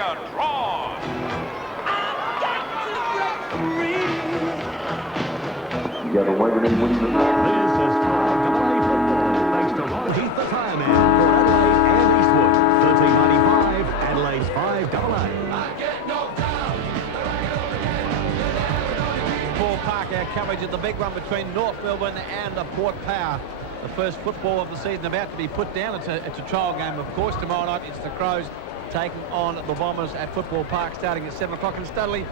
Tiger draws. You got a winner and win the This is Adelaide football, thanks to Ron Heath the Fireman for Adelaide and Eastwood. 13.95, Adelaide's 5AA. Paul Park, our coverage of the big one between North Melbourne and Port Power. The first football of the season about to be put down. It's a trial game, of course. Tomorrow night it's the Crows taking on the Bombers at Football Park starting at 7 o'clock. And Studley,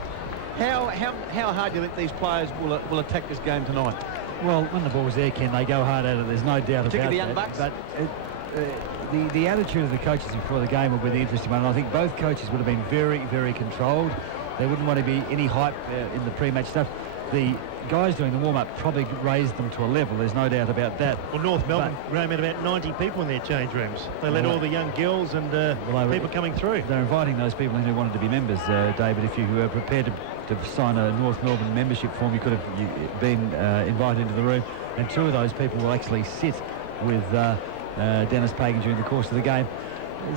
how hard do you think these players will attack this game tonight? Well, when the ball's there, Ken, they go hard at it. There's no doubt about Particularly the young that. bucks? But the attitude of the coaches before the game will be the interesting one. And I think both coaches would have been very, very controlled. They wouldn't want to be any hype in the pre-match stuff. The guys doing the warm-up probably raised them to a level. There's no doubt about that. Well, North Melbourne ran at about 90 people in their change rooms. They let all the young girls and people coming through. They're inviting those people in who wanted to be members, David. If you were prepared to sign a North Melbourne membership form, you could have been invited into the room. And two of those people will actually sit with Dennis Pagan during the course of the game.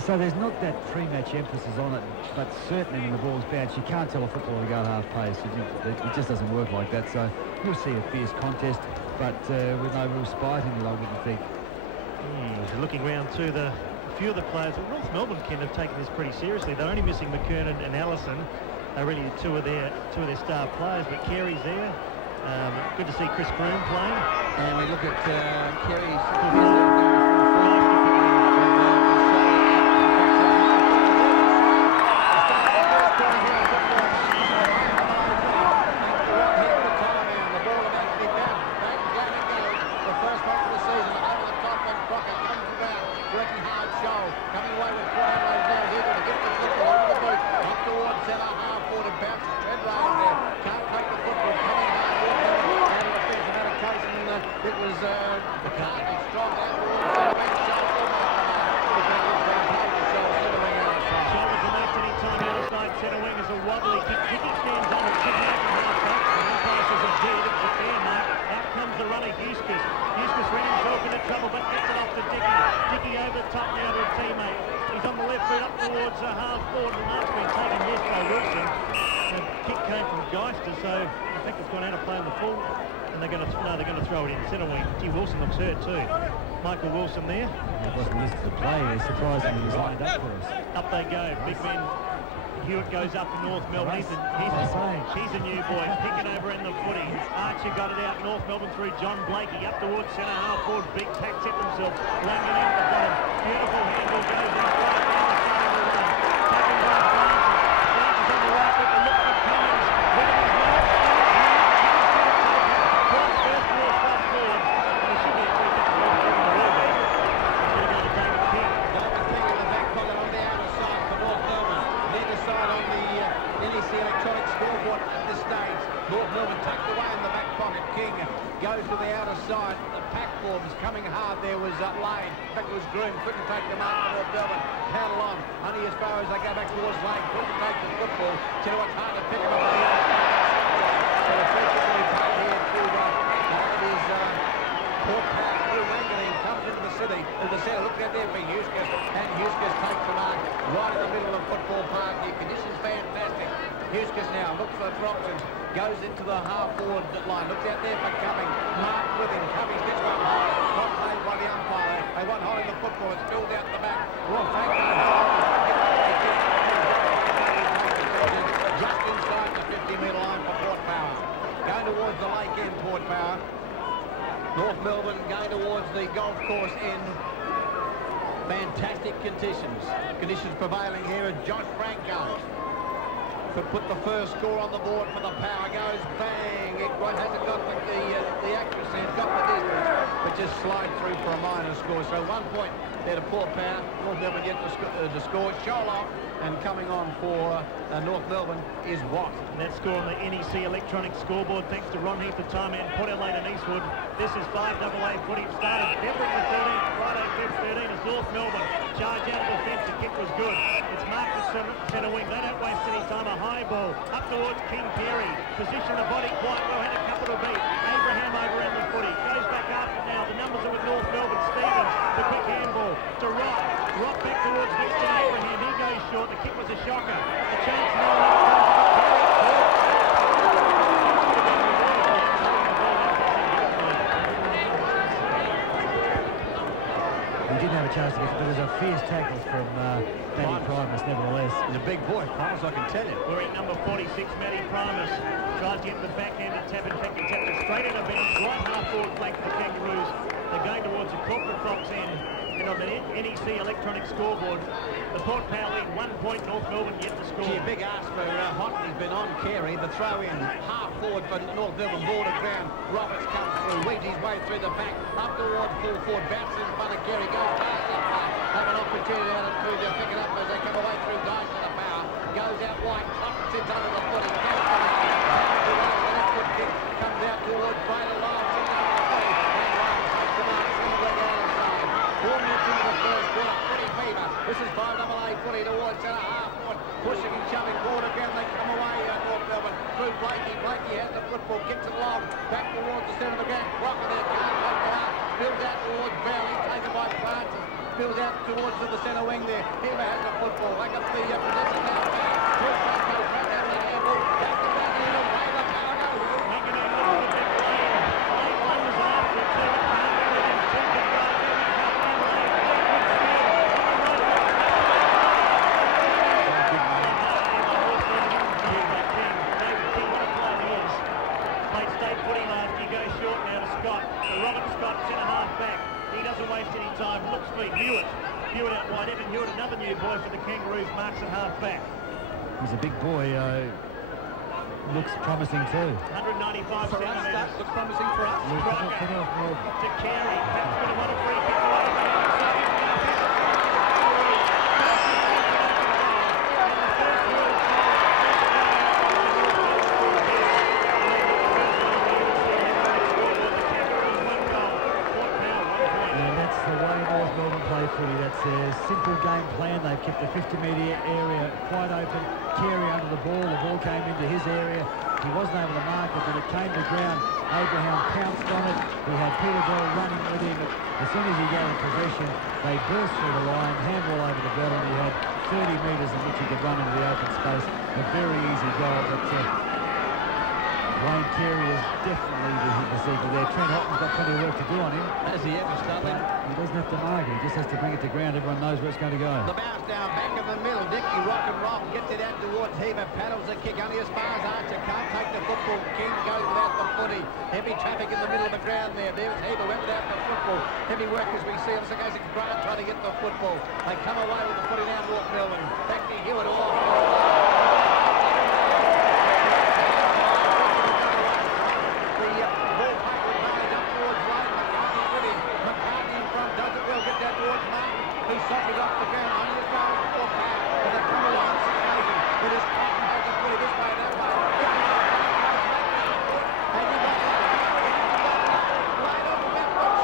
So there's not that pre-match emphasis on it, but certainly when the ball's bounced, you can't tell a footballer to go at half pace. It just doesn't work like that. So you'll see a fierce contest, but with no real spite in it, I wouldn't think. Looking round to a few of the players, well, North Melbourne can have taken this pretty seriously. They're only missing McKernan and Allison. They're really two of their star players, but Carey's there. Good to see Chris Groom playing. And we look at Kerry's... Michael Wilson there. It wasn't listed to play. Surprisingly, he was lined up for us. Up they go. Big men. Hewitt goes up to North Melbourne. He's a new boy. Picking over in the footy. Archer got it out. North Melbourne through John Blakey. Up towards centre half forward. Big pack set themselves. Langdon out the bottom. Beautiful handle goes in. Right down the side of the run. Taken by Francis. Francis on the right. But the look for Cummins. Winning his mark. First ball fast forward. And it should be a free kick. Electronic scoreboard at this stage. North Melbourne tucked away in the back pocket. King goes to the outer side. The pack forms coming hard. There was Lane. In fact, it was Groom. Couldn't take the mark for North Melbourne. Paddle on. Only as far as they go back towards Lane. Couldn't take the football. Tell you what's hard to pick him up on the outside. So the first thing we play here through that is Port Power. Blue Manganese comes into the city. In the centre. Look out there for Huskis. And Huskis takes the mark right in the middle of Football Park. The conditions fantastic. Huskis now looks for Throxton, goes into the half-forward line, looks out there for Cumming, Mark with him, Cummings gets one high, not played by the umpire, they want holding the football, it's filled out the back, just inside the 50-metre line for Port Power, going towards the lake end, Port Power, North Melbourne going towards the golf course end. Fantastic conditions prevailing here as Josh Franco could put the first score on the board for the Power. Goes bang. It hasn't got the accuracy, it's got the distance, but just slide through for a minor score. So 1 point there to Port Power. North Melbourne yet to score. Sholov, and coming on for North Melbourne is Watt. And that score on the NEC electronic scoreboard, thanks to Ron Heath, the time out, Port Adelaide and Eastwood. This is 5AA footy. Started February the 13th, Friday 5th, 13 is North Melbourne. Charge out of defence, the kick was good. It's marked the centre wing. They don't waste any time. A high ball up towards King Carey. Position the body quite well, had a capital beat. Abraham over in the footy. Goes back after now. The numbers are with North Melbourne. Stevens, the quick handball to Rock. Rock back towards Winston Abraham. He goes short. The kick was a shocker. The chance now goes He didn't have a chance to get it, but there's a fierce tackle from Matty Primus, nevertheless. He's a big boy, Primus, I can tell you. Wearing number 46, Matty Primus, tries to get the backhand and tap, in fact, he taps it straight in a bounce, right half-forward flank for the Kangaroos. They're going towards the corporate box end, and on the NEC electronic scoreboard, the Port Power lead 1 point, North Melbourne yet to score. Gee, a big ask for Houghton. He's been on Carey. The throw in, half forward for North Melbourne, border ground. Roberts comes through, weaves his way through the back, up towards full forward, bounces in front of Carey, goes past that far. Have an opportunity out of two, they'll pick it up as they come away through guys to the power. Goes out wide, up and sits under the foot. He comes from the left foot kick, comes out towards Bader Lyles, sits under the foot. And Lyles takes the mark, sends it outside. 4 minutes into the first quarter, pretty fever. This is 5AA footy towards centre half forward, pushing and shoving forward again. They come away, North Melbourne, through Blakey. Blakey has the football, kicks it long, back towards the centre of the ground. Crocker there, can't take it out. Spills out towards Bell, he's taken by Francis. Spills out towards the centre wing there. Heaver has the football, back up the possession now. Towards Franco, back out the handball, back to back in, away the power goes. Making it a little bit late. Late one was after two. Hewitt out wide, Evan Hewitt, another new boy for the Kangaroos, marks at half-back. He's a big boy, looks promising too. 195 For us, centimetres. that looks promising for us. Crocker to Carey, perhaps going to want a free kick away from the outside. Footy. That's their simple game plan. They've kept the 50-metre area quite open. Carey under the ball came into his area. He wasn't able to mark it, but it came to ground. Abraham pounced on it. He had Peter Bell running with him. As soon as he got in possession, they burst through the line, handball over the bell, and he had 30 metres in which he could run into the open space. A very easy goal, but Wayne Carey is definitely the seeker there. Trent Houghton's got plenty of work to do on him. Has he ever started? He doesn't have to mark it. He just has to bring it to ground. Everyone knows where it's going to go. The bounce down back in the middle. Dickey rock and roll. Gets it out towards Heaver. Paddles the kick only as far as Archer. Can't take the football. King goes without the footy. Heavy traffic in the middle of the ground there. There's Heaver went without the football. Heavy work as we see on Sagasic Grant trying to get the football. They come away with the footy now, North Melbourne. Back to Hewitt off. He sockers off the ground, only as far as 4 back, but they come along, occasion. It is Cotton has the footy this way, that way. Has he got right on the back foot,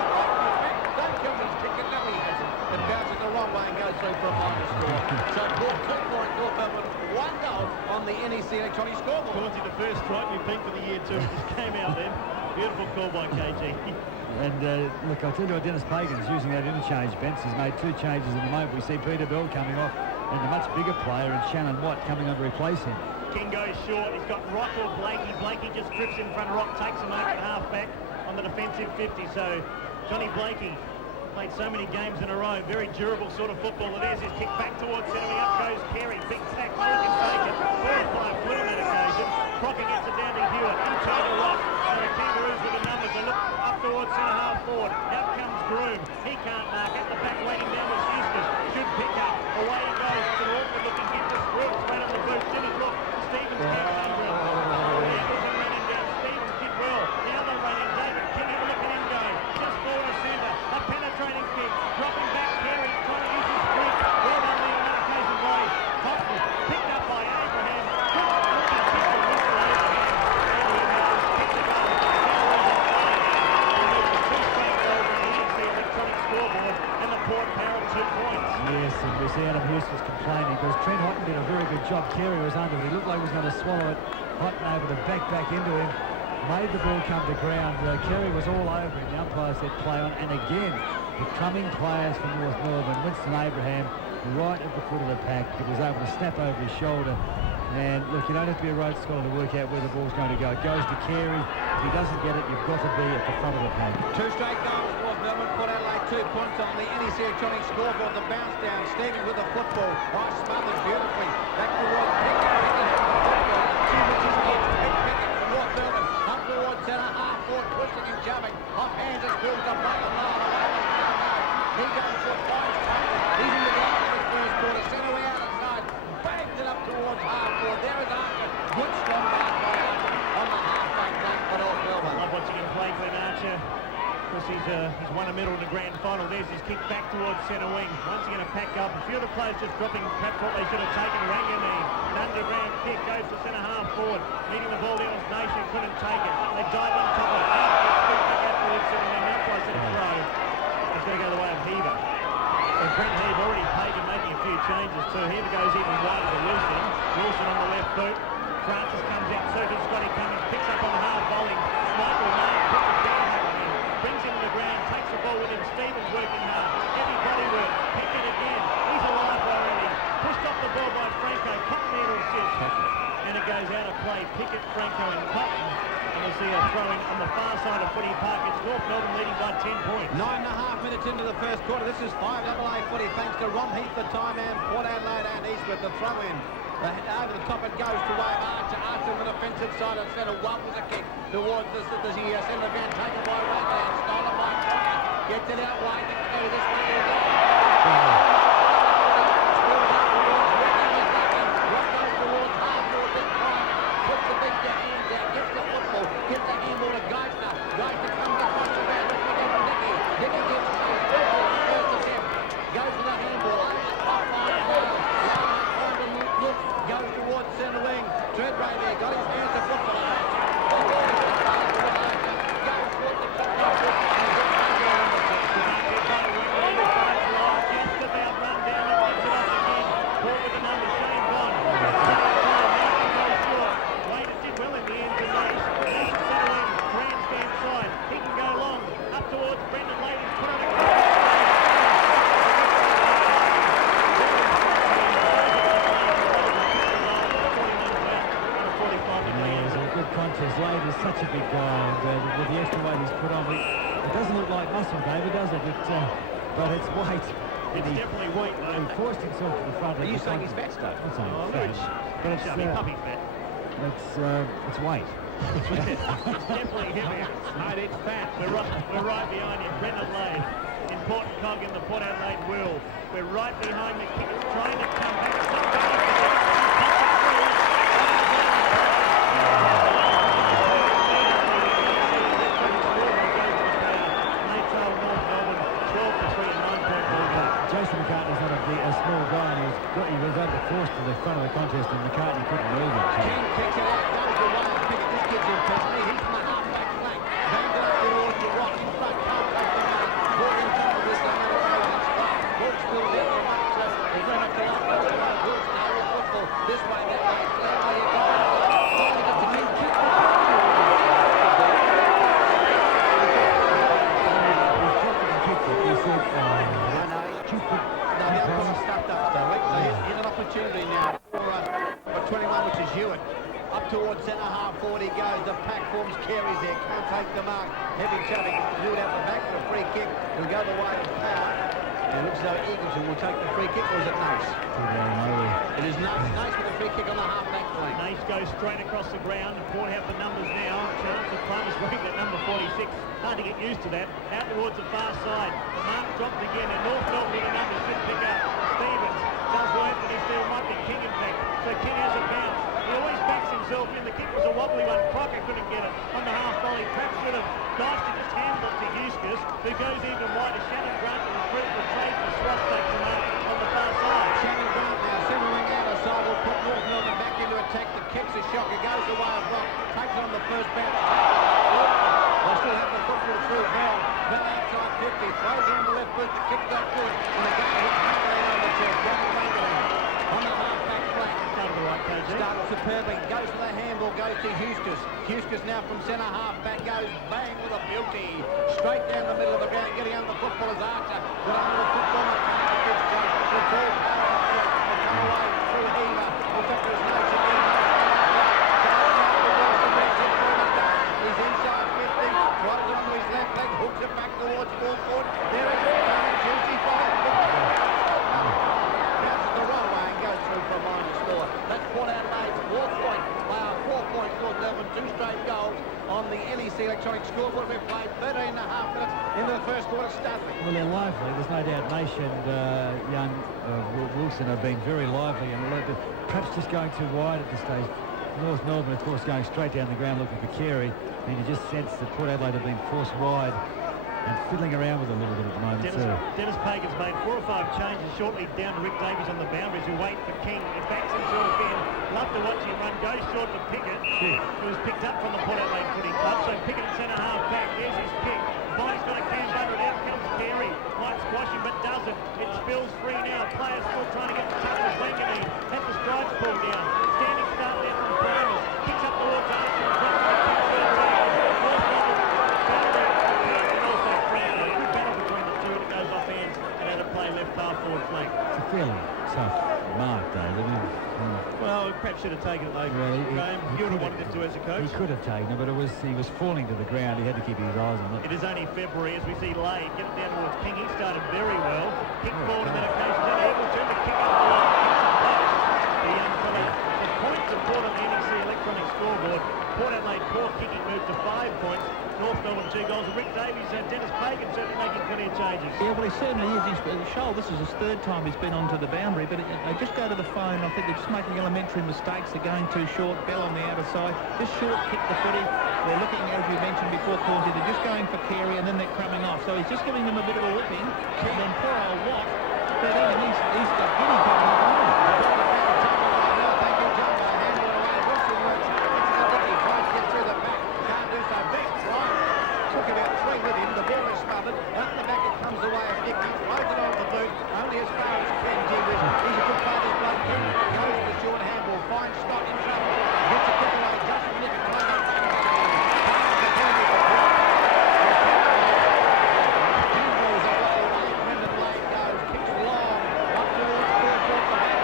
don't kill me, chicken, no he hasn't. It bounces the wrong way and goes through for a minus score. So 2 points, North Melbourne, 1 goal on the NEC electronic scoreboard. Cornsey, the first strike we've picked for the year 2, it just came out then. Beautiful call by KG. And look, I'll tell you what, Dennis Pagan's using that interchange bench. He's made 2 changes in the moment. We see Peter Bell coming off and the much bigger player and Shannon Watt coming on to replace him. King goes short. He's got Rock or Blakey. Blakey just trips in front of Rock, takes a mark at half-back on the defensive 50. So Johnny Blakey played so many games in a row. Very durable sort of football it is. He's kicked back towards centre. Up goes Carey. Big sack. Can take it. 4-5 flew on that occasion. Crocker gets it down to Hewitt. Inside the Rock. And the Kangaroos with the numbers. They look up towards centre half forward. Out comes Groom. He can't mark it. The back waiting down was Eustace. Should pick up. Away he goes. It's an awkward looking hit. Just Brooks right on the boot. Didn't look. Stevens can't come through. Anderson ran him down. Stevens did well. Now they run in. David King, have a look at him go. Just forward to centre. A penetrating kick. Dropping back. Carey trying to use his strength. Well done there on that occasion by Houghton. Picked up by Abraham. Good looking kick from Mr. Abraham. And he has picked it up. Scoreboard and the Port Power 2 points. Yes, and we see Adam Houston's complaining because Trent Houghton did a very good job. Carey was under it. He looked like he was going to swallow it. Houghton able to back into him. Made the ball come to ground. Carey was all over him. The umpire said play on. And again, the coming players from North Melbourne, Winston Abraham, right at the foot of the pack. It was able to snap over his shoulder. And look, you don't have to be a road scholar to work out where the ball's going to go. It goes to Carey. If he doesn't get it, you've got to be at the front of the pack. 2 straight goals for Melbourne. Port Adelaide 2 points on the NEC electronic scoreboard. The bounce down. Stevens with the football. Oh, smothered beautifully. Back towards Pickett. North Melbourne. Up towards centre. Half forward. Pushing and shoving. Off hands as Phil's to break a mile away. He goes for a fine strike. He's in the end of the first quarter. Centre way out of sight. Bangs it up towards half forward. There is Archer. Good strong mark by Archer on the half-back flank for North Melbourne. Love watching him play, Glenn Archer. Of course, he's won a medal in the grand final. There's his kick back towards centre wing. Once again, a pack up. A few of the players just dropping perhaps what they should have taken. Rangani, an underground kick, goes to centre half forward. Meeting the ball down as Nation, couldn't take it. They dive on top of it. Back out towards centre wing. Now tries to throw. It's going to go the way of Heaver. And Brent Heaver already paid and making a few changes too. Heaver goes even wider to Wilson. Wilson on the left boot. Francis comes out. Circles Scotty Cummings. Picks up on the half volley. Michael May puts it down. Brings him to the ground. Takes the ball with him. Stevens working hard. Heavy body work. Pickett again. He's alive already. Pushed off the ball by Franco. Cotton there to assist. And it goes out of play. Pickett, Franco and Cotton. And we'll see a throw-in on the far side of footy park. It's North Melbourne leading by 10 points. 9.5 minutes into the first quarter. This is 5 Adelaide footy thanks to Ron Heath, the tie man, Port Adelaide and Eastwood, the throw-in. Over the top it goes to way of Archer. Archer on the defensive side of centre wobbles a kick towards the centre van taken by Rayland. Stolen by Crocker. Gets it out wide. This way is towards half forward this time. Puts the big hand down. Gets the football. Gets the handball to Geisner. Geisner comes across the ground. Looks like it's Nicky. Nicky gets the first attempt. Goes to the handball. Over the top line. Look, goes towards centre wing. Treadway there. Got his hands to football. Goes for the football. Just about run down and puts it up again. Ball with the number. Shane Bond. Wade did well in the end tonight. Centre wing. Grandstand side. He can go long. Up towards Brendan Leighton. Put on a contest. Lade is such a big guy, and with the extra weight he's put on, it doesn't look like muscle, David, does it? But it's weight. It's definitely weight, though. He forced himself to the front. Are you saying he's fat stuff? I'm saying fat. But it's puppy fat. It's weight. It's definitely heavy. Mate, it's fat. We're right behind him. Brendan Lade, important cog in the Port Adelaide wheel. We're right behind the kick. It's trying to come back. It's not going. Jason McCartney's not a small guy, and he was able to force to the front of the contest, and McCartney couldn't move it. King kicks it out, goes to one and Pickett. This kid's impressed me. He's from the half-back flank. Bangs it up towards the rock. In front, can't take the mark. Ball in front of this one. Ball still there. He's run up to the left. Wilson, Harry football. This way, that way. Cleverly, it goes. Here's an opportunity now for 21, which is Hewitt. Up towards centre half forward he goes. The pack forms Carey's there. Can't take the mark. Heavy shoving. Hewitt out the back for a free kick. It'll go the way of Power. It looks as though Eagleton will take the free kick, or is it Nace? It is Nace. Nace with the free kick on the half-back flank. Nace goes straight across the ground. Port have the numbers now. Chance of Plummer's wearing at number 46. Hard to get used to that. Out towards the far side. The mark dropped again, and North Melbourne with the numbers should pick up. Stevens does work, but he still might be King, in fact. So King has a bounce. He always backs himself in. The kick was a wobbly one. Crocker couldn't get it on the half volley. Perhaps should have diced it, just handled it to Eustace, who goes even wider. Shannon Grant will retreat the trade for Swass, takes him out on the far side. Shannon Grant now centre wing out of side will put North Melbourne back into attack. The kick's a shock. It goes away of Rock. Takes it on the first bounce. They still have the football through Bell. Bell outside 50. Throws it on the left boot. The kick got good. And the guy hits Mangaline on the chest. On the half-back flank. Started the right page. Started superbly. Goes to the handball. Goes to Eustace. Eustace now from centre half-back goes bang with a beauty. Straight down the middle of the ground. Getting under the football is Archer. Got under the football. The ball power electronic scoreboard. We've played 13 and a half minutes into the first quarter. Studley. Well, they're lively. There's no doubt Nash and young Wilson have been very lively and perhaps just going too wide at this stage. North Melbourne, of course, going straight down the ground looking for Carey. And you just sense that Port Adelaide have been forced wide and fiddling around with a little bit at the moment too. Dennis Pagan's made 4 or 5 changes shortly down to Rick Davies on the boundaries, who wait for King. He backs himself in. Love to watch him run. Goes short to Pickett, who's picked up from the Port Adelaide footy club. So Pickett at centre half back. There's his kick. Mike's got a cam under it. Out comes Carey. Might squash him, but doesn't. It spills free now. Players still trying to get the touch with Wanganeen. Has the strides pulled down. Standing start there from Primus. Kicks up towards Archer. Forward flank. It's a fairly tough mark, David. Well, perhaps should have taken it though. Well, Graham, you would have wanted him to as a coach. He could have taken it, but he was falling to the ground. He had to keep his eyes on it. It is only February as we see Lane get it down towards King. He started very well. Kick forward and then occasionally able to kick up towards the post. The young fella. The points are brought on the NEC electronic scoreboard. Port Adelaide 4 kicking moved to 5 points. North Melbourne 2 goals. Rick Davies and Dennis Pagan certainly making plenty of changes. Yeah, well, he certainly is. This is his 3rd time he's been onto the boundary, but they just go to the phone. I think they're just making elementary mistakes. They're going too short. Bell on the outer side. Just short kick the footy. They're looking, as you mentioned before, Causey, they're just going for Carey and then they're crumbing off. So he's just giving them a bit of a whipping. And then poor old Watt, but then he's got Guinea coming up the moment. Took about 3 with him. The ball is smothered. Out the back it comes away as Dickey throws it on the boot. Only as far as Ken He's a good father's blood. Ken goes to the short handball. Finds Stott in trouble. Gets a kick away. Doesn't nick it. Tries up. Handballs away. Brendan Lane goes. Kicks long. Up towards third quarter. The back.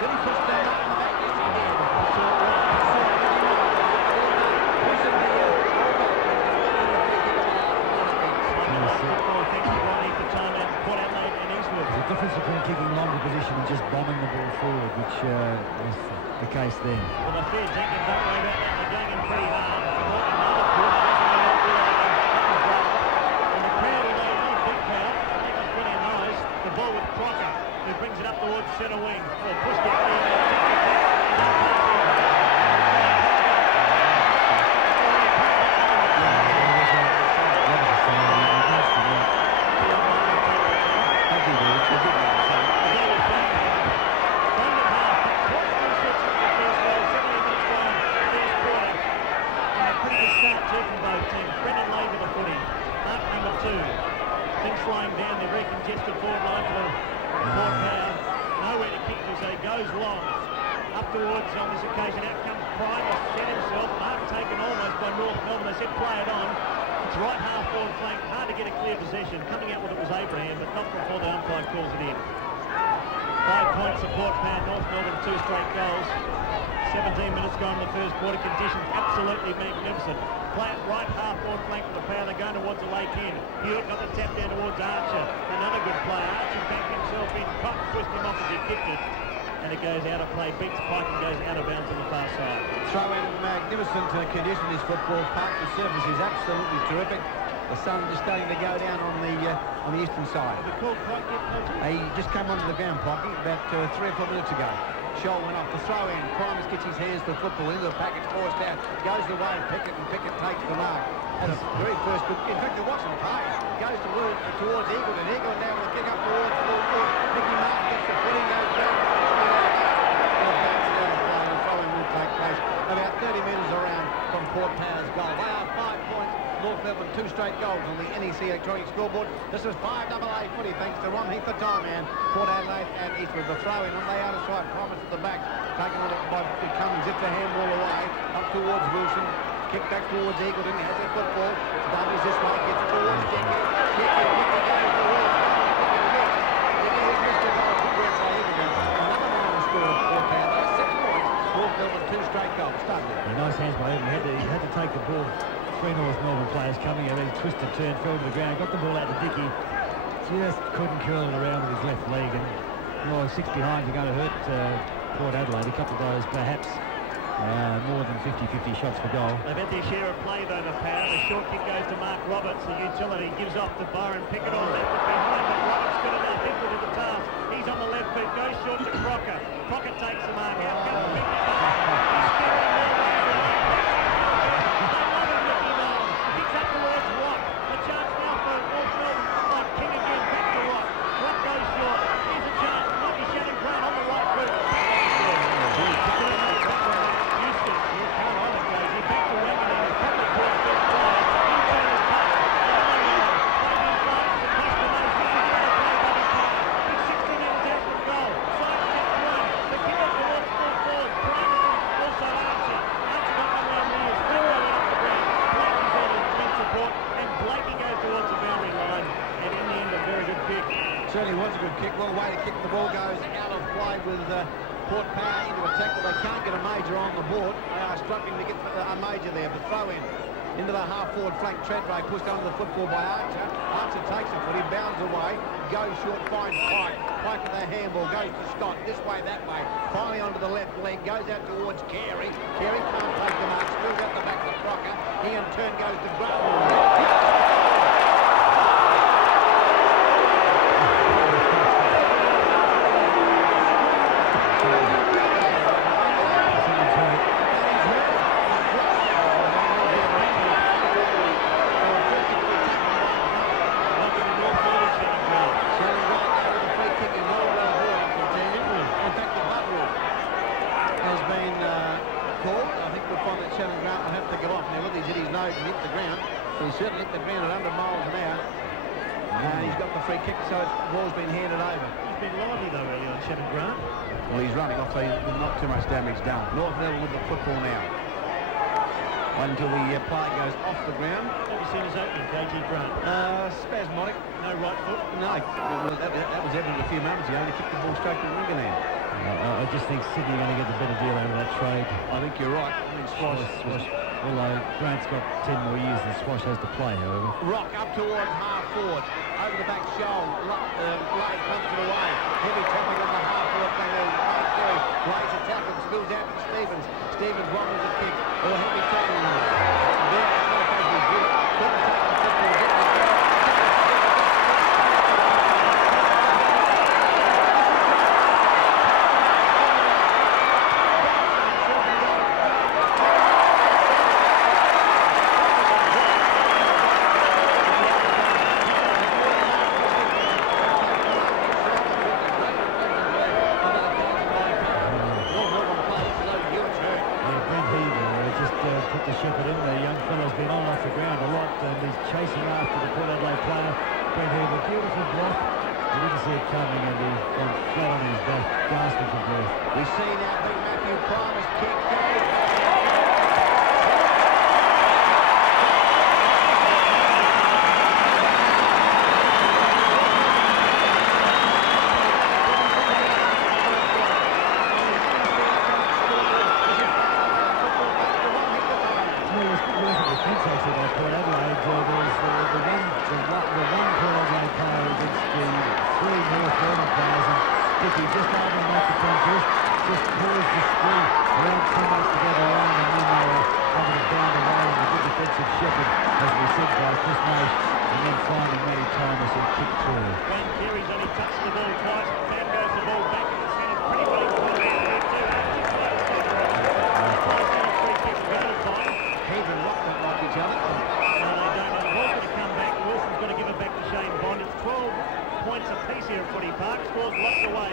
Then he puts down up in the back. There's a difference between kicking longer position and just bombing the ball forward, which was the case then. Well, I fear Jenkins, don't worry about that. They're going in pretty hard. And the crowd, although not a big crowd, I think it's pretty nice. The ball with Crocker, who brings it up towards centre wing. Or pushed it flying down the very congested forward line for Port Power. Nowhere to kick to, so he goes long. Up towards on this occasion. Out comes Primus, set himself. Mark taken almost by North Melbourne. They said play it on. It's right half forward flank. Hard to get a clear possession. Coming out with it was Abraham, but not before the umpire calls it in. 5 points for Port Power. North Melbourne 2 straight goals. 17 minutes gone in the first quarter. Conditions absolutely magnificent. Play it right half forward flank for the Power. They're going towards the lake end. Hewitt got the tap down towards Archer. Another good play. Archer backed himself in. Cotton twisted him off as he kicked it. And it goes out of play. Beats Pike and goes out of bounds on the far side. Throw in magnificent condition this football park. The surface is absolutely terrific. The sun just starting to go down on the eastern side. The call Pike get coaching? He just came onto the ground, Pikey, about 3 or 4 minutes ago. Shoal went off the throw in. Primus gets his hands for football into the package, forced out, goes the way of Pickett, and Pickett takes the mark. And a very first good. In fact, it wasn't pass. Goes towards Eagleton. Eagleton now with a kick up towards full court. Mickey Martin gets the footing, goes down. The throwing will take place about 30 metres around from Port Power's goal. They are 5 points. North Melbourne 2 straight goals on the NEC electronic scoreboard. This is 5AA footy thanks to Ron Heath, the tie man. Port Adelaide and Eastwood. The throw in on the outer side. Promise at the back. Taken on it by Cummings. Zips the handball away. Up towards Wilson. Kick back towards Eagleton. He has a football. Davies this way. Gets it towards Dickey. Dickey goes towards Dickey has missed a goal. Good work by Eagleton. Another one on the score of Port Power. 6 points. North Melbourne 2 straight goals. Started. Nice hands by Eagleton. He had to take the ball. 3 North Melbourne players coming out. He twisted, turn, fell to the ground, got the ball out to Dickey. Just couldn't curl it around with his left leg. And 6 behind are going to hurt Port Adelaide. A couple of those perhaps More than 50-50 shots for goal. They've had their share of play though, the power. The short kick goes to Mark Roberts. The utility gives off to Byron Pickett on left but behind, but Roberts got enough equal to the task. He's on the left foot, goes short to Crocker. Crocker takes the mark. Out comes Pickett. He's scaring more ways than that. They love him, Mickey Nolan. Kicks up towards Watt. A chance now for North Melbourne. Like King again, back to Watt. Watt goes short. Here's a chance. Might be Shannon Grant on the right foot. Certainly was a good kick. Well, way to kick. The ball goes out of play with Port Power into attack, but they can't get a major on the board. They are struggling to get a major there, but throw in into the half-forward flank. Treadway pushed under the football by Archer. Archer takes it, but he bounds away, goes short, finds Pike. Pike with the handball, goes to Scott, this way, that way. Finally onto the left leg, goes out towards Carey. Carey can't take the mark, spills out the back to Crocker. He in turn goes to Grant. He certainly hit the ground at 100 miles an hour. He's got the free kick, so the ball's been handed over. He's been lively though early on, Shannon Grant. Well, he's running off, so not too much damage done. North Melbourne with the football now. Wait until the player goes off the ground. Have you seen his opening, KG Grant? Spasmodic. No right foot? No, that was evident a few moments ago. He kicked the ball straight to the Wigan end. I just think Sydney are going to get the better deal out of that trade. I think you're right. I mean, Swash. Although Grant's got 10 more years than Swash has to play, however. Rock up towards half-forward. Over the back shoulder. Blade pumps it away. Heavy tapping on the half-forward thing. Right through. Blade's attacking. Spills out to Stevens. Stevens wobbles a kick. Heavy tapping. There, couldn't take the football. Chasing after the Port Adelaide player. Brent Heaver, beautiful block. He didn't see it coming and he went flat on his back, gasping for breath. We see now Big Matthew Primus kick. Port Adelaide, the one Port Adelaide player against the three North Melbourne players, and Dicky just over the microphone just paused the screen around 2 minutes to go the line, and then they were having it down the line and a good defensive shepherd, as we said, by Chris Nash, and then finally Matty Thomas and kick through. Wayne Carey's only touched the ball twice. Down goes the ball back in the centre. Pretty well caught out there too. Free kick to go to time. Heath and Rock don't like each other. No, they don't. The ball's going to come back. Wilson's going to give it back to Shane Bond. It's 12 points apiece here at Footy Park. Scores locked away.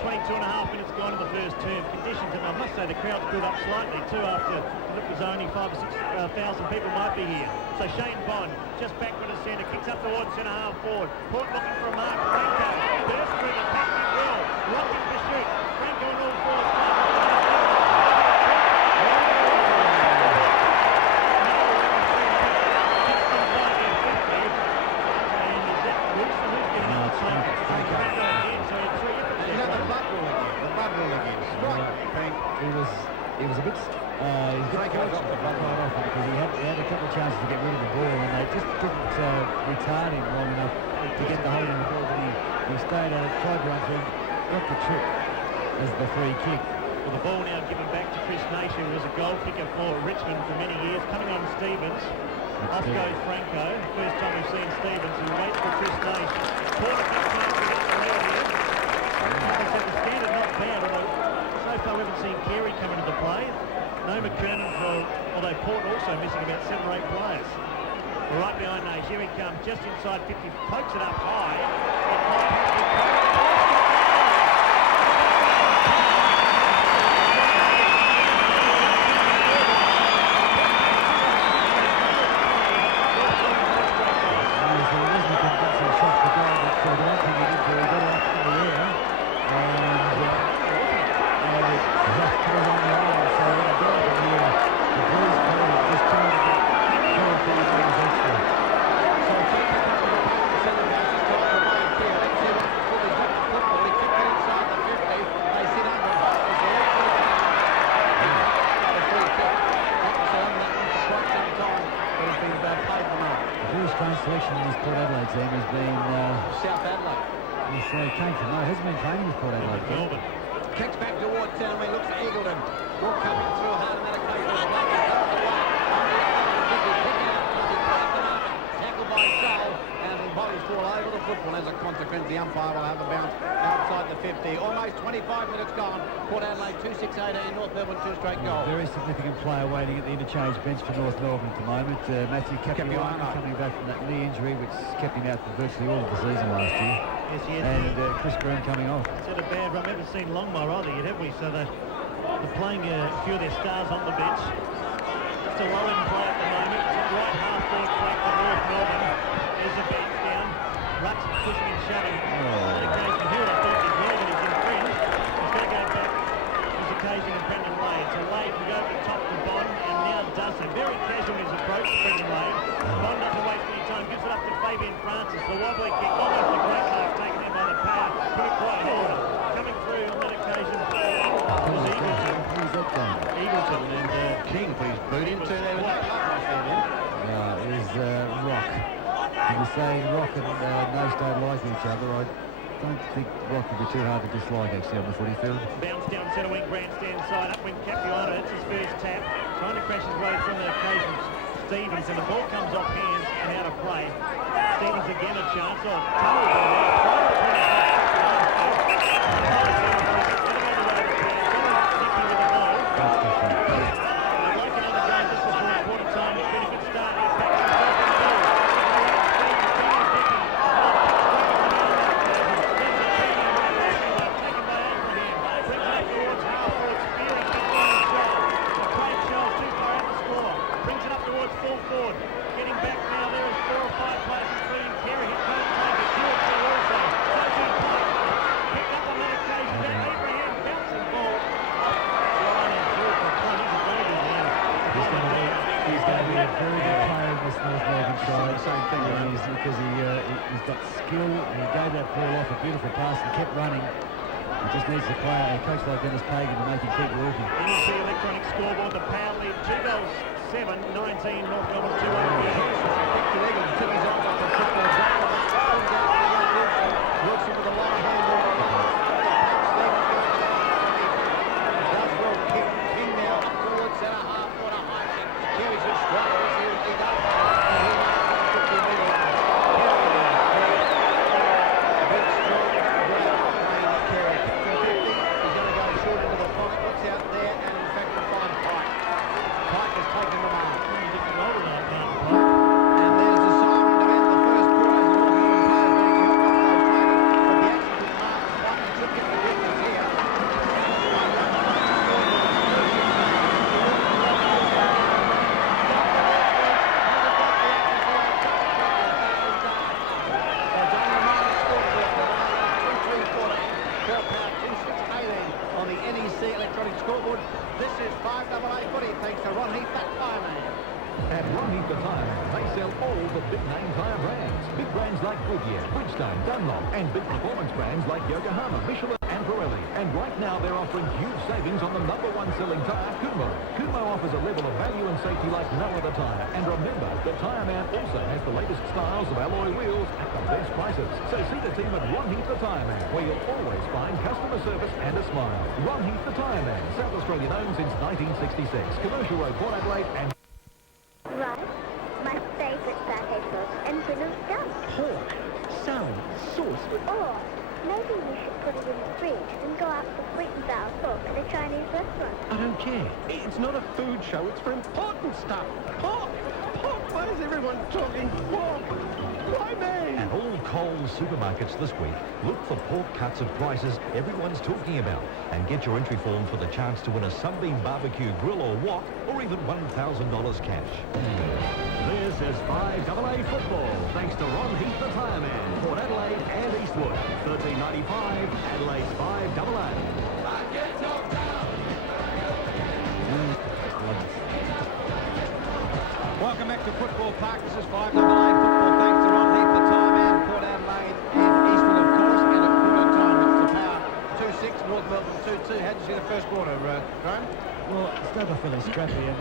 22.5 minutes gone in the first term. Conditions, and I must say the crowd's built up slightly too after it was only 5,000 or 6,000 people might be here. So Shane Bond just backward to centre, kicks up towards centre half forward. Port looking for a mark. Franco bursts through the pack and well. Rocking pursuit. Franco on all fours. He was a bit off because he had a couple of chances to get rid of the ball, and they just didn't retard him long enough to get the hold of the ball, but he stayed at it, tried to run through him, got the trick as the free kick. Well, the ball now given back to Chris Nation, who was a goal kicker for Richmond for many years. Coming on Stevens. Off goes Franco. First time we've seen Stevens. He waits for Chris Nation. Porter comes out to get the lead here. As I said, the standard not bad, although so far we haven't seen Carey come into play. No McKernan for, although Port also missing about 7 or 8 players. Well, right behind Nage, here he comes, just inside 50, pokes it up high. It might have to be selection in this Port Adelaide team has been South Adelaide. He came from no, hasn't been training with Port Adelaide. Melbourne. Kicks back towards Townway, looks at Eagleton. Walk coming through hard on that occasion. Tackled by Shoal, and the bodies fall over the football. As a consequence, the umpire will have a bounce outside the 50. Almost 25 minutes gone. Port Adelaide 2-6-18, North Melbourne 2 straight goals. Very significant player waiting at the interchange bench for North Melbourne at the moment. Matthew Capuano coming back from that knee injury, which kept him out for virtually all of the season last year. Yes, he is. And Chris Brown coming off. It's had a bad run. We haven't seen Longmire either yet, have we? So they're playing a few of their stars on the bench. Just a low-end play at the moment. Right half-forward track for North Melbourne. There's a bounce down. Ruts pushing and shoving. On occasion, Hill, I think, is well, but he's in fringe. He's going to go back. He's occasioning Brendan Lade. So Lade can go to the top of the Bond, and now does so. Very casual in his approach to Brendan Lade. Bond doesn't waste any time. Gives it up to Fabian Francis. The wobbly kick. Almost a great mark taken in by the power. Put it quite hard. Coming through on that occasion. Was Eagleton and King put his boot into there. It was Rock. When you say Rock and Nose don't like each other, I don't think Rock would be too hard to dislike actually on the footy field. bounce down centre wing, grandstand side, up wing Capuano. It's his first tap. Trying to crash his way from the occasion. Stevens, and the ball comes off hands and out of play. Stevens again a chance. Oh, because he's got skill, and he gave that ball off a beautiful pass and kept running. He just needs a coach like Dennis Pagan to make him keep walking. NEC electronic scoreboard, the power lead, 2 goals, 7-19, North Melbourne 2-0. Wilson with a lot of handball. Does well kick. King now up towards centre half. What a high kick. Carries it straight. He does. On the NEC electronic scoreboard, this is 5AA footy, thanks to Ron Heath, that fireman. At Ron Heath the Fireman, they sell all the big-name tyre brands. Big brands like Goodyear, Bridgestone, Dunlop, and big performance brands like Yokohama, Michelin, and Pirelli. And right now they're offering huge savings on the #1 selling tyre, Kumo. Kumo offers a level of value and safety like no other tyre. And remember, the Tyre Man also has the latest styles of alloy wheels at the best prices. So see the team at Ron Heath the Tyre Man, where you'll always find customer service and a smile. Ron Heath the Tyre Man, South Australian owned since 1966. Commercial Road, Port Adelaide and... Right, my favourite satay sauce and griddled scum. Pork, salad, sauce. Or maybe you should put it in the fridge and go out for sweet and sour pork at a Chinese restaurant. I don't care. It's not a food show, it's for important stuff. Pork! Pork! Why is everyone talking pork? Why me? At all Coles supermarkets this week, look for pork cuts at prices everyone's talking about and get your entry form for the chance to win a Sunbeam Barbecue grill or wok or even $1,000 cash. This is 5AA football, thanks to Ron Heath the Tyre Man, Port Adelaide and Eastwood. $13.95, Adelaide's 5AA. Welcome back to Football Park. This is 5AA football. Thanks to Ron Heath, the Tyre Man, Port Adelaide and Eastwood, of course. And at quarter time, it's the Power 2-6, North Melbourne 2-2. How did you see the first quarter, Graham? Well, it started off really scrappy, and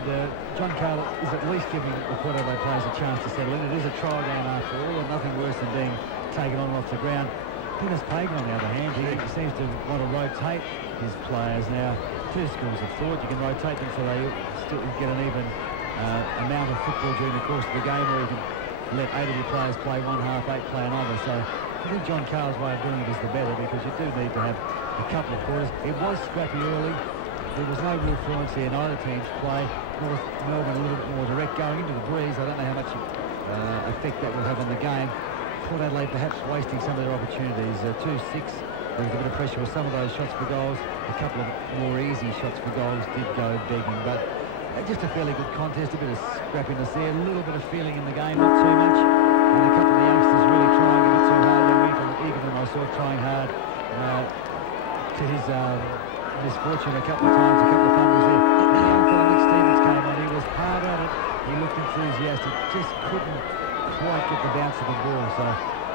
John Carl is at least giving the Port Adelaide players a chance to settle in. It is a trial game after all, and nothing worse than being taken on and off the ground. Dennis Pagan, on the other hand, he seems to want to rotate his players now. Two schools of thought. You can rotate them so they still get an even amount of football during the course of the game, or you can let 8 of your players play one half, 8 play another. So I think John Carl's way of doing it is the better, because you do need to have a couple of quarters. It was scrappy early. There was no real fluency in either team's play. North Melbourne a little bit more direct going into the breeze. I don't know how much effect that will have on the game. Port Adelaide perhaps wasting some of their opportunities. 2-6. There was a bit of pressure with some of those shots for goals. A couple of more easy shots for goals did go begging, but just a fairly good contest. A bit of scrappiness there. A little bit of feeling in the game, not too much. And a couple of the youngsters really trying a bit too hard. Egan, I saw trying hard to his misfortune a couple of times, a couple of fumbles there. And the young fellow Nick Stevens came on. He was hard at it. He looked enthusiastic. Just couldn't quite get the bounce of the ball. So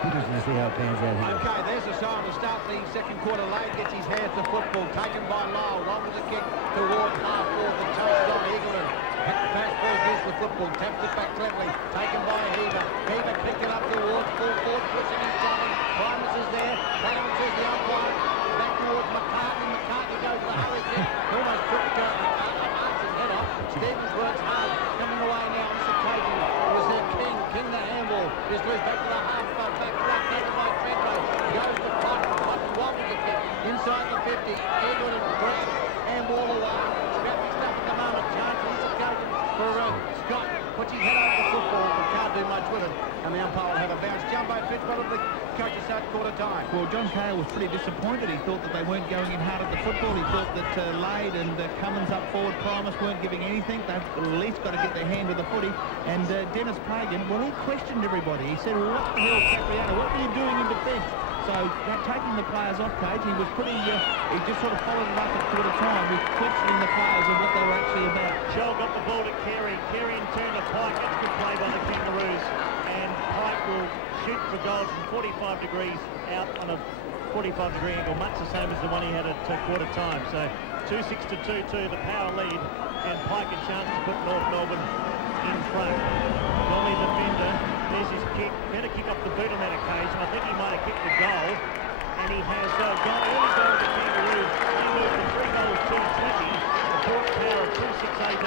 interesting to see how it pans out here. Okay, there's a sign to start the second quarter. Lane gets his hands to football, taken by Lyle. Long with a kick towards half forward. The chase on Eagleton. Pass ball gets the football, taps it back cleverly. Taken by Heaver. Heaver picked it up towards full forward, pushing and shoving. Primus is there. Clarence is the umpire. Back towards McCartney. McCartney goes for the hurry kick. Almost took it. McCartney marks his head off. Stevens works hard. Coming away now on this occasion. It was their King. King the handball. Just loose back to the half. Back right taken by Fedro. Goes to Cotton. Cotton wobbles the kick. Inside the 50. Eagleton grab. Handball away. Scrappy stuff at the moment. Chance for this occasion for Scott. Puts his head over the football, but can't do much with it. And the umpire will have a bounce. Jumbo Fitzgerald, the coach has started quarter time. Well, John Cale was pretty disappointed. He thought that they weren't going in hard at the football. He thought that Lade and Cummins up forward, Primus weren't giving anything. They've at least got to get their hand with the footy. And Dennis Pagan, well, he questioned everybody. He said, well, what the hell, Capriano, what were you doing in defence? So taking the players off page, he was pretty, he just sort of followed it up at quarter time with questioning the players and what they were actually about. Shell got the ball to Carey. Carey in turn to Pike. That's good play by the Kangaroos. And Pike will shoot for goals from 45 degrees out on a 45-degree angle, much the same as the one he had at quarter time. So 2-6 to 2-2, the Power lead, and Pike a chance to put North Melbourne in front. Normally the defender, there's his kick. Better kick up the boot on that occasion. I think he might have kicked the goal, and he has gone early goal to the Kangaroos. He moved from 3 goals to 20. The Port Power of 2-6-18.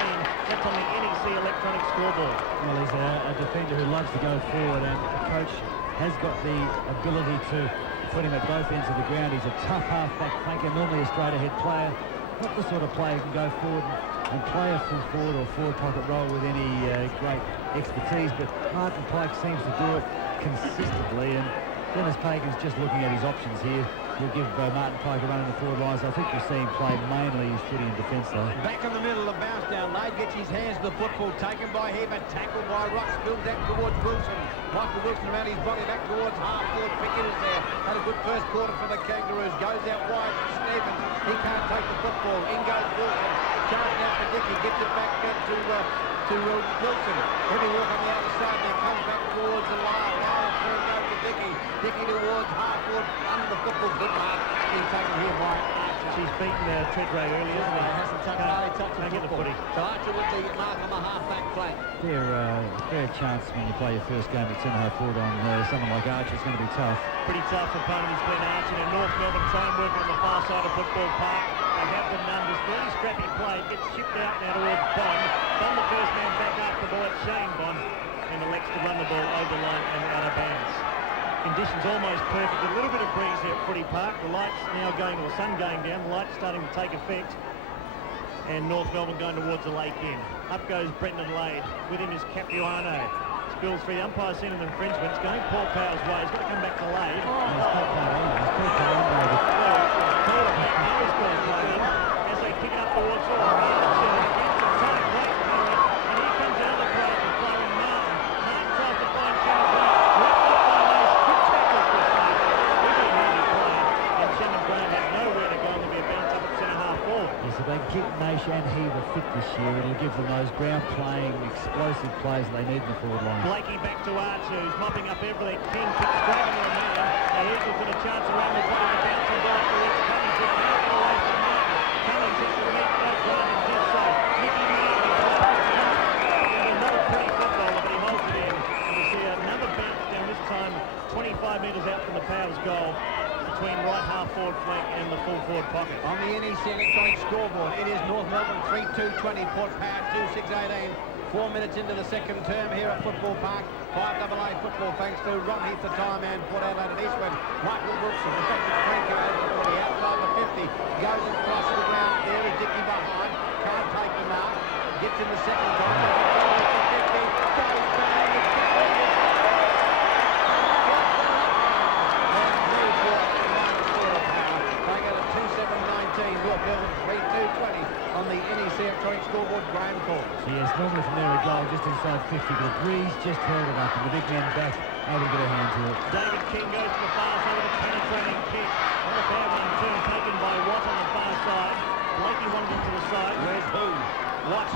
That's on the NEC electronic scoreboard. Well, he's a defender who loves to go forward, and the coach has got the ability to put him at both ends of the ground. He's a tough half-back flanker, normally a straight-ahead player. Not the sort of player who can go forward and play a full forward or forward pocket role with any great expertise, but Martin Pike seems to do it consistently, and Dennis Pagan's just looking at his options here. He'll give Martin Pike a run in the forward lines. I think you'll see him play mainly his footy in defence, though. Back in the middle, a bounce down. Lade gets his hands to the football, taken by Heaver, tackled by Rock, spills out towards Wilson. Michael Wilson around his body, back towards half forward. Pickett is there. Had a good first quarter for the Kangaroos. Goes out wide for Stevens. He can't take the football. In goes Wilson. Charging out for Dickey. Gets it back to Wilson. Heavy walk on the outer side. Now comes back towards the line. Lyle through goes to Dickey. Dickey towards half-forward, under the football, good mark. He's taken here by Archer. She's beaten Treadray early, isn't he? Hasn't touched Can't get the footy. So Archer with the mark on the half-back flank. Fair chance when you play your first game at centre-half forward on someone like Archer. It's going to be tough. Pretty tough opponent has been Archer, and North Melbourne try and work on the far side of football park. They have the numbers. Really scrappy play. It gets shipped out now towards Bond. Bond, the first man back up the ball. It's Shane Bond, and elects to run the ball over the line and out of bounds. Conditions almost perfect. A little bit of breeze here at Footy Park. The lights now going, or sun going down. The lights starting to take effect. And North Melbourne going towards the lake end. Up goes Brendan Lade. With him is Capuano. Spills free. The umpire seen an infringement. It's going Paul Power's way. He's got to come back to Lade. As they kick it up towards all. And here comes another crowd to play in Martin. Martin tries to find Shannon Grant. And nowhere to go, and there'll be a bounce up at centre-half forward. Yes, if they keep Nash and Heaver fit this year, it'll give them those ground-playing, explosive plays that they need in the forward line. Blakey back to Archer, who's mopping up everything. King kicks straight on the man. The Eagles got a chance around the body to bounce and ball towards Cummings. Just now get away from Martin. Cummings hits the meat. No, Grant did so. Nicky Martin. Not a pretty footballer, but he holds it in. And we see another bounce down, this time 25 metres out from the Powers goal, between right half-forward flank and the full-forward pocket. On the NEC electronic scoreboard, it is North Melbourne 3-2-20, Port Power 2-6-18. 4 minutes into the second term here at Football Park. 5AA football thanks to Ron Heath, the time man, Port Adelaide and Eastwood. Michael Brooks, the defective Franco over the 40, outside the 50. Goes and crosses the ground. There is Dickey behind. Can't take the mark. Gets in the second time. Goes bang. It's they go to 2-7-19. North Melbourne 3-2-20 on the NEC electronic scoreboard. Graham calls. Yes, normally from there a goal just inside 50, but the breeze just held it up, and the big man back able to get a hand to it. David King goes to the far side with a penetrating kick. On a fair one turn taken by Watt on the far side. Blakey wanted him to the side. Where's who? Watt.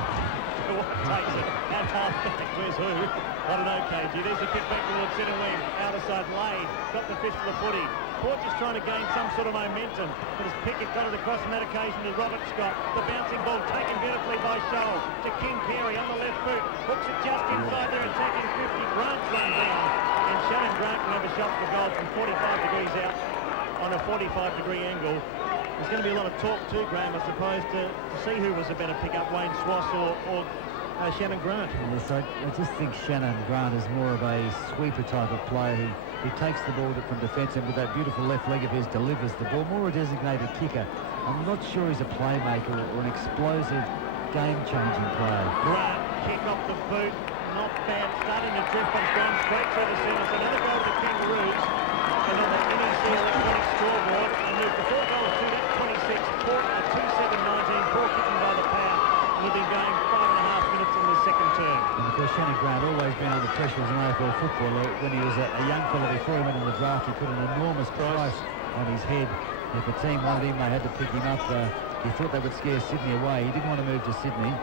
Watt takes it. At half back. Where's who? I don't know, KG. There's a kick back towards centre wing. Outer side Lade. Got the fist of the footy. Port just trying to gain some sort of momentum. But as Pickett got it across on that occasion to Robert Scott. The bouncing ball taken beautifully by Shoal. To King Carey on the left boot. Hooks it just inside there, attacking 50. Grant's run down. And Shannon Grant can have a shot for goal from 45 degrees out on a 45-degree angle. There's going to be a lot of talk too, Graham, I suppose, to see who was a better pick-up, Wayne Swass or Shannon Grant. Yes, I just think Shannon Grant is more of a sweeper type of player. He takes the ball from defence and with that beautiful left leg of his delivers the ball. More a designated kicker. I'm not sure he's a playmaker or an explosive, game-changing player. Grant, kick off the boot, not bad. Starting to drift, but it's gone straight through the centre. So another goal for Kangaroos. And on the NEC electronic scoreboard, they moved the 4 goals to that 26. Port at 2-7-19. Port kicking by the power. We've been going 5.5 minutes in the second term. And of course, Shannon Grant always been under pressure as an AFL footballer. When he was a young fella before he went in the draft, he put an enormous price on his head. If a team wanted him, they had to pick him up. He thought they would scare Sydney away. He didn't want to move to Sydney.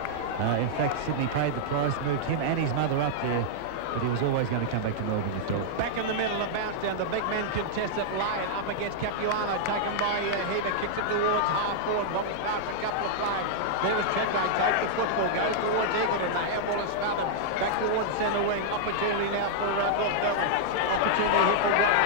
In fact, Sydney paid the price, moved him and his mother up there. But he was always going to come back to Melbourne, you felt. Back in the middle, a bounce down. The big men contest it. Lane up against Capuano, taken by Heaver, kicks it towards half-forward, wobbles past a couple of players. There was Treadray, takes the football, goes towards Eagleton. The handball is spouted back towards centre wing. Opportunity now for North Melbourne. Opportunity here for Watt.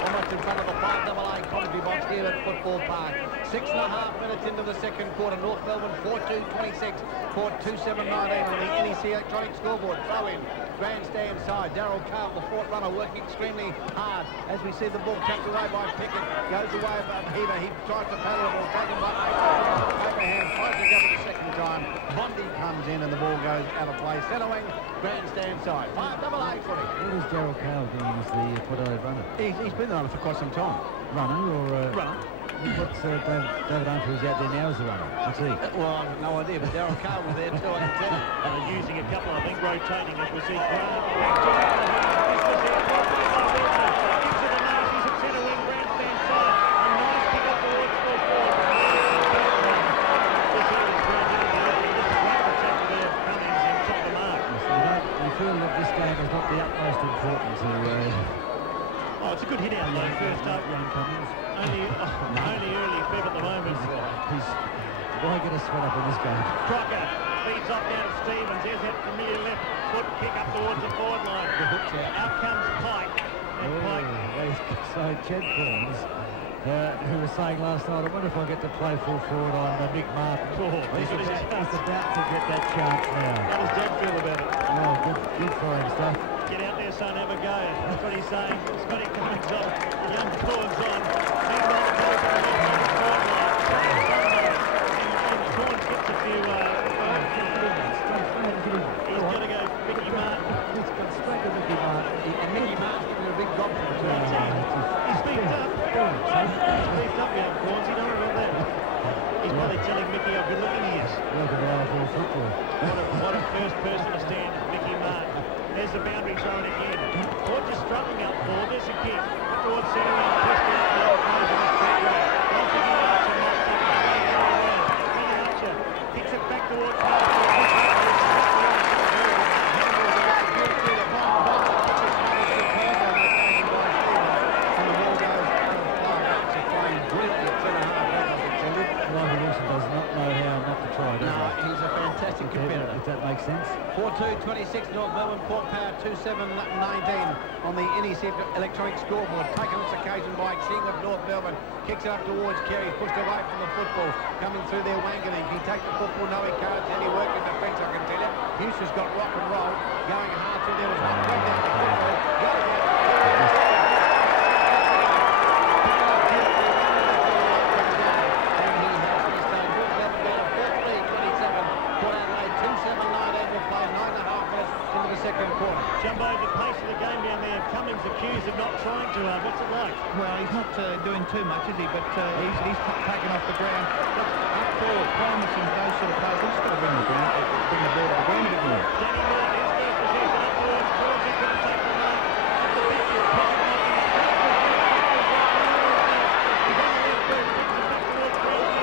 Almost in front of the 5AA commentary box here at Football Park. 6.5 minutes into the second quarter. North Melbourne 4-2-26. Port 2-7-19 on the NEC electronic scoreboard. Throw in. Grandstand side. Darryl Carl, the Port runner, working extremely hard. As we see the ball tapped away by Pickett. Goes away by Heaver. He tries to paddle the ball. Taken by Abraham. Tries to go for the second time. Bondi comes in and the ball goes out of play. Centre wing. Grandstand side. 5AA footy. What is Darryl Carl doing as the Port Adelaide runner? He's been there for quite some time. Runner or... Runner. What's David Humphrey, who's out there now as the runner? What's he? Well, I've no idea, but Darryl Carl was there too, I can tell you. Using a couple, I think, rotating as we see Grant back to it. Gives it a nose. He's at centre wing, grandstand side. A nice pick up towards full forward. This here is Grant. This is great protected there. Cummings in top of young Cummins. Only early fib at the moment. Why get us sweat up in this game? Crocker feeds up down to Stevens. There's that familiar left foot kick up towards the forward line. The hook's out. Out comes Pike. And Pike. So Chad Corns, who was saying last night, I wonder if I get to play full forward on Mick Martin. He's about to get that chance now. How does Dad feel about it? Oh, good for him, stuff. Get out there, son, have a go. That's what he's saying. Scotty Cummings on. Young Corns on. Meanwhile, the goes to the forward line. And Corns gets a few... he's got to go Mickey Martin. He's gone straight to Mickey Martin. And Mickey Martin's giving a big drop for the That's it. He's beefed up. He's beefed up, young Corns. You don't remember that. He's probably telling Mickey how good looking he is. Welcome to AFL football. What a first person to stand, Mickey Martin. There's the boundary thrown again. Ford just struggling up forward. There's a kick. Up towards centre and pushed out. The other goes in the straight way. One for the Archer. Not taking the way around. And Archer kicks it back towards Michael Wilson does not know how not to try, does No, he? he's a fantastic competitor. If that makes sense. 4-2-26 North Melbourne, Port Power 2-7-19 on the NEC electronic scoreboard. Taken its occasion by King of North Melbourne. Kicks it up towards Kerry, pushed away from the football. Coming through there, Wanganeen. Can he take the football? No, he can't. Any work in defence, I can tell you. Houston's got rock and roll. Going hard through there was one. Right down the football. Got it out. Second quarter. Jumbo, the pace of the game down there. Cummings accused of not trying to. What's it like? Well, he's not doing too much, is he? But he's taken off the ground. Look, up forward, promising those sort of players. He's got to bring the ball to the ground a bit more. Danny Moore, his first possession up towards Corns. He couldn't take the mark. Up the pitch, he's picking up. He's on the left foot, kicks it back towards Corns.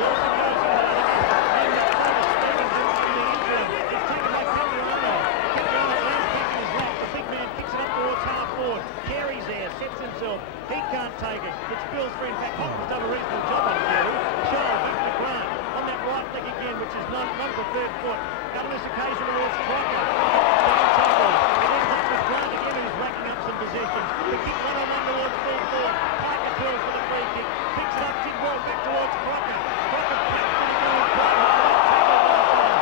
Wilson goes in hard again. And that's over Stevens in the interim. It's taken by Capriano. Capriano lands back in his lap. The big man kicks it up towards half forward. Carey's there, sets himself. He can't take it. It spills free. In fact, Hopkins done a reasonable job on Carey. Shaw back to Grant on that right leg again, which is not the third foot. Double this occasion towards Crocker. Down and then Hopkins Grant again, who's racking up some possessions. The kick 1-on-1 towards full forward. Pike appeals for the free kick. Picks it up, Tidwell back towards Crocker. Crocker backs to the goal. The crowd not holding the ball.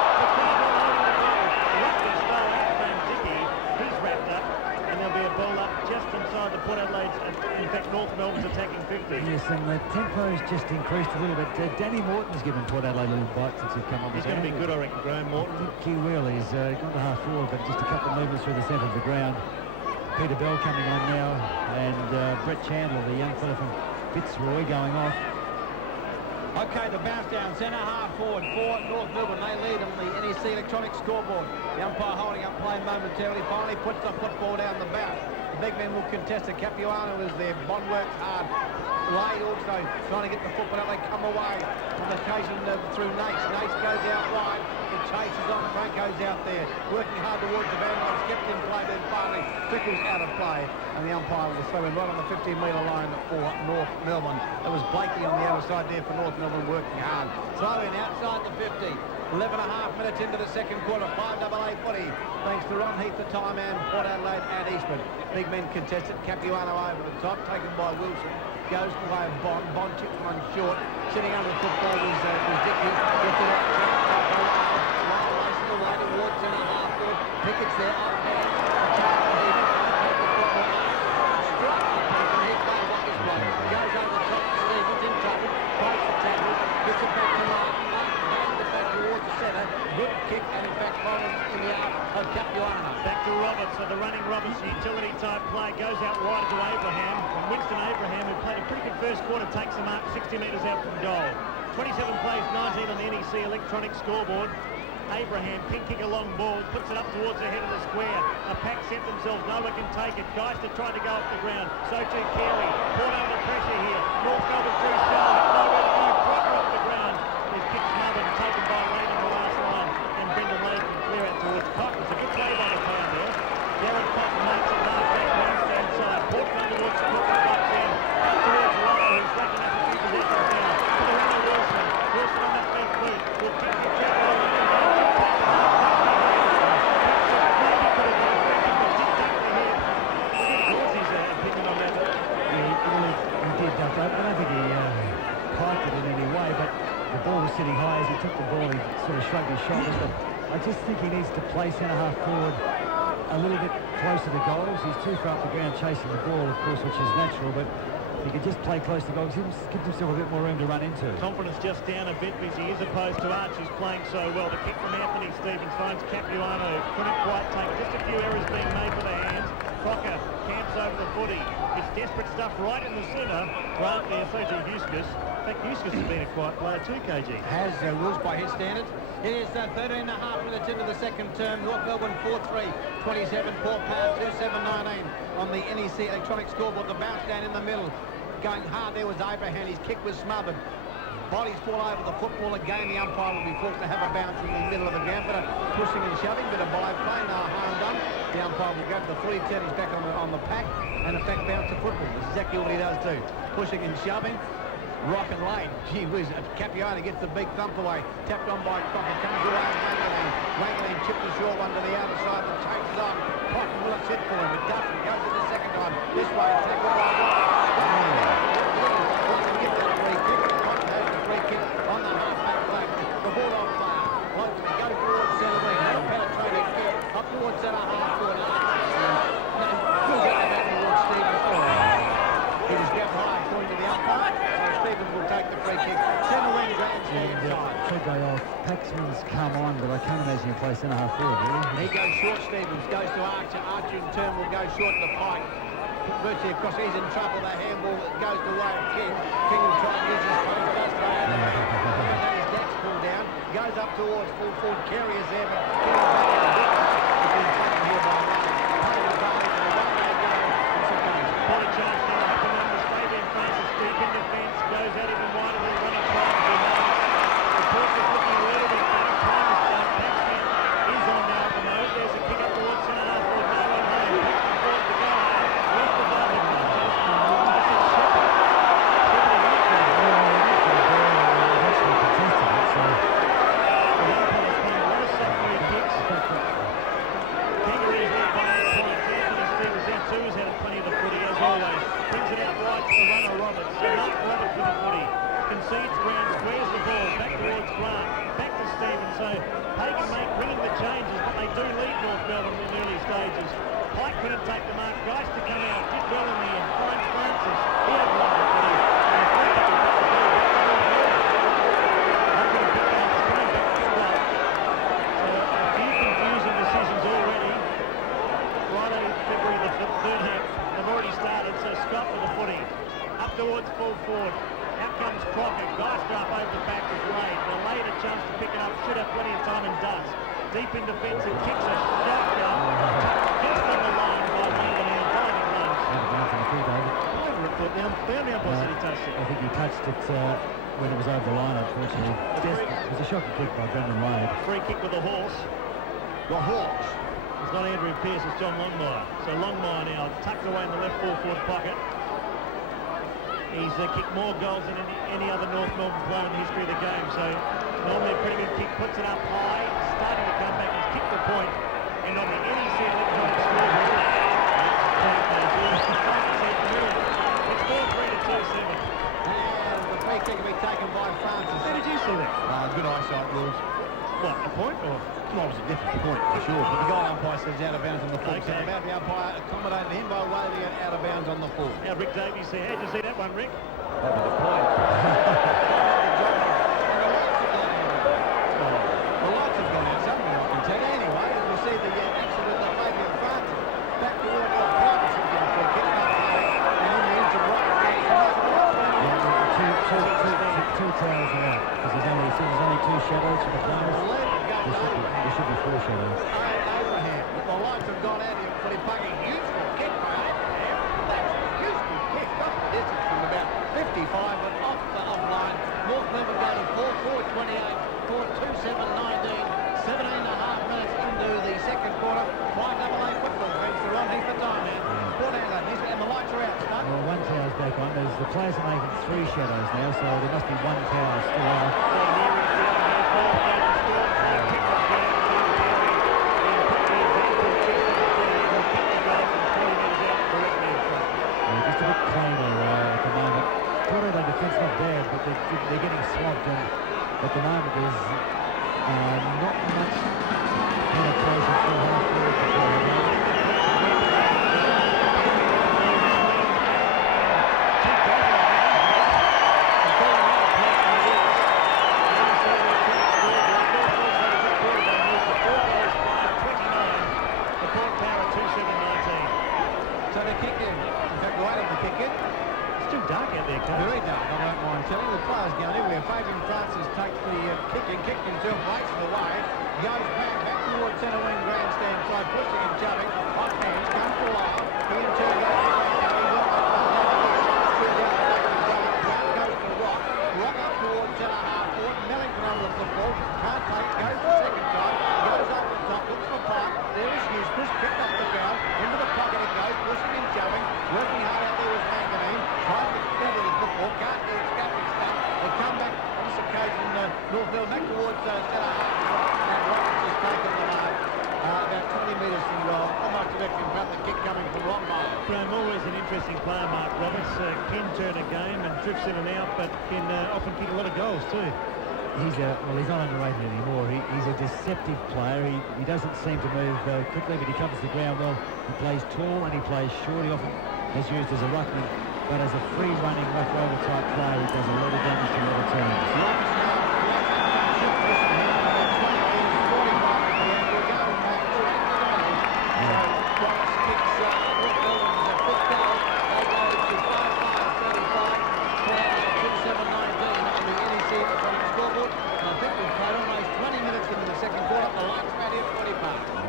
Rutgers stole out from Dickey. He's wrapped up. And there'll be a ball up just inside the Port Adelaide. In fact, North Melbourne's attacking 50. Yes, and the tempo's just increased a little bit. Danny Morton's given Port Adelaide a little bite since he's come on. He's going to be good, I reckon, Graham Morton. I think he will. He's gone to half forward, but just a couple of movements through the centre of the ground. Peter Bell coming on now, and Brett Chandler, the young fella from Fitzroy, going off. Okay, the bounce down, centre half forward for North Melbourne. They lead on the NEC electronic scoreboard. The umpire holding up play momentarily. Finally puts the football down the bounce. The big men will contest it. Capuano is there. Bond works hard. Wade also trying to get the football out. They come away on the occasion through Nace. Nace goes out wide. It chases on. Franco's out there. Working hard towards the boundary. Kept in play. Then finally Trickle's out of play. And the umpire will throw him right on the 15-metre line for North Melbourne. It was Blakey on the outer side there for North Melbourne working hard. Throw in outside the 50. 11.5 minutes into the second quarter. 5AA footy. Thanks to Ron Heath, the tie man, Port Adelaide and Eastman. Big men contested. Capuano over the top. Taken by Wilson. Goes the way of Bond. Bond chips one short. Sitting under the football was Dickey. Gets it out. Lyle racing away towards centre half forward. Pickett's there. Up hand. Charlie Heath. Take the football out. Struck the pace and Heath goes up this way. Goes over the top. Stevens in trouble. Breaks the tackle. Gets it back to Martin. Martin bangs it back towards the centre. Good kick and in fact falling in the arm of Capuano. Back to Roberts, so the running Roberts utility type play goes out wide to Abraham. And Winston Abraham, who played a pretty good first quarter, takes the mark 60 metres out from goal. 27 plays, 19 on the NEC electronic scoreboard. Abraham, pink kick a long ball, puts it up towards the head of the square. A pack set themselves, no one can take it. Geister tried to go up the ground, so too Carey. Caught under pressure here. North Melbourne through Charlotte, nowhere to go. Crocker off the ground. His kick smothered and taken by Lane on the last line. And Brendan Lane can clear out towards Cotton. It's a good play by the pound there. Darren Cotton makes it half back, right hand side. Port towards Crocker. away, but the ball was sitting high. As he took the ball, he sort of shrugged his shoulders. But I just think he needs to play centre-half forward a little bit closer to goals. He's too far up the ground chasing the ball, of course, which is natural, but he could just play close to goals, gives himself a bit more room to run into. Confidence just down a bit, Busy, as opposed to Arch, who's playing so well. The kick from Anthony Stevens finds Capuano, couldn't quite take it. Just a few errors being made with the hands. Crocker camps over the footy. It's desperate stuff right in the centre. Grant there, so to Eustace. In fact, Eustace has been a quiet player too, KG. Has rules by his standards. It is 13 and a half minutes into the second term. North Melbourne 4-3, 27, Port Power 2-7-19 on the NEC electronic scoreboard. The bounce down in the middle. Going hard there was Abraham. His kick was smothered. Bodies fall over the football again. The umpire will be forced to have a bounce in the middle of the ground. Bit of pushing and shoving, bit of by play, no harm done. The umpire will grab the footy, turn his back on the pack, and in fact bounce the football. That's exactly what he does too. Pushing and shoving. Rock and lane. Gee whiz, Capuano gets the big thump away. Tapped on by Crocker. Comes away and Wangaleen. Wangaleen chipped the short one to the outer side and chases on. Crocker will sit for him, but doesn't. Goes to the second time. This way, tackled by on the half-back flag. The Bulldog player. Locally go towards centre wing. No penetrating kick. Up towards centre half court. We'll get back towards Stevens. He was grabbed high according to the umpire. So Stevens will take the free kick. Centre wing grandstand side. Should go off. Paxman's come on, but I can't imagine he plays centre-half forward, really. He goes short, Stevens. Goes to Archer. Archer in turn will go short to Pike. Virtually across. He's in trouble. The handball goes the way of King. King will try and use his pace. Does throw out the back. His neck's pulled down. Goes up towards full forward. Kerry is there, but King will back in a bit. It's been taken here by Ray. Pay the ball. Body charge now. Open numbers. Fabian Francis deep in defence. Goes out even wider than running tries to do now. The Ports is looking a little bit better. Time is done. Paxman is on now at the moment. There's a kick up towards centre half forward. No one home. Paxman forward to go home. Where's the ball? Concedes ground, squares the ball, back towards Grant, back to Stevens. So Hagan bringing the changes, but they do lead North Melbourne in the early stages. Pike couldn't take the mark. Geist to come out, did well in the end. Finds Francis. He had one to footy. And the free kick will pick the ball back to North Melbourne. Not going to pick it up, it's coming back to Scott. So a few confusing decisions already. Friday, February the 13th. They've already started, so Scott with the footy. Up towards full forward. Out comes Crocker. Geister up over the back with Lade. The Lade a chance to pick it up. Should have plenty of time and does. Deep in defence and kicks a shotgun. Just on the line by Wangaleen. Diving runs. Over it, but now the umpire said he touched it. I think he touched it when it was over the line, unfortunately. It was a shocking kick by Brendan Lade. Free kick with the horse. The Hawks. It's not Andrew Pearce, it's John Longmire. So Longmire now tucked away in the left full-forward pocket. He's kicked more goals than any other North Melbourne player in the history of the game. So normally a pretty good kick, puts it up high, starting to come back, he's kicked the point. And on the NEC electronic scoreboard, it's 4-3 to 2-7. And the free kick will be taken by Francis. How did you see that? Good eyesight, rules. What, a point or? Well, it was a different point for sure, but the goal umpire says out of bounds on the full. Okay. So about the umpire accommodating him by waving it out of bounds on the full. Now Rick Davies said, how'd you see that one, Rick? That was the point. The lights have gone out something, I can tell you. Anyway, as we see the accident that Fabian Francis back toward the Parker should get a free kick up high, and in the engine right Two tails are out because there's only two shadows for the players. There should be four shadows. Abraham, the lights have gone out here for the buggy. Useful kick for Abraham. That's a useful kick. Off the distance from about 55, but off the offline. North Melbourne going 4-4-28, 4-2-7-19, 17 and a half minutes into the second quarter. 5AA football bench to run. He's the time now. Port Adelaide, and the lights are out, Scott. Well, one tower's back on. The players are making three shadows now, so there must be one tower still out. Just a bit plainer at the moment. Port Adelaide defence not bad, but they're getting swamped, and at the moment there's not much penetration from half forward for Port Adelaide. So they kicked in. In fact, right of the kick in. It's too dark out there, Coach. Very dark, I don't mind telling you. The players going everywhere. Fabian Francis takes the kicked himself, breaks it away, goes back towards centre wing grandstand side, pushing and shoving. Off hands, comes to Lyle. He in turn goes to goes to Rock. Rock up towards centre half forward. Mellington under the football. Can't take, goes the second time. Goes over the top, looks for Park. There is Eustace, picked up the ground. Into the pocket it goes, pushing and shoving. Working hard out there was Manganine. Trying to get to the football. Can't get it, scapping stuff. They come back on this occasion, Northfield back towards centre half. And Roberts has taken the mark. About 20 metres from goal. Almost directly in front. The kick coming from Longmire. Graham, always an interesting player, Mark Roberts. Can turn a game and drifts in and out, but can often kick a lot of goals too. He's not underrated anymore. He's a deceptive player. He doesn't seem to move quickly, but he covers the ground well. He plays tall and he plays short. He often is used as a ruckman, but as a free-running rough-rover type player, he does a lot of damage to a lot of teams.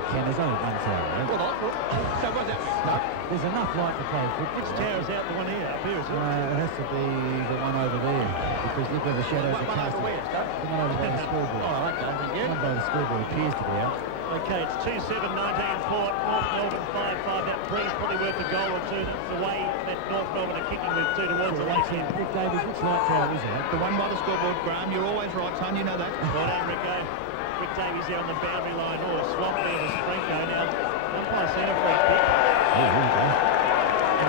Ken, there's only one tower, right? So was it? No. There's enough light to play football. Which tower's out? The one here, up here, is it? It has to be the one over there, because look where the shadows are casting. The one over by the scoreboard. Oh, okay, thank you. The one by the scoreboard appears to be out. Okay, it's 2-7, 19 Port, North Melbourne 5-5. That breeze probably worth a goal or two. The way that North Melbourne are kicking with two towards the left end. Rick Davies, which light tower is it? The one by the scoreboard, Graham. You're always right, son. You know that. Well done, Rico. Rick Davies there on the boundary line. Oh, swamp there was Franco. Now, umpire centre for a kick. Oh, here we go.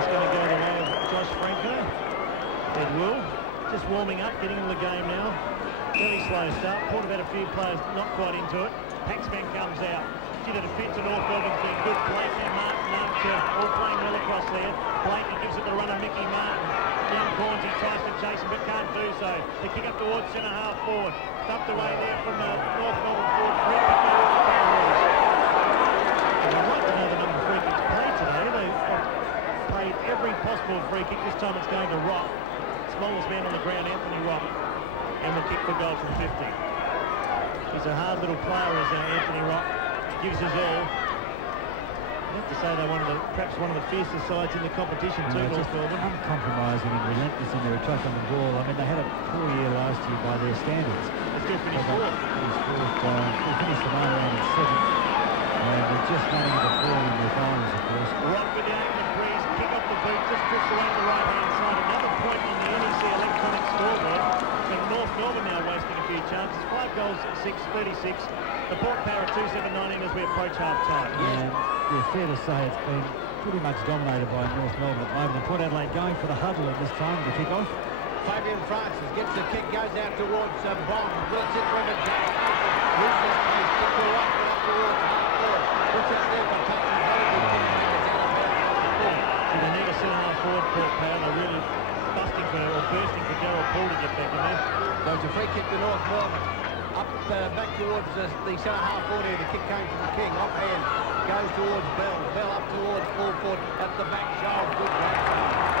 It's going to go the way of Josh Franco. It will. Just warming up, getting into the game now. Very slow start. Port have had a few players not quite into it. Paxman comes out. Did a defence of North Melbourne's been good. Blake and Martin Archer all playing well across there. Blake gives it the runner, Mickey Martin. Young Corns, he tries to chase him but can't do so. The kick up towards centre half forward. Stuffed away there from North Melbourne forward. Free kick over the Kangaroos. I'd like to know the number of free kicks played today. They've played every possible free kick. This time it's going to Rock. Smallest man on the ground, Anthony Rock. And will kick the goal from 50. He's a hard little player, is Anthony Rock. Gives us all. I have to say they're perhaps one of the fiercest sides in the competition too, North Melbourne. Uncompromising and relentless in their attack on the ball. I mean, they had a poor year last year by their standards. They still finished fourth. They finished the round in seventh. And they're just running the ball in their finals, of course. Rock with the aim of breeze, kick off the boot, just drifts around the right-hand side. Another point on the NEC electronic scoreboard. But North Melbourne now wasting a few chances. 5 goals, 6, 36. The Port Power 2-7-19 as we approach half-time. And yeah, fair to say it's been pretty much dominated by North Melbourne at the moment. And Port Adelaide going for the huddle at this time to kick off. Fabian Francis gets the kick, goes out towards Bond. Wilts it for the Jack. Loses pace, kick to Rock, up towards half-forward. Puts it there for Peyton. They need a centre-half forward, Port Power. They're really bursting for Darryl Poole to get back in there. So it's a free kick to North Melbourne. Up back towards the centre-half forward here. The kick came from the King. Off hand. Goes towards Bell. Bell up towards full foot. At the back. Shoal. Good grab.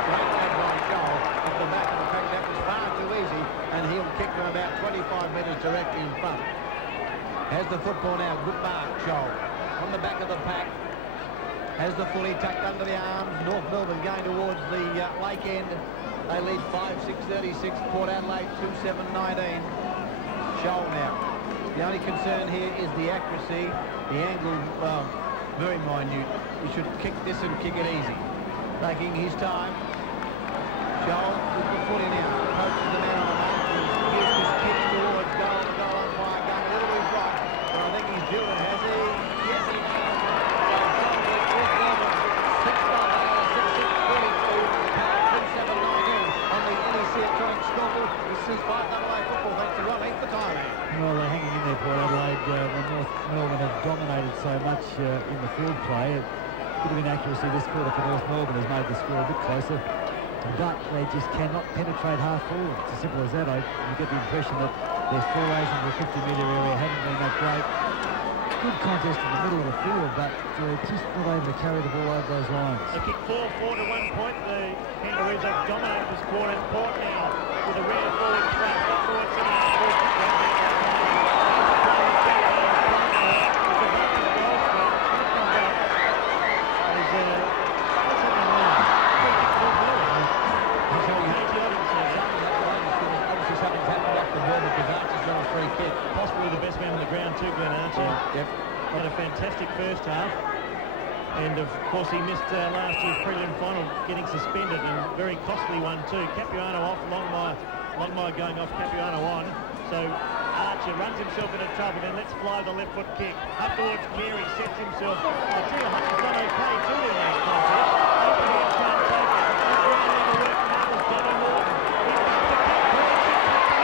Great grab by Shoal. At the back. In fact, that was far too easy. And he'll kick from about 25 metres directly in front. Has the football now. Good mark, Shoal. On the back of the pack. Has the footy tucked under the arms. North Melbourne going towards the lake end. They lead 5-6-36. Port Adelaide 2-7-19. Shoal now. The only concern here is the accuracy. The angle, very minute. He should kick this and kick it easy. Taking his time. Shoal with the footy now. Coaches the man on the mark. Gives his kick towards goal. The goal umpire going a little bit right. But I think he's due it, has he? Yes, he has. So Shoal gets North Melbourne 6-6-42. 2-7-19 on the NEC Well, they're hanging in there, Port Adelaide, when North Melbourne have dominated so much in the field play. A bit of inaccuracy this quarter for North Melbourne has made the score a bit closer, but they just cannot penetrate half forward. It's as simple as that. You get the impression that their forays in the 50-metre area haven't been that great. Good contest in the middle of the field, but just not able to carry the ball over those lines. They kicked 4-4 to 1 point. The Kangaroos have dominated this quarter. Port now with a rare forward thrust up towards the something's happened off the ball because Archer's got a free kick. Possibly the best man on the ground too, Glenn Archer. Yep. Had a fantastic first half. And of course he missed last year's prelim final, getting suspended, and very costly one too. Capuano off, Longmire going off, Capuano on. So Archer runs himself into trouble, then lets fly the left foot kick. Up towards Carey, sets himself. I tell you, Hunter's done okay too in that contest. Abraham can't take it. Ground level work now was Johnny Morton. He comes to kick.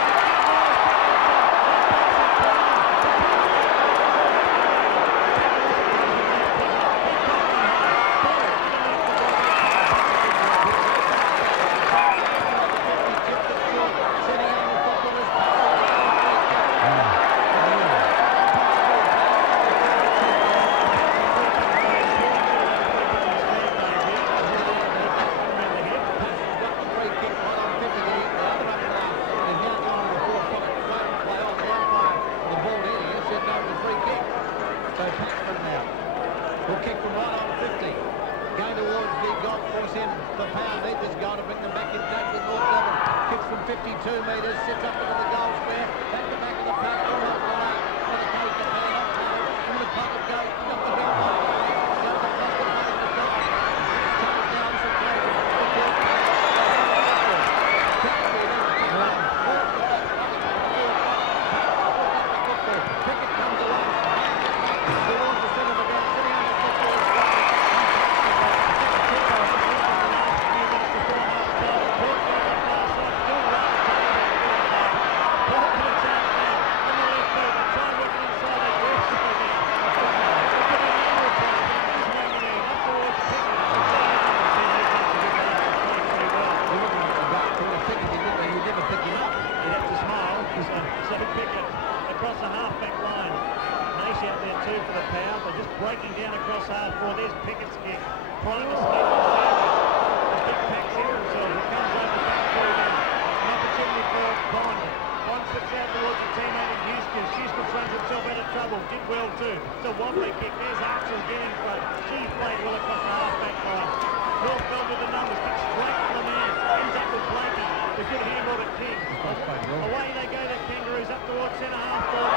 Away they go, the Kangaroos up towards centre half forward.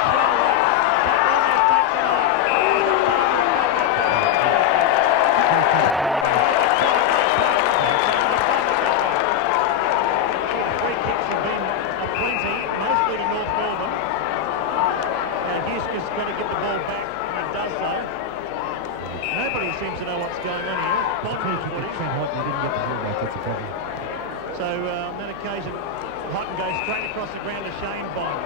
Free kicks have been aplenty, mostly to North Melbourne. Now Huska's going to get the ball back, and it does so. Nobody seems to know what's going on here. Trent Houghton didn't get the ball back, that's a problem. So on that occasion, Houghton goes straight across the ground to Shane Bond.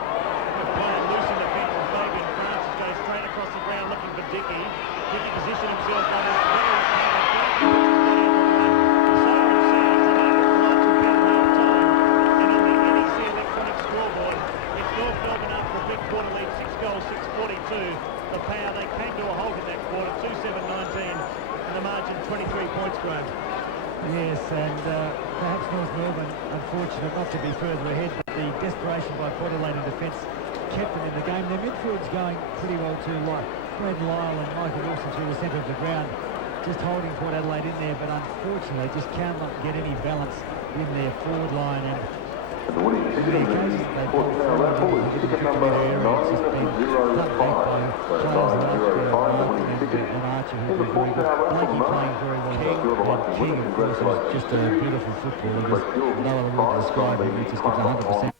Playing loose in the defence from Fabian Francis, goes straight across the ground looking for Dickey. Dickey positioned himself on his very and on the NEC electronic scoreboard, it's North Melbourne up for a big quarter lead, 6 goals, 6:42. The power, they came to a halt in that quarter, 2-7-19, and the margin 23 points, Graham. Yes, and perhaps North Melbourne, unfortunate not to be further ahead, but the desperation by Port Adelaide in defence kept them in the game. Their midfield's going pretty well too, like Brad Lyle and Michael Wilson through the centre of the ground, just holding Port Adelaide in there, but unfortunately just cannot get any balance in their forward line. And The winning ticket in the Port Power raffle is ticket number 905 by the winning ticket. In the Port Power raffle, playing very well. King, of course, is just a beautiful footballer. There's no other word to describe him. He just gives 100%.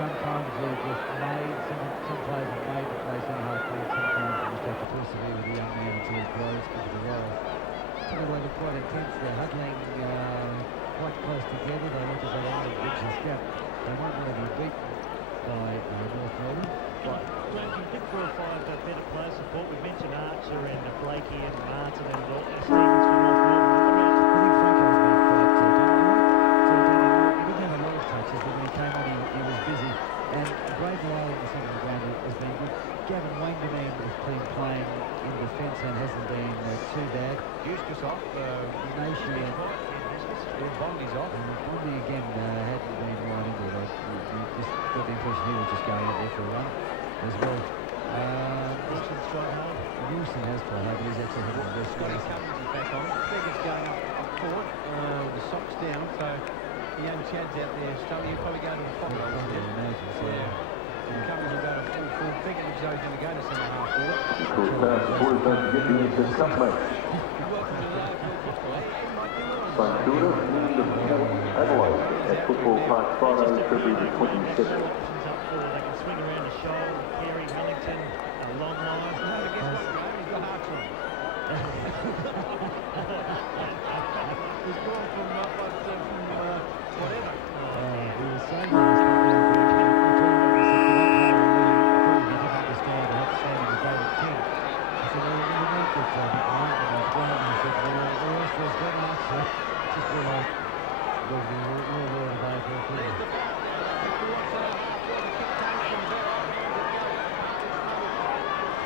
Sometimes they're just made, some players are made to play centre half forward, sometimes you just have to persevere with the young man until he grows into the role. close together. They look as though they want to bridge this gap. They won't want to be beaten by North Melbourne. Right. James, you think 4 or 5 better player support. We mentioned Archer and Blakey and Martin and Stevens for North Melbourne. I think Franco's been quite dominant. He didn't have a lot of touches, but when he came on, he was busy. And Brave Lyle in the centre of the ground has been good. Gavin Wanganeen has been playing in defence and hasn't been too bad. Eustace off. Naishi and Bondi's off. Bondi again hadn't been right into it. You just got the impression he was just going out there for a run as well. Wilson has played hard, but he's actually having the best Scotty race. Cummins is back on. Figure's going up court with the socks down, so the young Chad's out there. Stelly, he'll probably go to the pocket. I can imagine, so. Yeah. And Cummins will go to full figure, looks like he's going to go to centre half forward. Cool pass, supporters don't get you into this cup match. Welcome to the football. He might be willing. St Kilda in the Adelaide at Football Park Friday, February the 27th. Up forward, they can swing around the shoal. Carey, Wellington, long line. No, but guess what, Graham? He's got hearts on. He's gone from whatever. We were saying last night, we were talking about this, didn't understand the hot standing of David King. I said, well, we need to try to find him. And I said, well, the rest of us got an answer. Just realised we're worried about it. There's the bat now. If you watch that, the kick comes from there.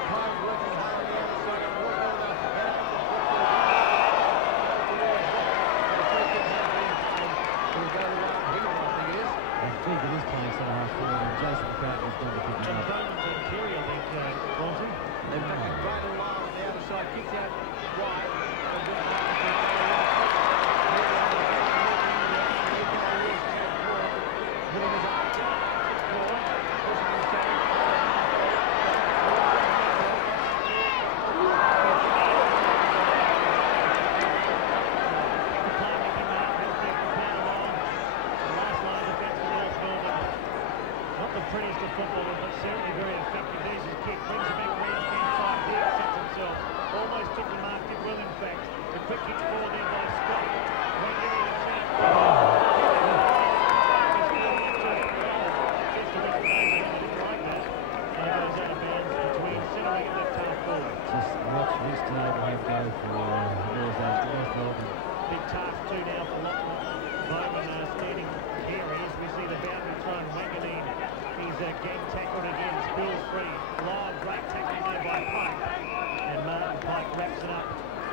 Clyde working hard on the outside and work on the head up the football. He'll go to Higgins, I think it is. And Figure is playing centre half forward, and Jason Cartney's going to pick him And up. Bowman and Carey, I think, Bronzy. They've got a great line on the outer side, kicked out wide. Prettiest of footballers, but certainly very effective. There's his kick, brings it back grandstand side, here sets himself. Almost took the mark, did well in fact. The quick kick forward there by Scott. Won't give it a chance. Just a reclamation, I didn't like that. And it goes out of bounds between centre wing and left half forward. Just watch Winston Abraham go for North Melbourne. Big task too now for Lockwood. Bowman standing here as we see the boundary thrown. Wanganeen. He's gang tackled again, spills free. Lyle, great tackling there by Pike. And Martin Pike wraps it up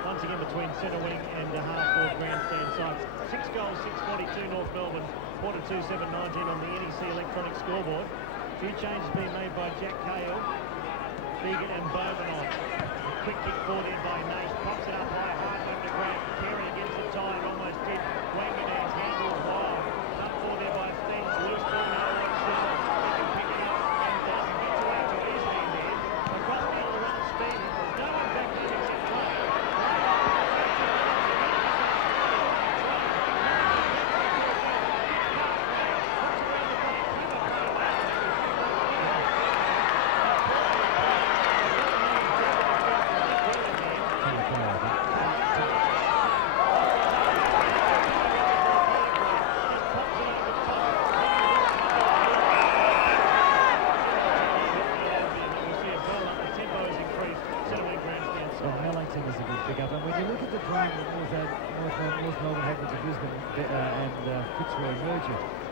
once again between centre wing and the half-forward grandstand side. 6 goals, 642 North Melbourne, quarter 2-7-19 on the NEC electronic scoreboard. A few changes being made by Jack Cahill. Deegan and Bowman on. A quick kick forward in by Nash, pops it up high, hard underground. Carey against the tie and almost did. Wanganeen's handles wild. Up forward there by Stevens, loose ball now, right shoulder.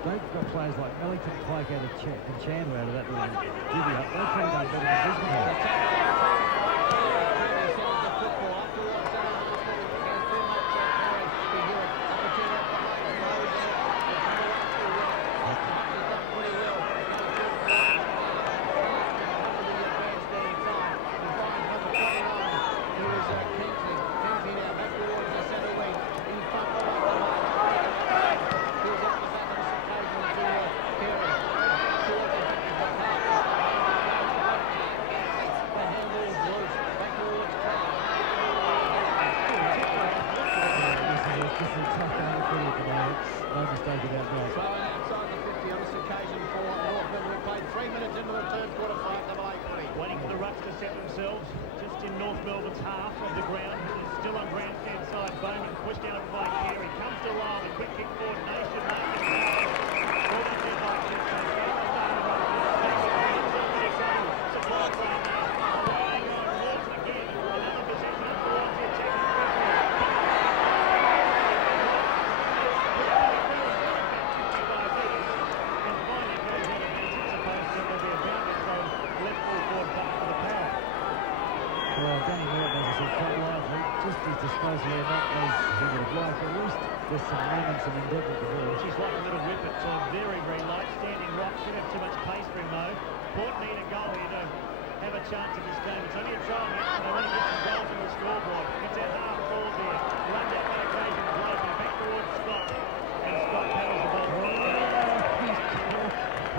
They've got players like Ellington, Pike out of and Chandler out of that little divvy up. They've probably done better than Brisbane have. No mistake about that. So outside the 50 on this occasion for Northman. We've played 3 minutes into the third quarter, 5-8 footy. Waiting for the rucks to set themselves just in North Melbourne's half of the ground. Still on grandstand side. Bowman pushed out by Carey. Comes to Lyle. A quick kick forward. scoreboard for the Power. Well, Danny Morton, as I said, quite lively, just as disposable not as he would have liked, at least there's some moments of endeavour at the ball. She's like a little whippet, so very, very light, standing rock, shouldn't have too much pace for him though. Port need a goal here to have a chance in this game. It's only a trial match, and they want to get some goals on the scoreboard. It's at half forward there. Runs out by occasion, Blakey back towards Scott, and Scott powers the ball.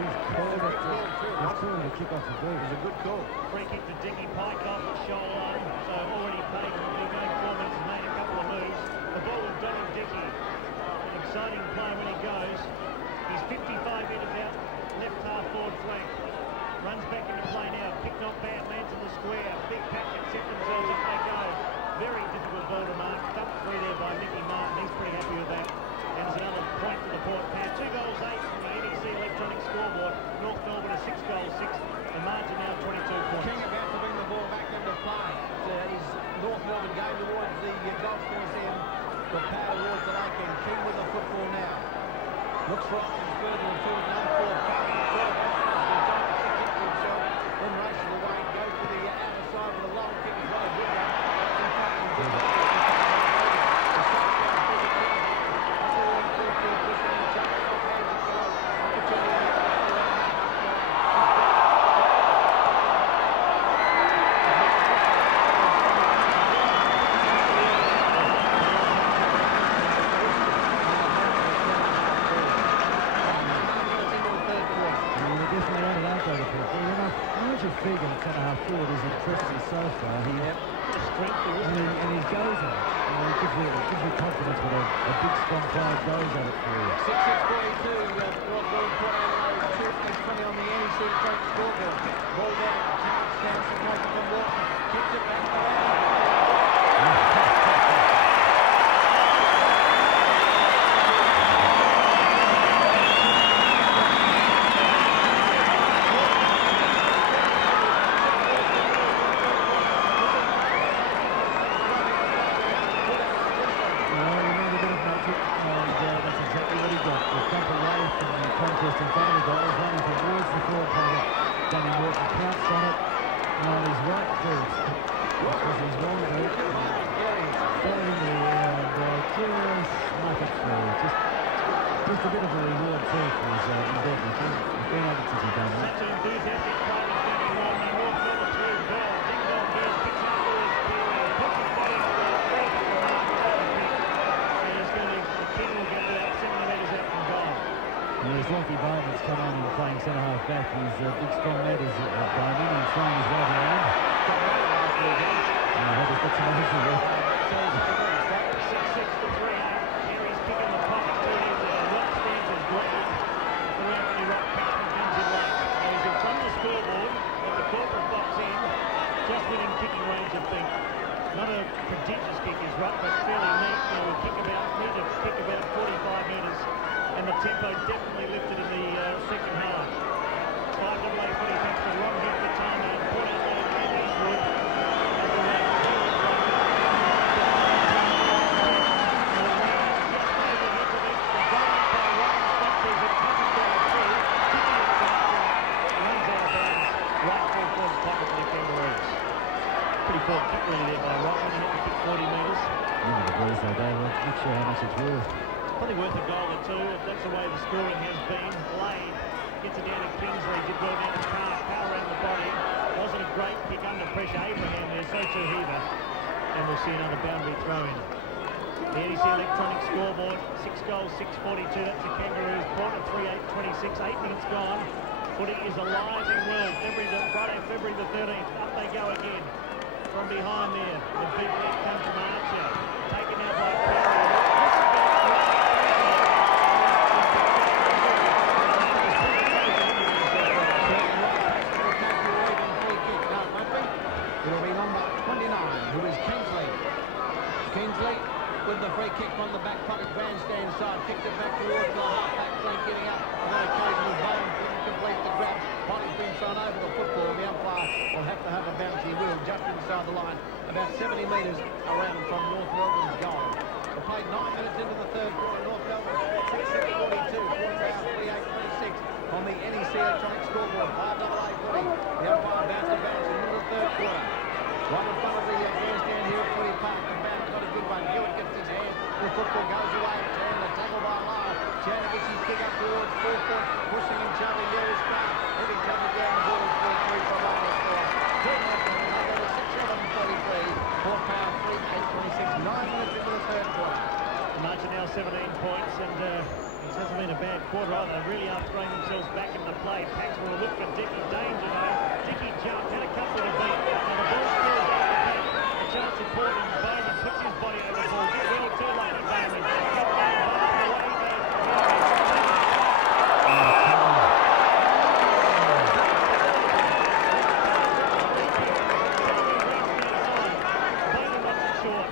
He's calling a kick off the boot. It's a good call. Free kick to Dickie Pike off at shoulder line, so already paid. He'll be going 4 minutes and made a couple of moves. The ball with Donny Dickie. An exciting play when he goes. He's 55 metres out, left half forward flank. Runs back into play now. Pick not bad, lands in the square. Big packet set themselves if they go. Very difficult ball to mark. Dumped free there by Mickey Martin. He's pretty happy with that. And it's another point for the Port Pack. 2 goals 8 from the NEC electronic scoreboard. North Melbourne is 6 goals 6. The margin now 22 points. King about to bring the ball back into play. Is North Melbourne going towards the golf course end. The power towards the lake end. King with the football now. Looks for options further and forward. Number 4, Captain Himself. Then races away. Goes to the outer side with a long kick as well. Good one. In fact, Figure at centre-half forward has impressed me so far. He, and he goes at it. You know, it gives you confidence when a big, strong player goes at it for you. 6-6-42, North Melbourne Port Adelaide 2-20 on the NEC front scoreboard. Ball down at the chance, stands and goes from Walton. Kicks it back to just a bit of a reward too for his endeavour. He's been able to do that. Such an enthusiastic play was Danny Morton. He walks over to his ball. Ding dong here, picks up Lewis Peary, puts his body on the free kick from Mark. And he's going to, the King will get about 70 metres out from goal. Yeah, his Lockie Bowman's come on and playing centre-half back. He's big, strong lad is Bowman and throwing his weight around. That has got some energy there. 6-6-3. Peary's kicking the pocket too. Rock stands his ground. The Anthony Rock Paxman comes in late. And he's in front of the scoreboard at the corporate box end. Just within kicking range, I think. Not a prodigious kick is Rock, but fairly neat. You know, need to kick about 45 metres. And the tempo definitely lifted in the second half. 5-8 footy thanks to Ron Heath for time and Port Adelaide and Eastwood. Pretty poor kick really there by Rock. Only hit the kick 40 metres. Into the breeze though, Dave. I'm not sure how much it's worth. Probably worth a goal or two if that's the way the scoring has been. Lade gets it down to Kingsley. Did well down to Carr. Power around the body. Wasn't a great kick under pressure. Abraham there, so too Heaver. And we'll see another boundary throw in. The NEC electronic scoreboard. 6 goals, 6:42. That's the Kangaroos. Port at 3-8-26. 8 minutes gone. Footy is alive and well. Friday, February the 13th. Up they go again. From behind there. The big leg comes from Archer. Taken out by Perry. It'll be number 29, who is Kingsley. Kingsley with the free kick from the back pocket grandstand side. Kicked it back towards the half-back flank, getting up. On that occasion, the ball didn't complete the grab. Polly's been thrown over the football. The umpire will have to have a bouncy wheel just inside the line, about 70 metres around from North Melbourne's goal. We played 9 minutes into the third quarter. North Melbourne 6-6-42. Port Power 38-26. on the NEC electronic scoreboard. 5AA footy. The umpire about to bounce in the middle of the third quarter. Right in front of the grandstand here at Footy Park. The bounce got a good one. Hewitt gets his hand. The football goes away. Chan, the tackle by Lyle. Chan gets his kick up towards full foot. Pushing and shoving. There is Clark. Heavy cover down the ball. 4-3 for Lyle score. Good enough. They go to 6-7-33. Port Power 3-8-26. 9 minutes into the third quarter. Margin now 17 points, and it hasn't been a bad quarter either. They really are throwing themselves back in the play. Packs will look for Dickey. Danger though. Dickey jumped, had a couple of beat, and the ball falls over the pack. A chance of Portland. Bowman puts his body over the ball. Gets well too late at Bowman. Got back, Bowman away he goes. Bowman wants it short.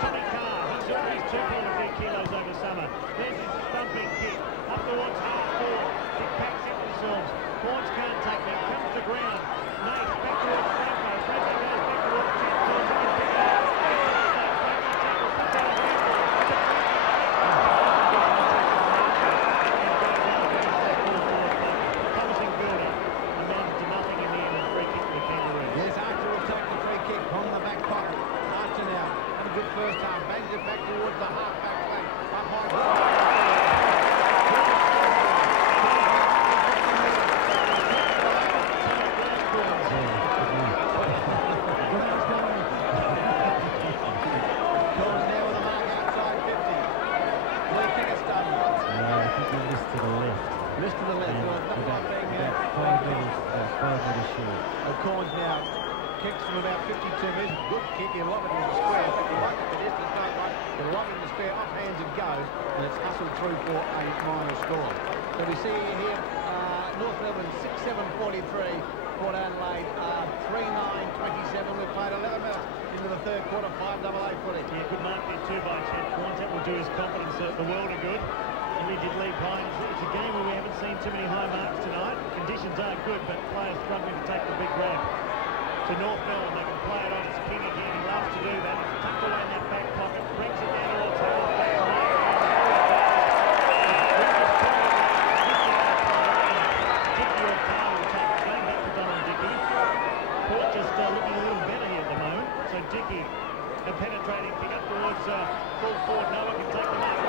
Tommy Carr, he's already 2.3 kilos over summer. There's his thumping kick. Up towards half forward. Big packs hit themselves. Horns can't take that. Comes to ground. Nace back towards Franco. Franco goes back towards Ted. He can pick it up. Franco tackles. Puts out a handball. It's a free kick. Promising building. Amounted to nothing in the end. A free kick for the Kangaroos. Yes, Archer will take the free kick from the back pocket. Archer now had a good first half. Bangs it back towards the half-back flank. Up high. Missed to the left. About 5 metres short. Corns now kicks from about 52 metres. Good kick. He'll lob it in the square. But he likes it the distance. Don't like. He'll lob it in the square. Off hands it goes. And it's hustled through for a minor score. So we see here North Melbourne 6-7-43. Port Adelaide 3-9-27. We've played 11 minutes into the third quarter. 5AA footy. Yeah, good mark there too by Chad Corns. That will do his confidence the world of good. And we did leave high. It's a game where we haven't seen too many high marks tonight. Conditions are good, but players struggling to take the big grab. To North Melbourne, they can play it on. It's King again. He loves to do that. Tucked away in that back pocket. Brings it down towards half back. Port just looking a little better here at the moment. So Dickey, a penetrating kick up towards full forward. No one can take the mark.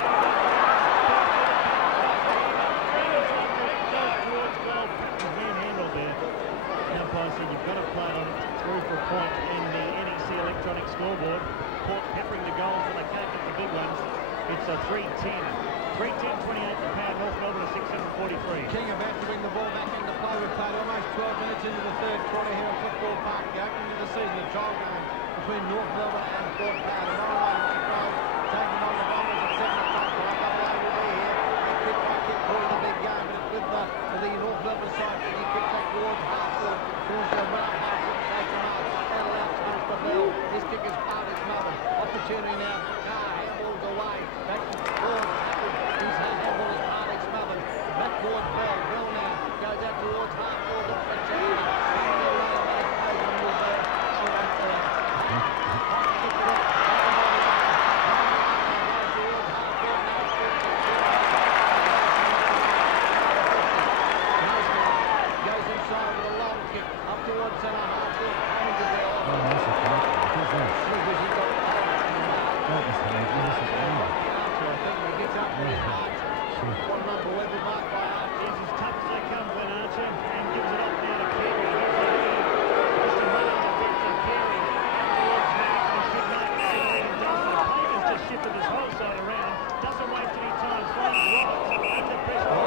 You've got to play it on through for a point in the NEC electronic scoreboard. Port peppering the goals, but they can't get the big ones. It's a 3-10. 3-10-28 to power North Melbourne at 6-7-43. King about to bring the ball back into play. We've played almost 12 minutes into the third quarter here at Football Park. The opening of the season, a trial game between North Melbourne and Port Power. The 9-1 throws taken on the Bombers at 7 o'clock. Adelaide will be here. A kick by kick call the big game, but it's with the North Melbourne side. And he kicks back towards half-court. Finished the run up half-court. Takes him up. And allows to finish the ball. This kick is hard as mother. Opportunity now. Carr handballs away. Back to forward. His handball is hard as smothered. Back towards Bell. Bell now goes out towards half-court. Looks for Chan. And the run away. Open will be right there. Goes inside with a long kick up towards centre half-court. Hands it there. Slippers, he got Archer, I think, when he gets up pretty hard. What an unbelievable mark by Archer. It's as tough as they come when Archer and gives it off now to Carey. Just a run on the fence of Carey. Out towards Max, and he should make it. And does so. Pagan's just shifted this whole side around. Doesn't waste any time. Swings right under pressure.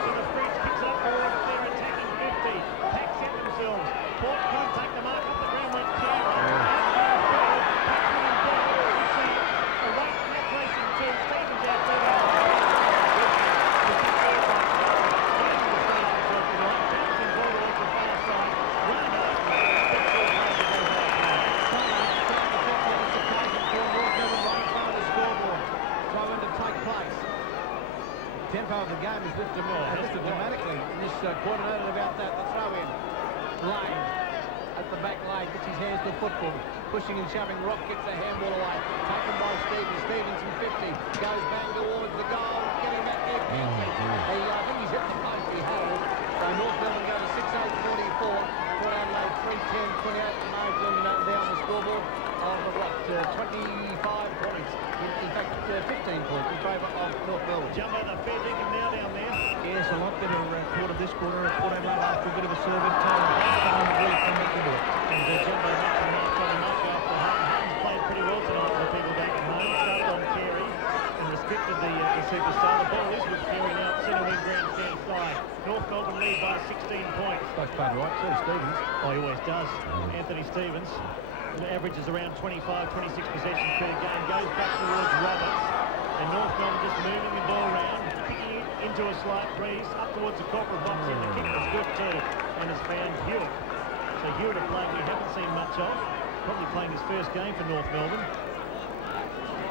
So the French kicks up towards their attacking 50. Packs hit themselves. Port can't take the mark off the ground. Went Chandler. Tempo of the game is lifted dramatically in this quarter. Noted about that. The throw in. Lane at the the back line, gets his hands to the football. Pushing and shoving, Rock gets the handball away. Taken by Stevens. Stevenson 50. Goes bang towards the goal. Getting back there. I think he's hit the post. He has. So North Melbourne go to 6-8-44. Port Adelaide 3-10-28. The margin there on the scoreboard of what, 25 points. In fact, 15 points in favour of North Melbourne. Jumbo, the fair dinkum now down there. Yes, a lot better quarter this quarter. Port Adelaide after a bit of a serve in time. Really come back to work. And Jumbo mentioned that from the knock after Hutton's played pretty well tonight for the people back at home. Started on Carey and restricted the superstar. The ball is with Carey now at centre wing grandstand side. North Melbourne lead by 16 points. Both played right, so does Stevens. Oh, he always does. Anthony Stevens averages around 25, 26 possessions per game. Goes back towards Roberts. And North Melbourne just moving the ball around, kicking it into a slight breeze, up towards the corporate box, and the kick was good too, and has found Hewitt. So Hewitt, a player we haven't seen much of, probably playing his first game for North Melbourne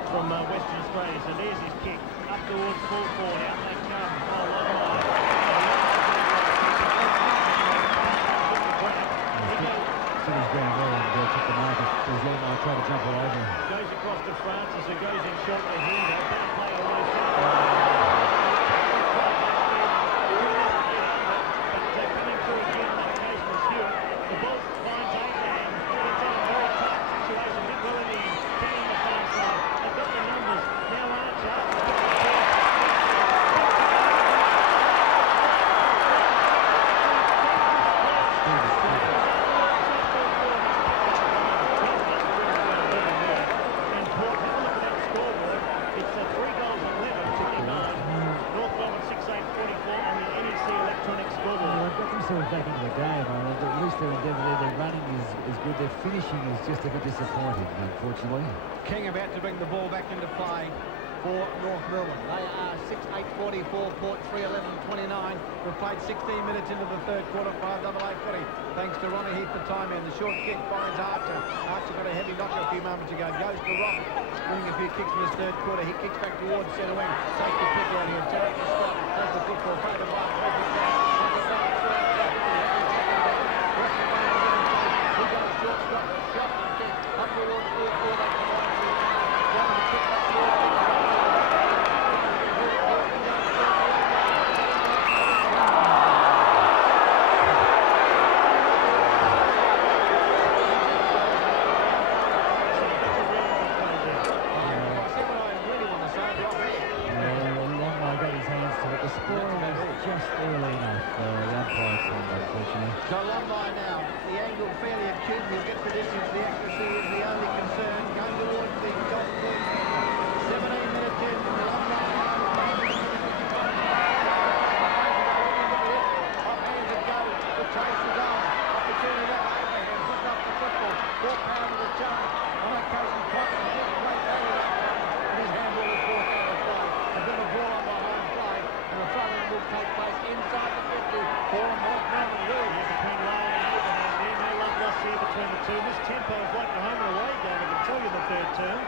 from Western Australia. So there's his kick, up towards full forward, out they come. Oh, long line. City's going well and took the marker. He's letting my try to jump all over him. Goes across to Francis, who goes in short to Heaver. Better play away. But coming through again, that occasion was Hewitt. The ball finds Abraham. It's in a very tight situation. Big Willoughby carrying the far side. They've got the numbers. Now Archer. Back into the game. At least their endeavour there, their running is good, their finishing is just a bit disappointing, unfortunately. King about to bring the ball back into play for North Melbourne. They are 6-8-44, Port 3-11-29. We've played 16 minutes into the third quarter, 5-8 footy. Thanks to Ronnie Heath, the time in. The short kick finds Archer. Archer got a heavy knocker a few moments ago. Goes to Rock. Winning a few kicks in this third quarter. He kicks back towards centre wing. Takes the pick out here. Terry Scott has the football. Favored by up towards full forward, they come on to the kick back The score was just early enough. The umpire called, unfortunately. So long by now. The angle fairly acute. He'll get the distance. The accuracy is the only concern. Going towards the top point. 17 minutes in. Long by now. Off hands it goes. The chase is on. Opportunity left. Abraham puts up the football. 4 pounds of the jump. On occasion, Crocker has just played that up. And his handball is forced out of play. A bit of ball on behind play. And the throw-in will take place inside the 50 for North Melbourne. Really, between Lyle and Abraham there. No love lost here between the two. This tempo is like the home and away game, I can tell you, the third term.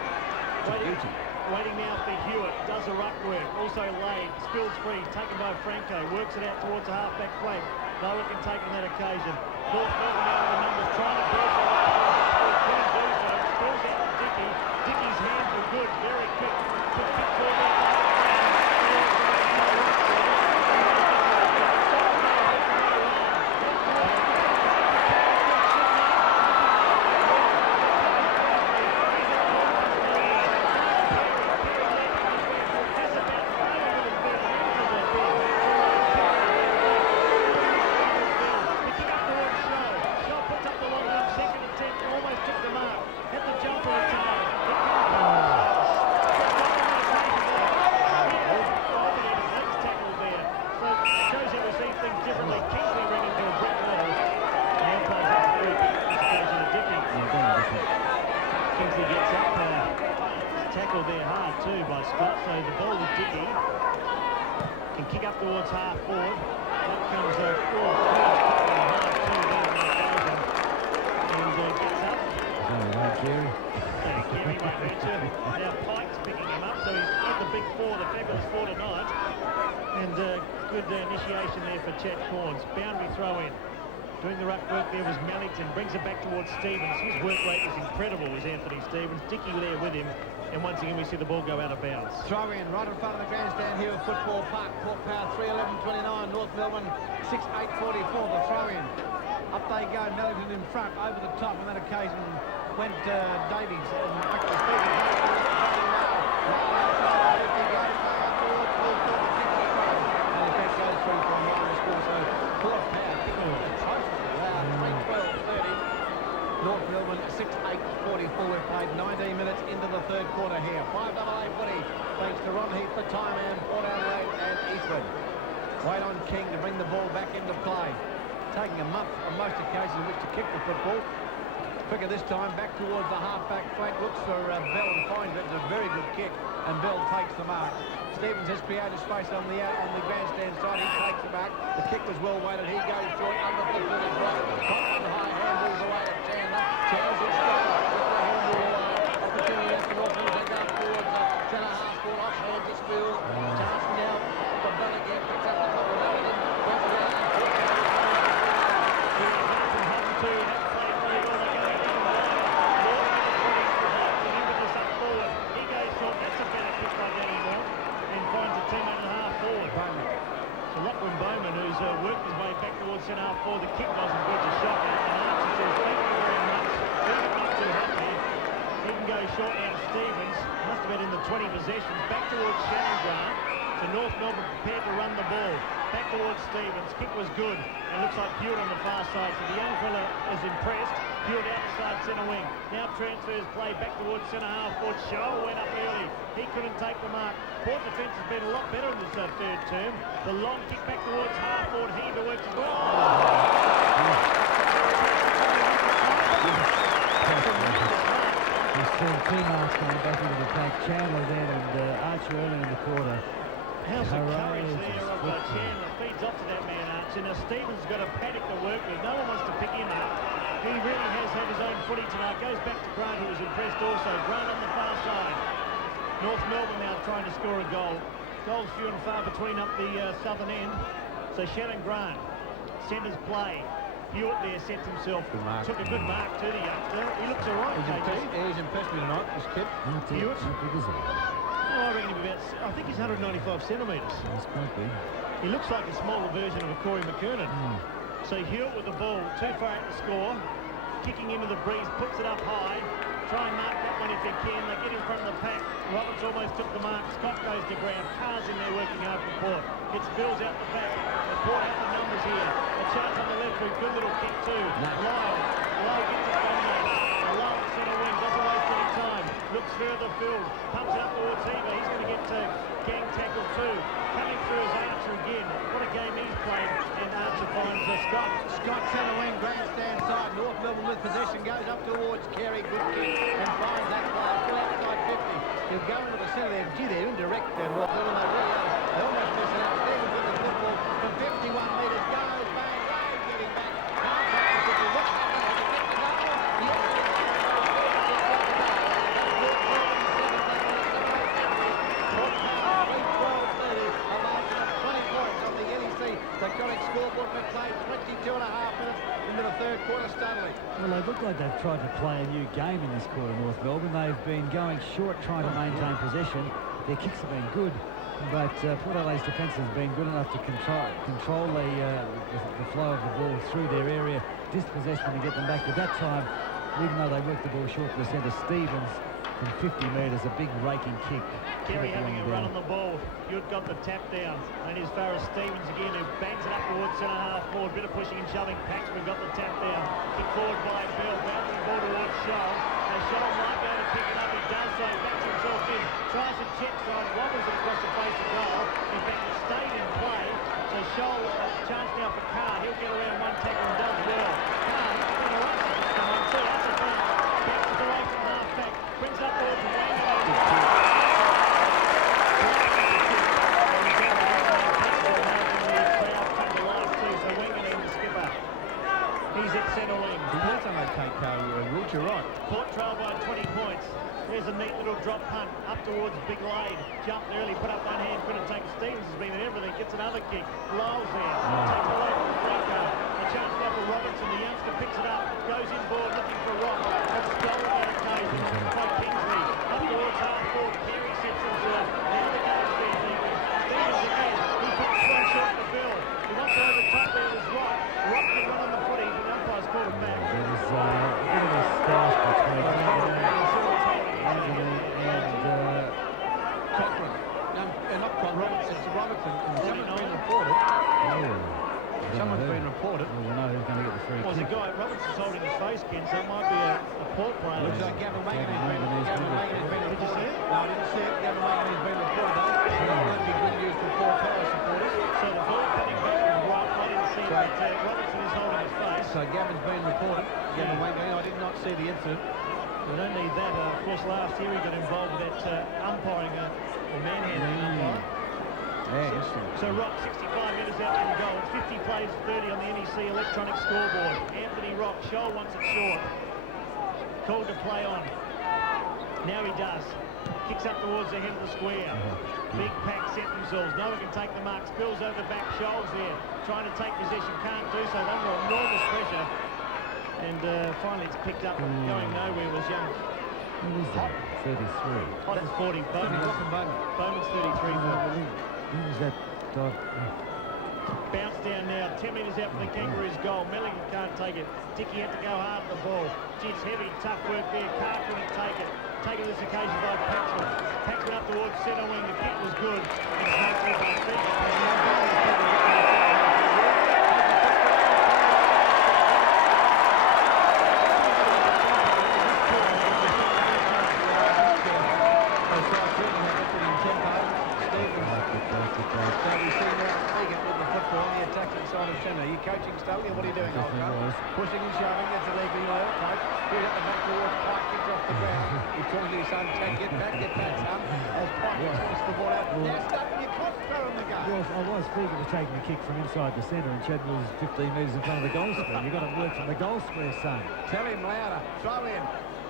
Waiting now for Hewitt. Does a ruck work. Also laid. Spills free. Taken by Franco. Works it out towards the half-back flank. No one can take on that occasion. North Melbourne out of the numbers. Trying to burst the last one. Couldn't do so. Spills out to Dickey. Dickey's hands were good. Very quick. Took kick forward. Doing the ruck work there was Mellington. Brings it back towards Stevens. His work rate was incredible, was Anthony Stevens. Dickey there with him. And once again, we see the ball go out of bounds. Throw in right in front of the grandstand here at Football Park. Port Power 3:11:29. North Melbourne 6:8:44. The throw in. Up they go. Mellington in front over the top. On that occasion went Davies. And actually Stevens goes for it. He goes towards full court. The kick is thrown. And if that goes through from line of score. So Port Power kicking it atrociously loud. 3:12:30. North Melbourne 6:8:44. We've played 19 minutes into the third quarter here. 5AA footy. Thanks to Ron Heath, the time man, Port Adelaide and Eastwood. Wait on King to bring the ball back into play. Taking a month on most occasions in which to kick the football. Quicker this time, back towards the half-back flank. Looks for Bell and finds it. It's a very good kick, and Bell takes the mark. Stevens has created space on the grandstand side. He takes the mark. The kick was well weighted. He goes short, underfoot with his right. Top and high, handballs away to Chandler. Chandler's in straight with the handball away. Opportunity left for Northwood. They go towards centre half court. Offhand to Spill. Chance now for Bell again. Picks up the ball. Bowman, who's worked his way back towards centre half forward. The kick wasn't good to shot, and Archie says, thank you very much. We're not too happy. He can go short now to Stevens. Must have been in the 20 possessions. Back towards Shannon Grant. So North Melbourne prepared to run the ball. Back towards Stevens. Kick was good. And looks like Hewitt on the far side. So the young fella is impressed. Hewitt outside centre wing. Now transfers play back towards centre half forward. Shoal went up early. He couldn't take the mark. Port defence has been a lot better in this third term. The long kick back towards half forward. Heaver works his way. He's turned 2 marks going back into the tank. Chandler then and Archer early in the quarter. How's the courage there of Chandler? Feeds off to that man, Archer. Now Stevens got a paddock to work with. No one wants to pick him up. He really has had his own footy tonight. Goes back to Grant, who was impressed also. Grant on the far side. North Melbourne now trying to score a goal. Goals few and far between up the southern end. So Shannon Grant centres play. Hewitt there sets himself. Took a good mark to the youngster. He looks all right. He's impressed me tonight, this kid. Hewitt. I reckon he's about, I think he's 195 centimetres. That's quite big. He looks like a smaller version of a Corey McKernan. So Hewitt with the ball, too far out to score. Kicking into the breeze, puts it up high. Try and mark that one if you can. They get in front of the pack. Roberts almost took the mark. Scott goes to ground. Carr's in there working hard for Port. Gets Bills out the back. The Port out the numbers here. A chance on the left for a good little kick too. Lyle gets it from there. Lyle at centre wing. Doesn't waste any time. Looks further field. Pumps it up towards Heaver. He's going to get gang tackle too. Coming through is Archer again. What a game he's played. And Archer finds Scott. Scott centre wing, grandstand side. North Melbourne with possession. Goes up towards Carey. Good kick. And finds that player. Still outside 50. He'll go into the centre there. Gee, they're indirect there. North Melbourne. They really are. They almost miss it out. Stevens with the football from 51 metres. Goes bang, bang. Getting back. Can't take the football. What's happening? Has he kicked the goal? Yes. The correct scoreboard for play, 22 and a half minutes into the third quarter, Studley. Well, they look like they've tried to play a new game in this quarter, North Melbourne. They've been going short, trying to maintain possession. Their kicks have been good, but Port Adelaide's defence has been good enough to control the flow of the ball through their area, dispossess them and get them back. At that time, even though they worked the ball short to the centre, Stevens from 50 metres, a big raking kick. Kerry having a run on the ball. You'd got the tap down. And as far as Stevens again, who bangs it up towards centre half forward. Bit of pushing and shoving. Paxman got the tap down. Kick forward by Bell. Bouncing the ball towards Scholl. And Scholl might be able to pick it up. He does so. Backs himself in. Tries a check side. Wobbles it across the face of goal. In fact, it stayed in play. So Scholl, chance now for Carr. He'll get around one tackle and does well. Carr, he's been a run. That's a bounce. Backs it away from half back. Brings up towards the wing. He's at centre wing. He has an okay carry, Root, you're right. Port trail by 20 points. There's a neat little drop punt up towards Big Lane. Jumped early, put up one hand, couldn't take it. Stevens has been at everything, gets another kick. Lyle's there. Takes away from the front goal. A chance now for Roberts Baxter picks it up, goes inboard looking for Rock. It's stolen that occasion by Kingsley. Up towards half-forward, Carey sets himself. Now the game's been leaving. Stevens again. He puts one shot to Bill. He wants to overtake there with Rock. Rock can run on the footy, but the umpire's called it back. There was a bit of a start between Anthony and Cochran. No, not Cochran. It's Robertson. And someone's been reported. Someone's been reported. Well, we know who's going to get the free Well, the kick. guy, Robertson's holding his face, Ken, so it might be a poor player. Looks like Gavin Manganese has been Did you reported. see it? No, I didn't see it. Gavin Manganese has been reported. That won't be good news for Port Power supporters. So the ball coming back from Rock. I didn't see that. Robertson is holding his face. So Gavin's been reported. Gavin Manganese, I did not see the incident. We don't need that. Of course, last year he got involved with that umpiring or manhandling umpire. Yeah, interesting. So Rock, 65 metres out from goal. 50 plays 30 on the NEC electronic scoreboard. Anthony Rock, Shoal wants it short. Called to play on. Now he does. Kicks up towards the head of the square. Big pack set themselves. No one can take the mark. Spills over the back. Shoals there. Trying to take possession. Can't do so. Under enormous pressure. And finally it's picked up. Going nowhere was young. Who is that? 33. Hot is 40. Bowman's 33. Who was that? Bounce down now, 10 metres out from the Kangaroos' goal. Milligan can't take it. Dickey had to go hard at the ball. Gee, it's heavy, tough work there. Carr couldn't take it. Taken this occasion by Paxman. Paxman up towards centre wing. The kick was good. And it's not good by feet. So we see now Egan with the football on the attacking side of centre. Are you coaching Stoley or what are you doing? Pushing and shoving, it's a legal low. Coach, here's at the back towards Pike, kicked off the ground. He's talking to his son, get back, son. As Pike pushes the ball out. Now Stoley, you can't throw him the game. Well, I was Fegan was taking a kick from inside the centre and Chad was 15 metres in front of the goal square. You've got to work from the goal square, son. Tell him louder. Throw in.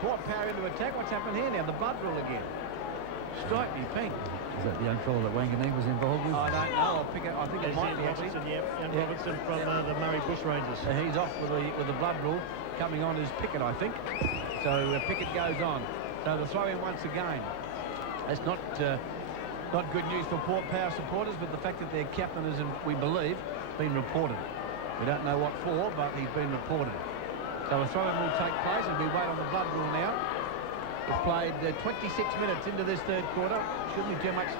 Port Power into attack. What's happened here now? The blood rule again. Strike me pink. Is that the young fellow that Wanganeen was involved with? I don't know. I'll pick it. I think it There's might Ian be actually. Robertson, Ian Robertson from the Murray Bushrangers. He's off with the blood rule. Coming on is Pickett, I think. So Pickett goes on. So the throw in once again. It's not good news for Port Power supporters, but the fact that their captain is, we believe, been reported. We don't know what for, but he's been reported. So a throw in will take place as we wait on the blood rule now. We've played 26 minutes into this third quarter. Shouldn't be too much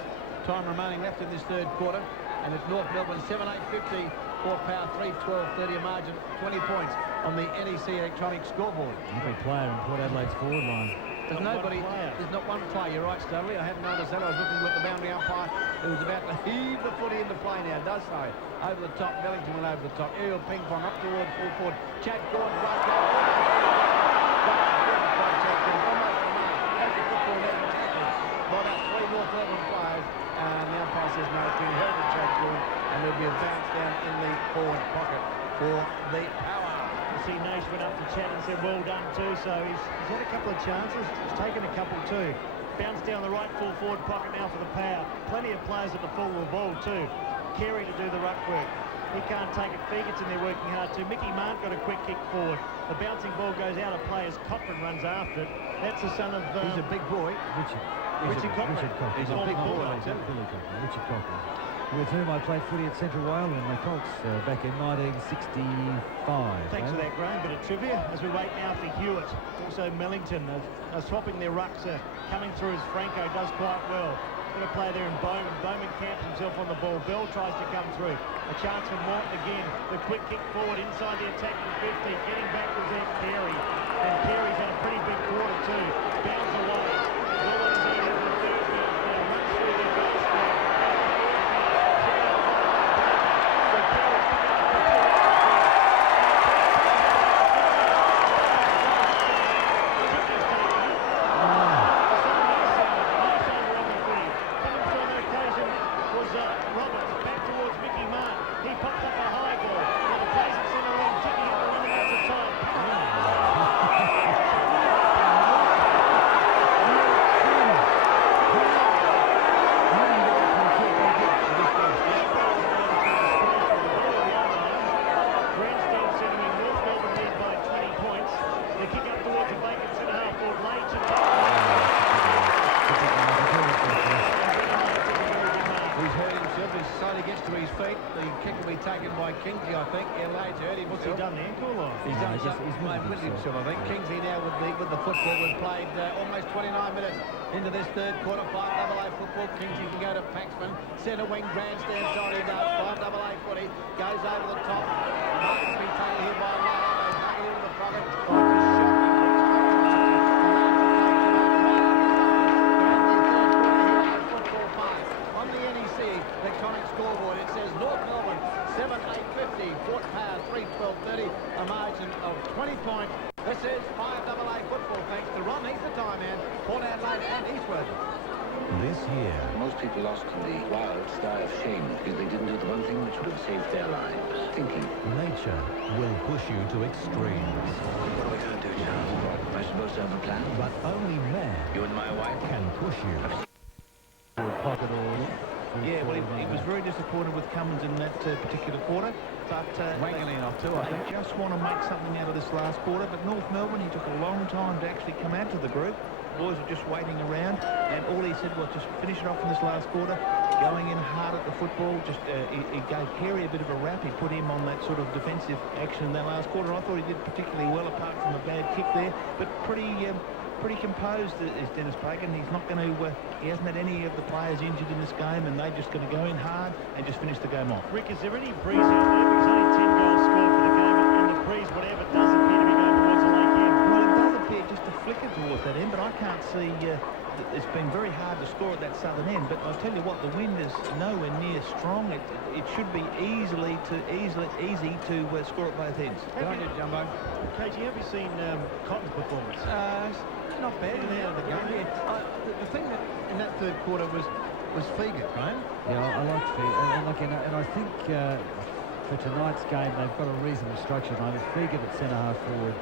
time remaining left in this third quarter. And it's North Melbourne 7-8-50, Port Power 3-12-30 a margin, 20 points on the NEC electronic scoreboard. A big player in Port Adelaide's forward line. There's nobody, there's not one player. You're right, Studley. I hadn't noticed that. I was looking at the boundary umpire who was about to heave the footy into play now. Does so. Over the top. Bellington went over the top. Aerial ping pong up towards full forward. Chad Gordon runs out. By about 3 North Melbourne players. And the umpire says no, it's been held to Chad Gordon. And there'll be a bounce down in the forward pocket for the Power. See, Nash went up to Chad and said, well done too, so he's had a couple of chances. He's taken a couple too. Bounce down the right full forward pocket now for the Power. Plenty of players at the full of the ball too. Carey to do the ruck work. He can't take it. Fegan's in there working hard too. Mickey Mant got a quick kick forward. The bouncing ball goes out of play as Cochran runs after it. That's the son of... he's a big boy. Richard Cochran. He's a big boy. Billy Cochran, Richard Cochran, with whom I played footy at Central Wales in the Colts back in 1965. Thanks for that, Graham. Bit of trivia as we wait now for Hewitt. Also Mellington are swapping their rucks. Coming through as Franco does quite well. Going to play there in Bowman. Bowman camps himself on the ball. Bell tries to come through. A chance for Morton again. The quick kick forward inside the attacking 50. Getting back was there Carey. And Carey's had a pretty big quarter too. Bounce away. Williams in with the third bounce down. Runs through the goal square. Roberts back towards Mickey Mant. He pops up a high ball. Now the plays at centre end. Ticky hit the limit. He's No, done he's something with himself, I think. Kingsley now with the football. We've played almost 29 minutes into this third quarter. 5AA football. Kingsley can go to Paxman. Centre wing, grandstand side he does. 5AA footy. Goes over the top. Martin's been taken here by Lyle. They hug it into the pocket. Finds a shot. On the NEC electronic scoreboard, it says North Melbourne 7-8-50, Port Power 3-12-30, a margin of 20 points. This is 5AA football, thanks to Ron. He's the time man, Port Adelaide and Eastwood. This year, Most people lost in the wild die of shame because they didn't do the one thing which would have saved their lives. Thinking. nature will push you to extremes. What are we going to do, Charles? Am I supposed to have a plan? But only man You and my wife? can push you. Pocket or... Yeah, well, he was very disappointed with Cummins in that particular quarter. But Wangerling off too, I think. they just want to make something out of this last quarter. But North Melbourne, he took a long time to actually come out to the group. Boys were just waiting around, and all he said was just finish it off in this last quarter, going in hard at the football. Just he gave Carey a bit of a rap. He put him on that sort of defensive action in that last quarter. I thought he did particularly well, apart from a bad kick there, but pretty composed is Dennis Pagan. He's not going to. He hasn't had any of the players injured in this game, and they're just going to go in hard and just finish the game off. Rick, is there any breeze out there? Because only 10 goals scored for the game, and the breeze, whatever, does appear to be going towards the lake end. Well, it does appear just to flicker towards that end, but I can't see. It's been very hard to score at that southern end, but I'll tell you what, the wind is nowhere near strong. It should be easy to score at both ends. Go on, you Jumbo. KG, have you seen Cotton's performance? Not bad in and out of the game. Yeah. The thing that in that third quarter was Fegan, right? Yeah, I like Fegan. And I think for tonight's game, they've got a reasonable structure. Now, with Fegan at centre-half forward,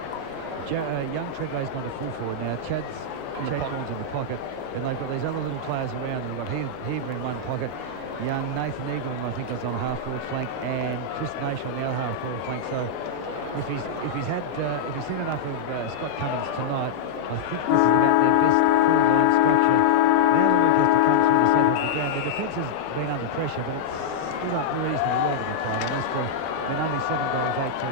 young Treadway's gone to full forward now. Chad's in the pocket, and they've got these other little players around. They've got Heaver in one pocket, young Nathan Eagleton, I think, is on a half-forward flank, and Chris Nation on the other half-forward flank. So if he's seen enough of Scott Cummins tonight, I think this is about their best forward-line structure. Now the work has to come through the centre of the ground. Their defence has been under pressure, but it's stood up reasonably well to be quite honest. They're only 7 goals 8 to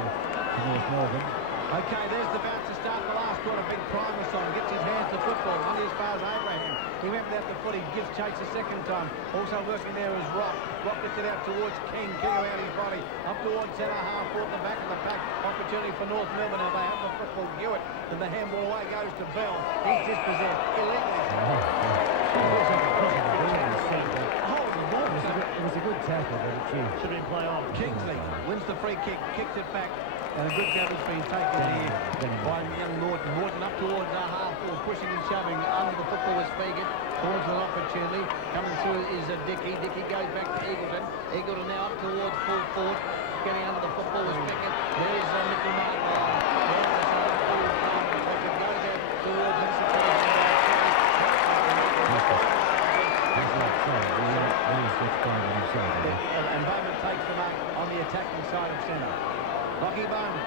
North Melbourne. Okay, there's the bounce to start the last quarter. Big Primus on, gets his hands to football, only as far as Abraham. He went without the foot, he gives chase a second time. Also working there is Rock. Rock gets it out towards King. King around his body, up towards centre half, forward the back of the pack. Opportunity for North Melbourne. Now they have the football. Hewitt, and the handball away goes to Bell. He's dispossessed illegally. It was a good tackle, but gee. Should have been play on. Kingsley wins the free kick, kicks it back. And a good gavin's been taken here by young Norton. Norton up towards our half forward, pushing and shoving. Under the football is Fegan. Towards an opportunity. Coming through is Dickey. Dickey goes back to Eagleton. Eagleton now up towards full forward. Getting under the football is Pickett. There's Nicky Martin. And Bowman takes the mark on the attacking side of centre. Lockie Bowman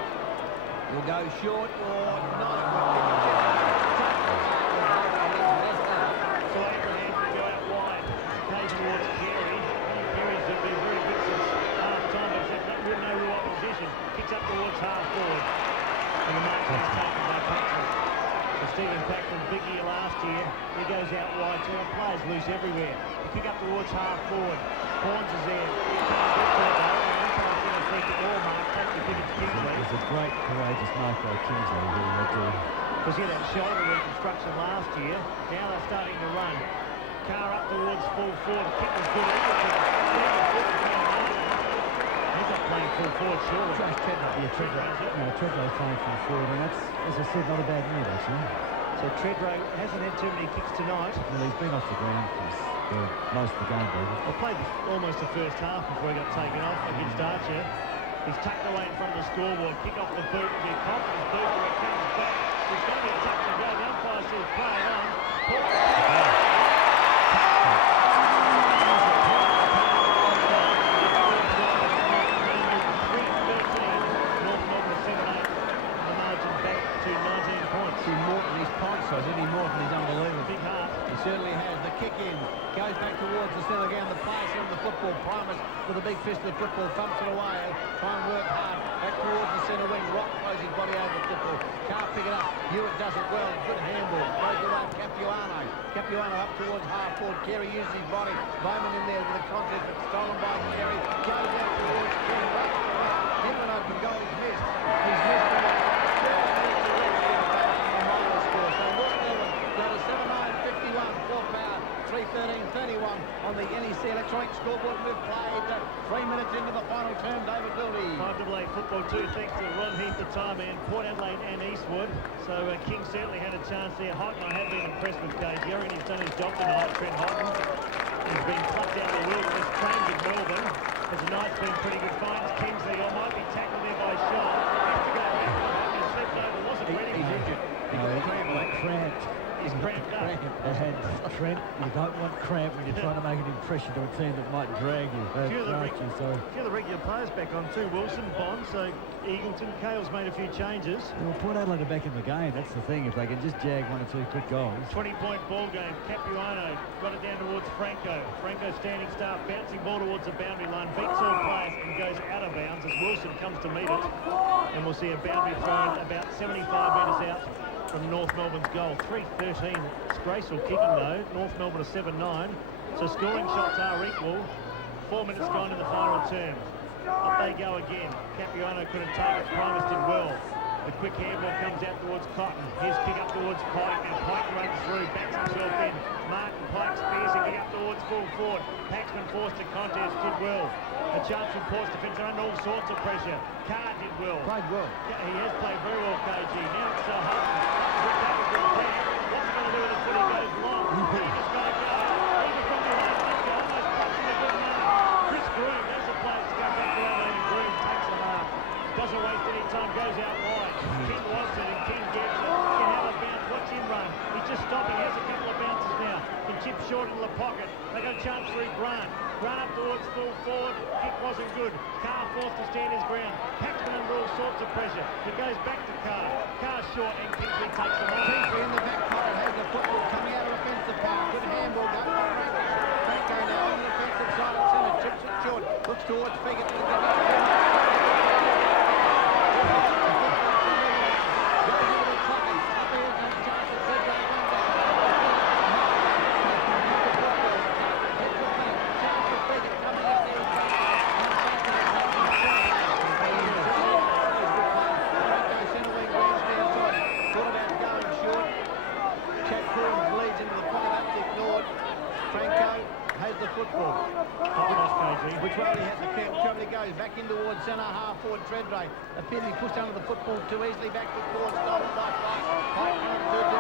will go short or not. So Abraham will go out wide. Occasion towards Carey. Carey's been very good since half-time, but he's had no real opposition. Kicks up towards half-forward. And the mark is taken by Paxman. So Stephen Paxman, big year last year. He goes out wide, so the players loose everywhere. They kick up towards half-forward. Horns is there. It was a great, courageous mark by Kingsley who had to... Because he had that shoulder reconstruction last year. Now they're starting to run. Carr up towards full forward. Kick was good. He's not playing full forward, surely. Yeah, Treadway's playing full forward, and that's, as I said, not a bad move, actually. So Treadway hasn't had too many kicks tonight. Well, he's been off the ground for most of the game, David. Well, played almost the first half before he got taken off against Archer. He's tucked away in front of the scoreboard. Kick off the boot. The confidence boot where it comes back. He's going to be tucked and go. The umpire says play on. North Melbourne 7-8. The margin back to 19 points. See Morton, his pint size. Eddie Morton is unbelievable. Big heart. He's certainly has. The kick in. Goes back towards the centre ground. The pass on the football. Primus with a big fist of the football. Bumps it away. Try and work hard. Back towards the centre wing. Rock throws his body over the football. Can't pick it up. Hewitt does it well. Good handball. Throws it up. Capuano. Capuano up towards half forward. Carey uses his body. Bowman in there with the contest, but stolen by Carey. Goes out towards Ken. Hit an open goal. He's missed. He's missed. Go to 7-9-51, 4 power, 3-13-31 on the NEC electronic scoreboard. We've played 3 minutes into the final term. David Bildy. 5 football 2, thanks to Ron Heath, the time man, Port Adelaide and Eastwood. So King certainly had a chance there. Houghton, I have been impressed with KG. I reckon he's done his job tonight. Trent Houghton. He's been plucked out of the wilderness, trained in Melbourne. As the night's been pretty good. Finds Kingsley. I might be tackled there by Shaw. Has to go back. He slipped over. Wasn't ready. He's injured. Cramped. He's cramped up. And Trent, you don't want cramp when you're trying to make an impression to a team that might drag you. A few of the regular players back on too. Wilson, Bond, so Eagleton, Cale's made a few changes. Well, Port Adelaide are back in the game. That's the thing. If they can just jag 1 or 2 quick goals. 20-point ball game. Capuano got it down towards Franco. Franco standing start, bouncing ball towards the boundary line, beats all players and goes out of bounds as Wilson comes to meet it. And we'll see a boundary thrown about 75 metres out from North Melbourne's goal. 3-13. Disgraceful kicking though. North Melbourne are 7-9. So scoring shots are equal. 4 minutes gone in the final term. Up they go again. Capuano couldn't take it. Primus did well. The quick handball comes out towards Cotton. His kick up towards Pike, and Pike runs through, backs himself in. Martin Pike spears a kick up towards full forward. Paxman forced a contest, did well. A chance from Port's defence under all sorts of pressure. Carr did well. Played well. He has played very well, KG. Now it's Houghton. What's he going to do with the foot? He goes long. He's just going to go. Even from behind Disco, almost punched him a good mark. Chris Groom, there's a player to come back to Adelaide, and Groom takes the mark. Doesn't waste any time, goes out wide. King wants it, and King gets it. Can have a bounce, watch him run. He's just stopping, he has a couple of bounces now. Can chip short into the pocket. They got a chance through Grant. Grant up towards full forward. Kick wasn't good. Carr forced to stand his ground. Paxman under all sorts of pressure. It goes back to Carr. Carr short, and Kingsley takes the mark. Kingsley in the back pocket has the football coming out of offensive power. Good handball done by Franco. Franco now on the defensive side of centre. Chips it short. Looks towards Figgett. Back in towards centre, half forward, Treadray. Appears to be pushed under the football too easily. Back to forward, stolen by Pike. Pike coming to it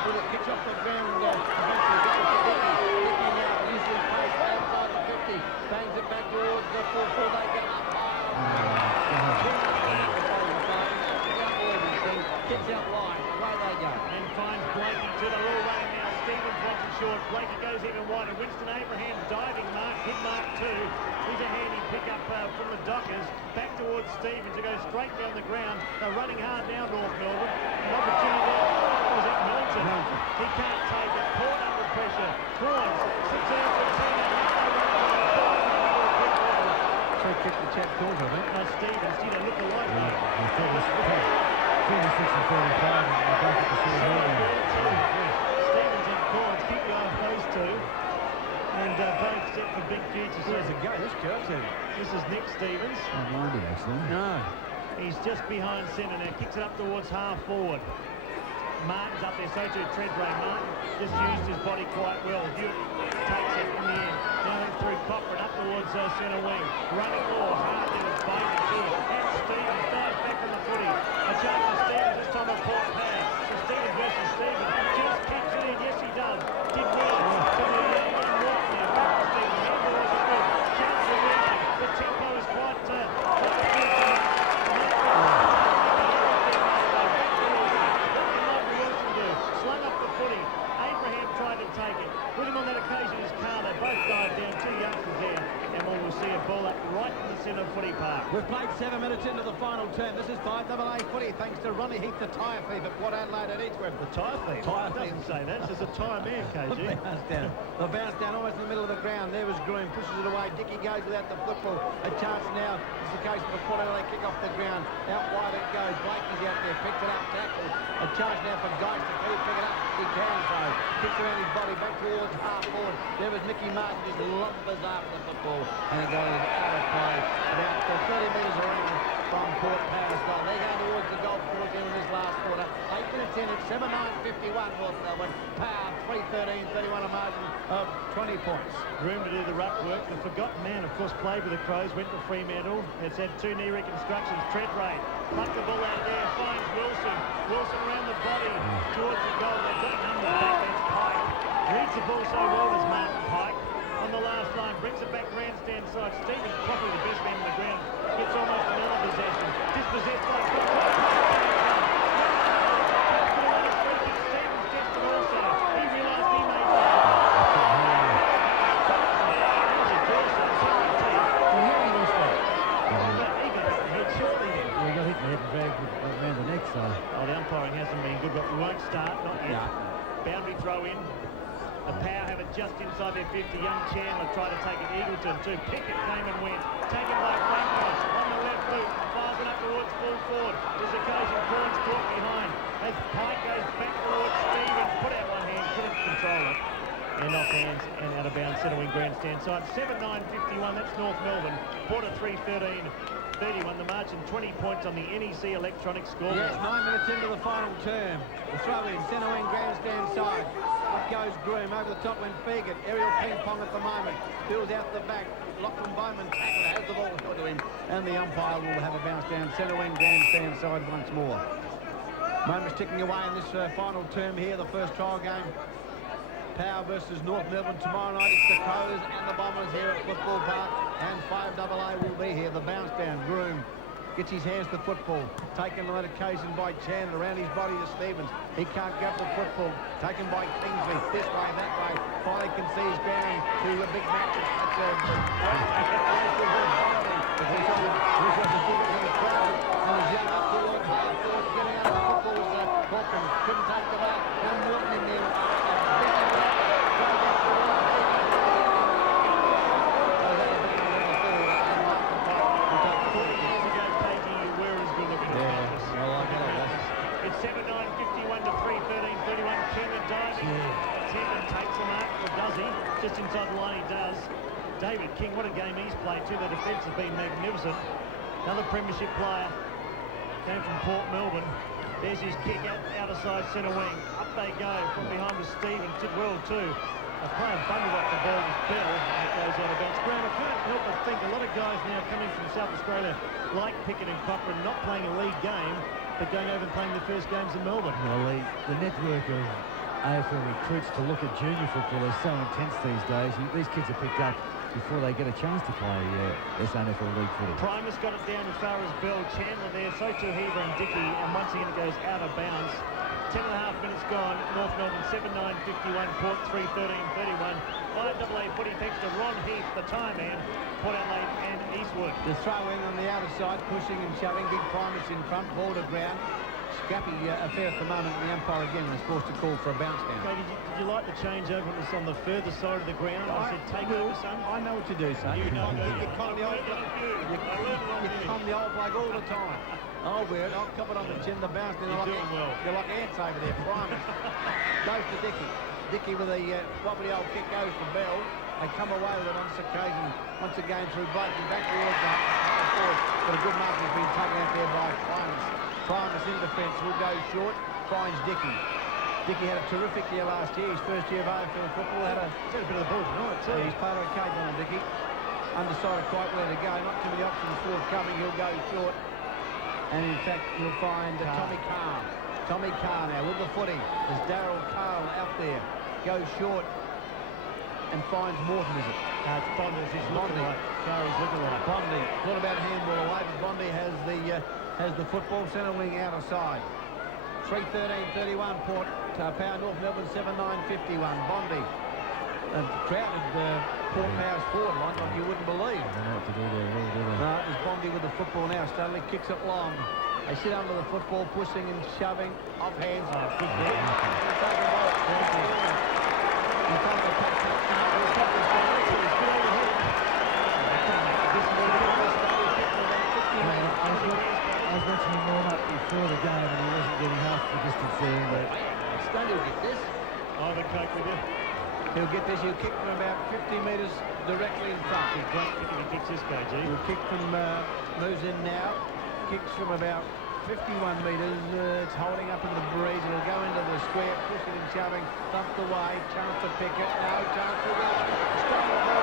with a pitch off the ground. Eventually goes to Dickey. Dickey now uses his pace outside the 50. Bangs it back towards the full forward. They get up kicks out wide. Away they go. And finds Blakey to the all running now. Stevens wants it short. Blakey goes even wider. Winston Abraham diving mark. Hit mark too. He's a handy pick up from the Dockers. Back towards Stevens to go straight down the ground. They're running hard now, North Melbourne. An opportunity there. Was it Milton? He can't take it. Caught under pressure. Prawns. 6 out of 10. So kick the chap called, I think. Stevens did a look alike. I thought it was 26 and 35 and they're back at the sort of Stevens and Corns keep you off those two. And both set for big futures. There's a go. This curves him. This is Nick Stevens. Not minding, actually. No. He's just behind centre now. Kicks it up towards half forward. Martin's up there, so too Treadray. Martin just used his body quite well. Hewitt takes it in the end. Now through Cochrane up towards centre wing. Running more. Hard there was Bailey too. And Stevens dives back on the footy. A chance for Stevens, this time a Port power. So Stevens versus Stevens. Just kicks it in. Yes, he does. Did well. So we're running and walking now. Back to Stevens. Handball wasn't good. Chance for Wilson. The tempo is quite slung up the footy. Abraham tried to take it. With him on that occasion is Carr. They both dived down. 2 youngsters there. And we'll see a ball up right in the centre of footy park. We've played 7 minutes. minutes into the final term. This is 5AA footy, thanks to Ronnie Heath, the tyre thief at Port Adelaide at Eastwood. The tyre thief? Tyre thief. Doesn't say that. It's just a tyre man, KG. The bounce down almost in the middle of the ground. There was Groom, pushes it away. Dickey goes without the football. A chance now. It's the case for the Port Adelaide kick off the ground. Out wide it goes. Blakey's out there, picks it up, tackles. A chance now for Geist to pick it up. He can, so kicks around his body back towards half forward. There was Mickey Martin, just lumbers after the football, and it goes out of play. About 30 metres around from Port Power's goal. They're going towards the goal towards the end of this last quarter. 8 minutes in, it's 7-9-51 North Melbourne. Power 3-13-31, a margin of 20 points. Room to do the ruck work. The forgotten man, of course, played with the Crows, went to Fremantle. It's had 2 knee reconstructions. Treadrate plucked the ball out there, finds Wilson. Wilson around the body towards the goal. They've got a number back. That's Pike. Reads the ball so well as Martin Pike. On the last line, brings it back grandstand side. Stephen's probably the best man on the ground. Gets almost another possession. Dispossessed by Stephen's desperate also. He realised he made that. He got hit in the head shortly then. He got hit in the head and dragged around the neck, so... Oh, the umpiring hasn't been good, but we won't start, not yet. Boundary throw in. The Power have it just inside their 50. Young Chandler tried to take it. Eagleton too. Pickett came and went. Taken by Franklin on the left boot. Fires it up towards full forward. There's occasion points caught behind. As Pike goes back towards Stevens. Put out one hand. Couldn't control it. And off hands and out of bounds. Centre wing grandstand side. 7-9-51. That's North Melbourne. Quarter 3-13-31. The margin 20 points on the NEC electronic scoreboard. Yes, 9 minutes into the final term. The throw in. Centre wing grandstand side. Up goes Groom, over the top went Fegan. Aerial ping pong at the moment. Fills out the back. Lachlan Bowman tackled, has the ball put to him. And the umpire will have a bounce down. Centre wing grandstand side once more. Moments ticking away in this final term here, the first trial game. Power versus North Melbourne tomorrow night. It's the Crows and the Bombers here at Football Park. And 5AA will be here. The bounce down. Groom gets his hands to the football. Taken on that occasion by Chandler. Around his body to Stevens. He can't grab the football. Taken by Kingsley. This way, that way. Finally concedes ground to a big match. That's a getting out of the football was Hawkins. Couldn't take the back. And Morton in there. It's 7-9-51 to 3-13-31. Keenan diving. Keenan takes the mark, or does he? Just inside the line he does. David King, what a game he's played too. The defence has been magnificent. Another premiership player. Came from Port Melbourne. There's his kick out of side centre wing. Up they go from behind with Stevens. Did well too. A player bundled up the ball with Bell. And it goes out of bounds. Graham, I can't help but think a lot of guys now coming from South Australia like Pickett and Cochrane, not playing a league game, but going over and playing the first games in Melbourne. Well, the network of AFL recruits to look at junior football is so intense these days. These kids are picked up before they get a chance to play SANFL League footy. Primus got it down as far as Bell. Chandler there, so too Heaver and Dickey, and once again it goes out of bounds. 10.5 minutes gone. North Melbourne 7-9-51, Port 3-13-31. 5AA footy thanks to Ron Heath, the tie man, Port Adelaide and Eastwood. The throw in on the outer side, pushing and shoving. Big Primus in front, ball to ground. Scrappy affair at the moment. The umpire again was forced to call for a bounce down. Okay, did you like the change over on the further side of the ground? I said take over, son. I know what to do, son. You know, you con the old bloke all the time. I'll wear it. I'll cop it on the chin. The bounce. They're like ants over there. Primus goes to Dickey. Dickey with a wobbly old kick goes to Bell. They come away with it on this occasion. Once again through Blakey back towards the forward. But a good mark has been taken out there by Primus. Primus in defence will go short. Finds Dickey. Dickey had a terrific year last year. His first year of AFL football. Had a bit of the ball tonight too. He's played on occasion on Dickey. Undecided quite where to go. Not too many options forthcoming. He'll go short. And in fact, you'll find Tommy Carr. Tommy Carr now with the footy. There's Darryl Carl out there. Goes short and finds Morton, is it? It's Bondi. He's looking like Carr is looking like. Bondi. Thought about a handball away, but Bondi has the football centre wing out of side. 3-13-31 Port. Power North Melbourne 7-9-51. Bondi crowded Port Power's forward line like you wouldn't believe. I don't know what to do there, really, do they? No, it's Bondi with the football now. Stanley kicks it long. They sit under the football, pushing and shoving, off hands. Good ball. In front of the pack, I was watching him warm up before the game and he wasn't getting half the distance there. But Stanley will get this. I would cope with you. He'll get this. He'll kick from about 50 metres directly in front. Great kick if he kicks this, KG. He'll kick from, moves in now. Kicks from about 51 metres. It's holding up in the breeze. It'll go into the square, pushing and shoving. Thumped away. Chance to pick it. No chance to go. Straight on the ball.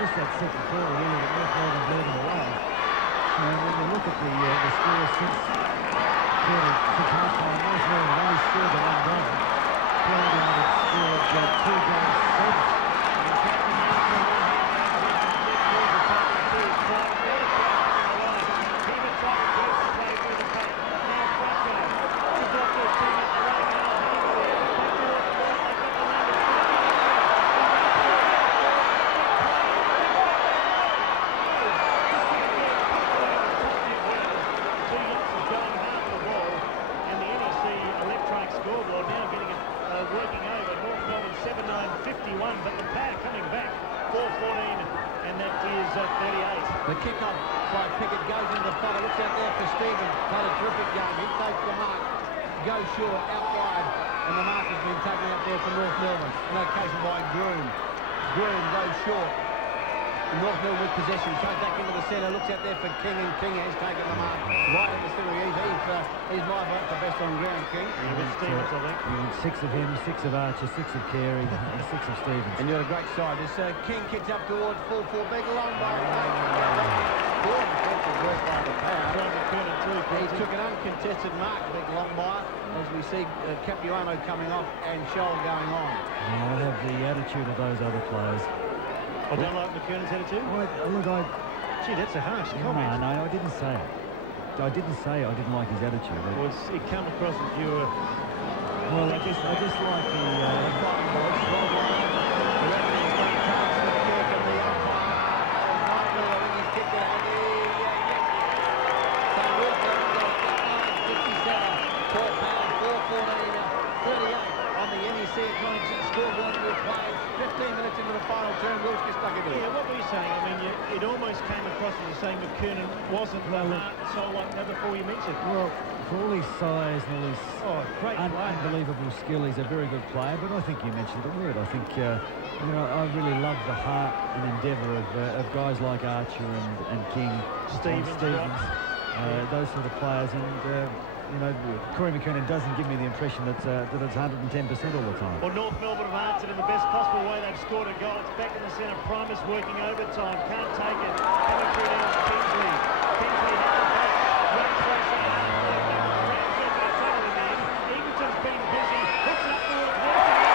Just that second quarter really that North Melbourne blew them away. And when you look at the score since half-time, North Melbourne only scored the one goal. Adelaide had scored 2 goals, 7. But the power coming back, 4-14, and that is 38. The kick-off by Pickett goes into the follow. Looks out there for Stephen. Played a terrific game. He takes the mark, goes short, out wide, and the mark has been taken out there for North Melbourne. An occasion by Groom. Groom goes short. North Melbourne with possession. Goes back into the centre. Looks out there for King, and King has taken the mark right in the centre. He's my vote for best on ground, King. With Stevens, I think. 6 of him, 6 of Archer, 6 of Carey, and 6 of Stevens. And you're a great side. This King kicks up towards full big long by Gordon. Defensive work by the power. He took an uncontested mark, big long by, as we see Capuano coming off and Scholl going on. Yeah, I have the attitude of those other players. I don't like McKernan's attitude. Gee, that's a harsh comment. No, I didn't say it. I didn't say I didn't like his attitude. Well, it come across as you were... Well, I just like the... Scoreboard will play 15 minutes into the final turn. Wilkes gets stuck into it. Yeah, what were you saying? I mean, it almost came across as saying McKernan wasn't the heart and soul like that before you mentioned. Well, for all his size and all his great unbelievable skill, he's a very good player. But I think you mentioned the word. I think, you know, I really love the heart and endeavour of guys like Archer and King, Stevens, those sort of players. And you know, Corey McKernan doesn't give me the impression that it's 110% all the time. Well, North Melbourne have answered in the best possible way. They've scored a goal. It's back in the centre. Primus working overtime. Can't take it. Coming through down to Kingsley. Kingsley hit the back. Run through some Rams into the front of the man. Eagleton's been busy. Hooks up towards Wilson.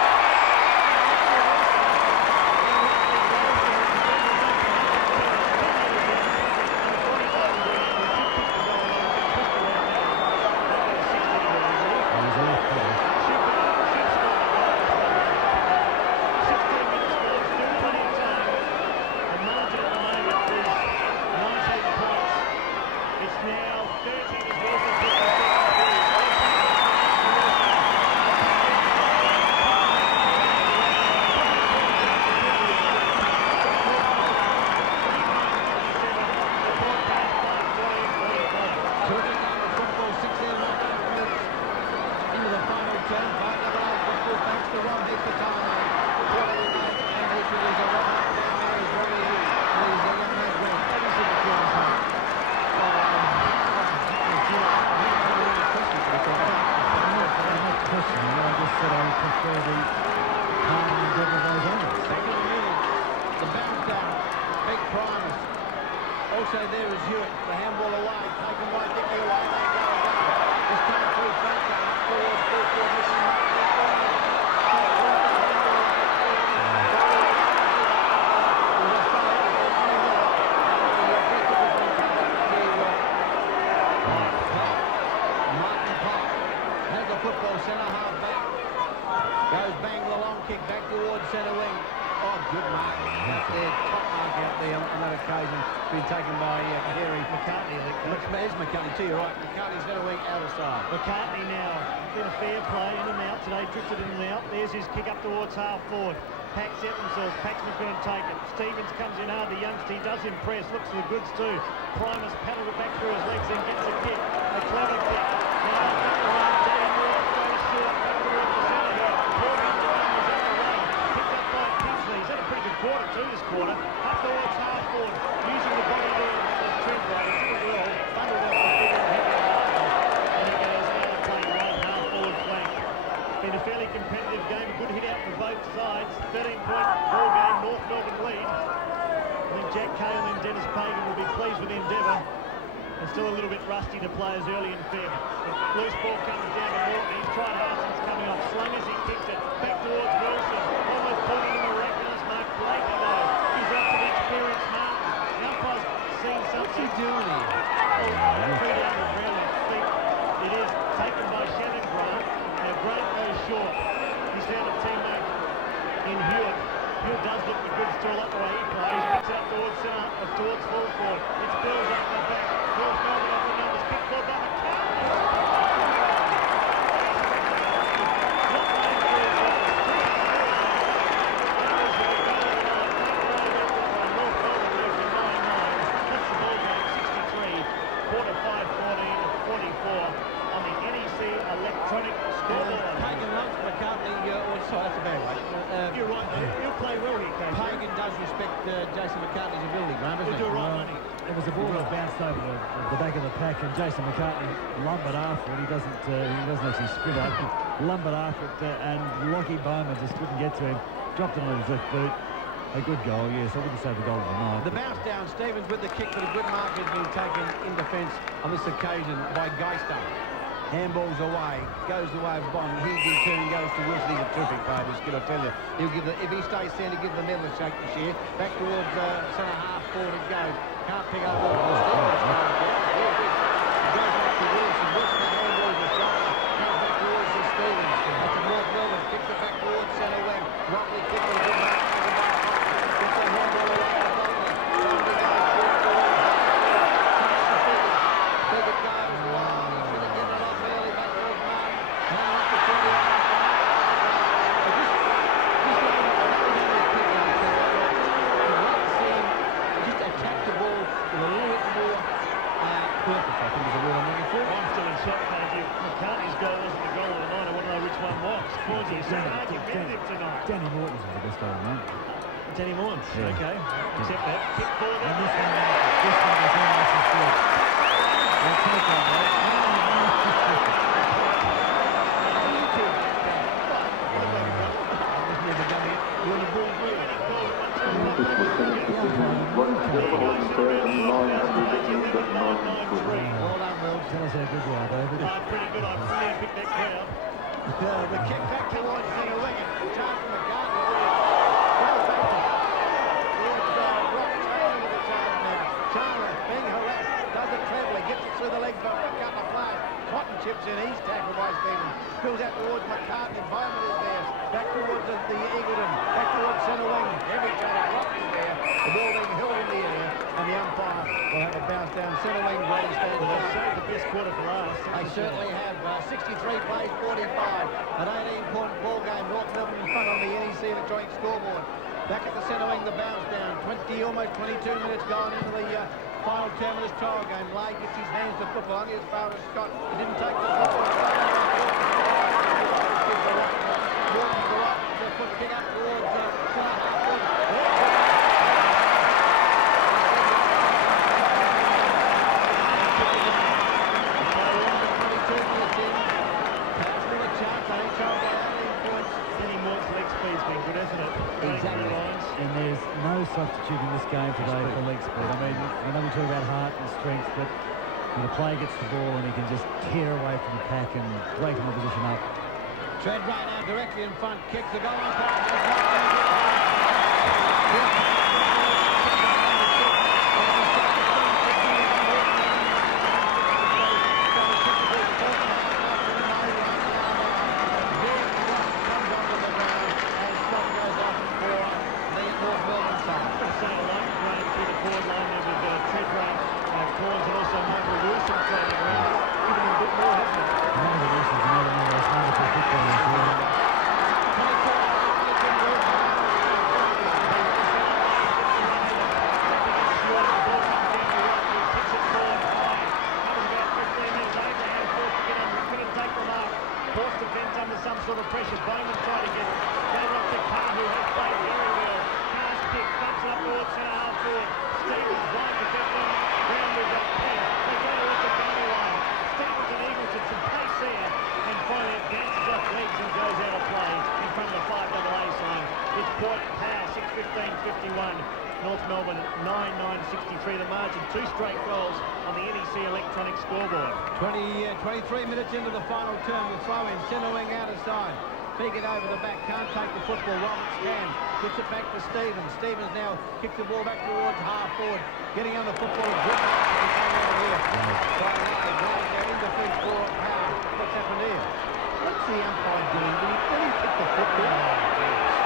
Also there is Hewitt, the handball away, taken by Dickie away, they go again. This time through front, up towards full forward, looking up. Football centre half back. Goes bang the long kick back towards centre wing. Oh, good mark out there. Top mark out there on that occasion. Been taken by Gary McCartney, I think. There's McCartney too, you're right. McCartney centre wing out of side. McCartney now. Been a fair play in and out today. Drifted in and out. There's his kick up towards half forward. Pack set themselves. Paxman's going to take it. Stevens comes in hard. The youngster, he does impress. Looks for the goods too. Primus paddled it back through his legs, then gets a kick. A clever kick. Now back around. Danny Moore goes short. Back towards the centre here. Morgan was out the way. Picked up by Kingsley. He's had a pretty good quarter too this quarter. Up towards half forward. Using the body there. That's Trent right. He took it well. Bundled out the figure and hit it hard. And he goes out of play right half forward flank. Been a fairly competitive game. A good hit out from both sides. 13-point ball game. North Melbourne lead. I think Jack Cale and Dennis Pagan will be pleased with the endeavour. And still a little bit rusty to players early in Feb. The loose ball comes down to Morton. He's tried Harson's coming off. Slingers, he kicks it back towards Wilson. Almost pulled in a miraculous mark. Blakey though. He's out to the experienced Martin. The umpire's seen something. What's he doing here? Threw down the ground, I think. It is taken by Shannon Grant. Now Grant goes short. He's found a teammate in Hewitt. Hewitt does look for good still up the way he plays. Picks it up towards centre, towards full forward. It's Bills up the back. North Melbourne up the numbers. Kick ball by McCartney. Not playing for his runners. That was the goal of the night. Take away that one by North Melbourne reaching 9-9. That's the ball game. 63. Quarter 5-14, 44 on the NEC electronic scoreboard. Pagan loves McCartney. Sorry, that's a bad way. You're right, he'll play well here, Casey. Pagan does respect Jason McCartney's ability, Graham, doesn't he? You're right, Money. It was a ball that bounced over the back of the pack, and Jason McCartney lumbered after it. He doesn't actually sprint out. He lumbered after it, and Lockie Bowman just couldn't get to him. Dropped it on his left boot. A good goal, yes. I wouldn't say the goal of the night. The bounce down, Stevens with the kick, but a good mark has been taken in defence on this occasion by Geister. Handballs away, goes the way of Bond. His in turn goes to Wilson. He's a terrific player, this kid, I tell you. He'll give if he stays centre, give the middle a shake this year. Back towards centre half forward it goes. Can't pick up all the goes back to Wilson. Wilson the handballs are sharp. Comes back towards the Stevens. That's a North Melbourne. Kicks it back towards centre wing. Roughly kicked it. Good mark. Gets the handball away to Butler. Trying to go short towards Figure goes long. He should have given it off early back towards Martin. Now up to 20 and a half. Just attack the ball with a little bit more purpose, I think is the word I'm looking for. I'm still in shock, Casey. McCartney's goal wasn't the goal of the night. I want to know which one was. Quincy's so argumentative tonight. Danny Morton's was the best goal of the night. Danny Morton. Yeah. Okay. Accept that. Kick forward. And this one was nice and good. Well, take that, mate. Well done, Will. Tell us how good you are, David. Pretty good. I really picked that crowd. The kick back towards centre wing. Charge from McCartney. Well taken. Towards Brock Taylor with the charge now. Chandler being harassed. Does it cleverly. Gets it through the legs by a couple of players. Cotton chips in. He's tackled by Stevens. Spills out towards McCartney. Bowman is there. Back towards the Eagleton. Back towards centre wing. Every Taylor Brock is there. The ball being held in the air. And the umpire will have a bounce down centre wing. Grady stands Well, up. they've saved the best quarter for last. They certainly have. 63 plays 45. An 18-point ball game. North Melbourne in front on the NEC electronic scoreboard. Back at the centre wing, the bounce down. Almost 22 minutes going into the final term of this trial game. Lay gets his hands to football, only as far as Scott. He didn't take the football. Walking the right to put kick up towards centre half forward. Danny Morton's leg speed's been good, hasn't it? Exactly. And there's no substitute in this game today for leg speed. I mean, we talk about heart and strength, but when a player gets the ball and he can just tear away from the pack and break an opposition up. Treadway now directly in front, kicks the goal umpire. North Melbourne 9-9-63 the margin. 2 straight goals on the NEC electronic scoreboard. 23 minutes into the final term. The throw in, centre wing out of side. Peek it over the back, can't take the football. Roberts can. Gets it back to Stevens. Stevens now kicks the ball back towards half forward. Getting on the football. Good here. In defence for Power. What's happened here? What's the umpire doing? Did he pick the football?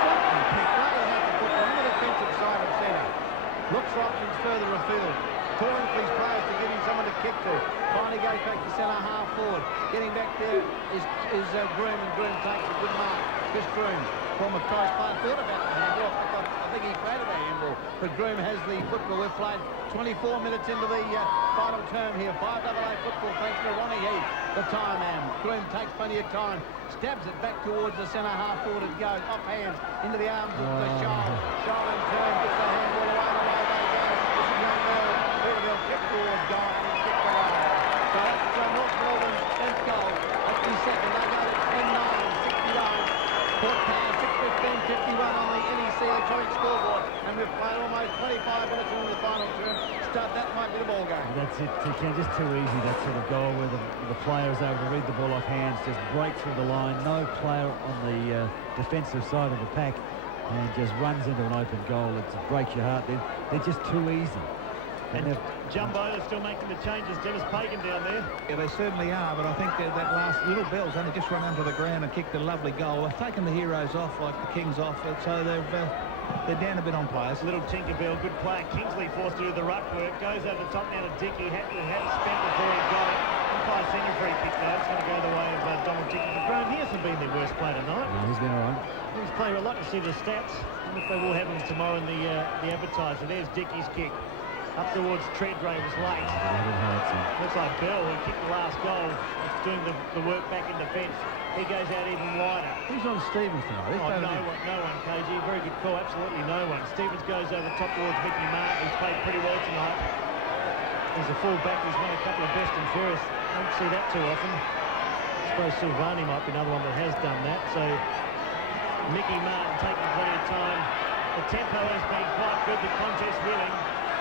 Stop and pick. They have the football on the defensive side of centre. Looks for options further afield. Touring for his players to give him someone to kick to. Finally goes back to centre half forward. Getting back there is Groom, and Groom takes a good mark. Chris Groom, former Christ player, thought about the handball. I think he created a handball. But Groom has the football. We've played 24 minutes into the final term here. 5AA football thanks to Ronnie Heath, the time man. Groom takes plenty of time. Stabs it back towards the centre half forward. It goes off hands into the arms of the Shaw. Shaw in turn gets the handball away. This is young girl. They'll kick towards goal and kick the line. So that's North Melbourne's 10th goal. That's the second. They go to 10-9, 69. Port Power 6-15-51 on the NEC electronic scoreboard. And we've played almost 25 minutes into the final term. That might be the ball game. That's it. Just too easy, that sort of goal where the player is able to read the ball off hands, just break through the line. No player on the defensive side of the pack and just runs into an open goal. It breaks your heart. They're just too easy. And Jumbo is still making the changes. Dennis Pagan down there. Yeah, they certainly are, but I think that last little Bell's only just run onto the ground and kicked a lovely goal. They've taken the heroes off like the Kings off, so they're down a bit on players. Little Tinkerbell, good player. Kingsley forced to do the ruck work. Goes over the top now to Dickey. Had spent before he got it. Umpire senior free kick though. It's going to go the way of Donald Dickey. But Graham, he hasn't been their worst player tonight. No, he's been all right. He's played a lot to see the stats. And if they will have him tomorrow in the advertiser. There's Dickey's kick. Up towards Treadway was late. Looks like Bell, who kicked the last goal, is doing the work back in defence. He goes out even wider. Who's on Stevens tonight? No one, KG. Very good call. Absolutely no one. Stevens goes over top towards Mickey Martin, who's played pretty well tonight. He's a full-back who's won a couple of best and fairest. Don't see that too often. I suppose Silvani might be another one that has done that. So Mickey Martin taking plenty of time. The tempo has been quite good. The contest willing.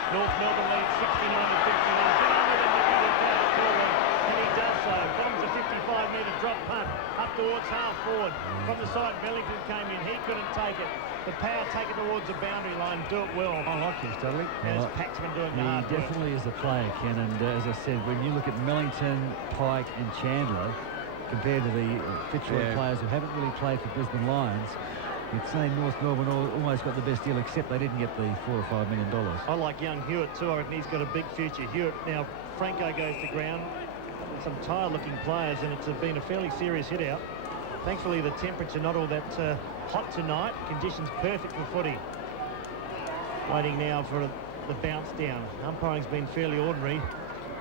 North Melbourne leads 69-59. Get on with him, Mickey, to drive it forward. And he does so. Bombs a 55-metre drop punt up towards half forward. From the side, Bellington came in. He couldn't take it. The Power take it towards the boundary line. Do it well. I like him, Dudley. And it's Paxman doing the hard He definitely is a player, Ken. And as I said, when you look at Millington, Pike and Chandler, compared to the Fitzroy players who haven't really played for Brisbane Lions, you'd say North Melbourne almost got the best deal, except they didn't get the $4 or $5 million. I like young Hewitt too. I reckon he's got a big future. Hewitt, now Franco goes to ground. Some tired-looking players, and it's been a fairly serious hit-out. Thankfully, the temperature not all that hot tonight. Conditions perfect for footy. Waiting now for the bounce down. Umpiring's been fairly ordinary.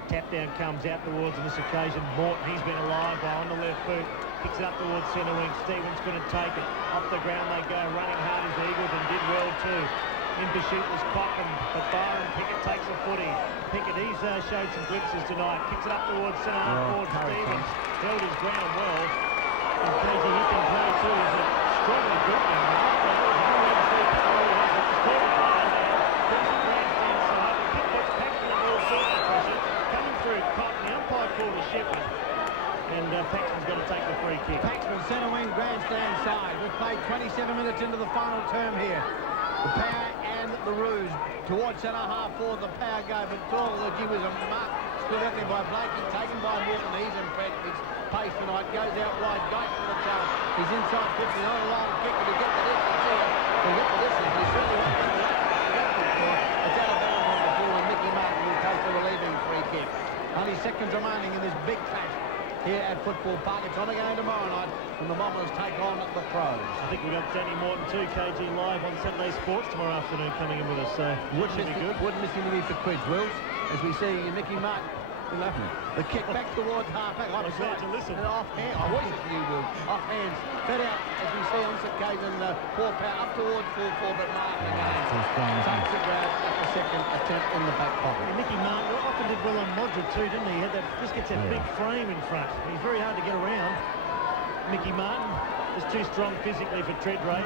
Tap down comes out towards, on this occasion, Morton. He's been alive by on the left boot. Kicks it up towards centre wing. Stevens couldn't take it. Off the ground they go, running hard as Eagles, and did well too. In pursuit was Cochrane, but Byron Pickett takes a footy. Pickett, he's showed some glimpses tonight. Kicks it up towards centre half forward. Stevens held his ground well. And KG, he can play too. He's a strongly built young man. Coming through, Cotton grandstand side. We've played 27 minutes into the final term here. The Power and the Roos towards centre half forward. The Power go, but Torlogy was a mark split out there by Blakey, taken by Morton. He's impressed. His pace tonight goes out wide. Goes for the charge. He's inside 50. Not a long kick, but he'll get the distance here. He'll get the distance, but he certainly won't get the distance. It's out of bounds on the floor, and Mickey Martin will take the relieving free kick. Only seconds remaining in this big clash here at Football Park. It's on again tomorrow night when the Bombers take on the Crows. I think we've got Danny Morton 2 kg live on Saturday Sports tomorrow afternoon coming in with us, so Wouldn't should be good. Wouldn't miss him for quids, Wills, as we see Mickey Martin. The kick back towards half-back. I was glad to listen. And off hand. I want you, Will. Off hands. Fed out, as we see on this occasion, Paul Power up towards full forward, but Martin again takes the grab at the second attempt in the back pocket. Mickey Martin often did well on Modric too, didn't he? He had that, just gets that big frame in front. He's very hard to get around. Mickey Martin is too strong physically for Treadray.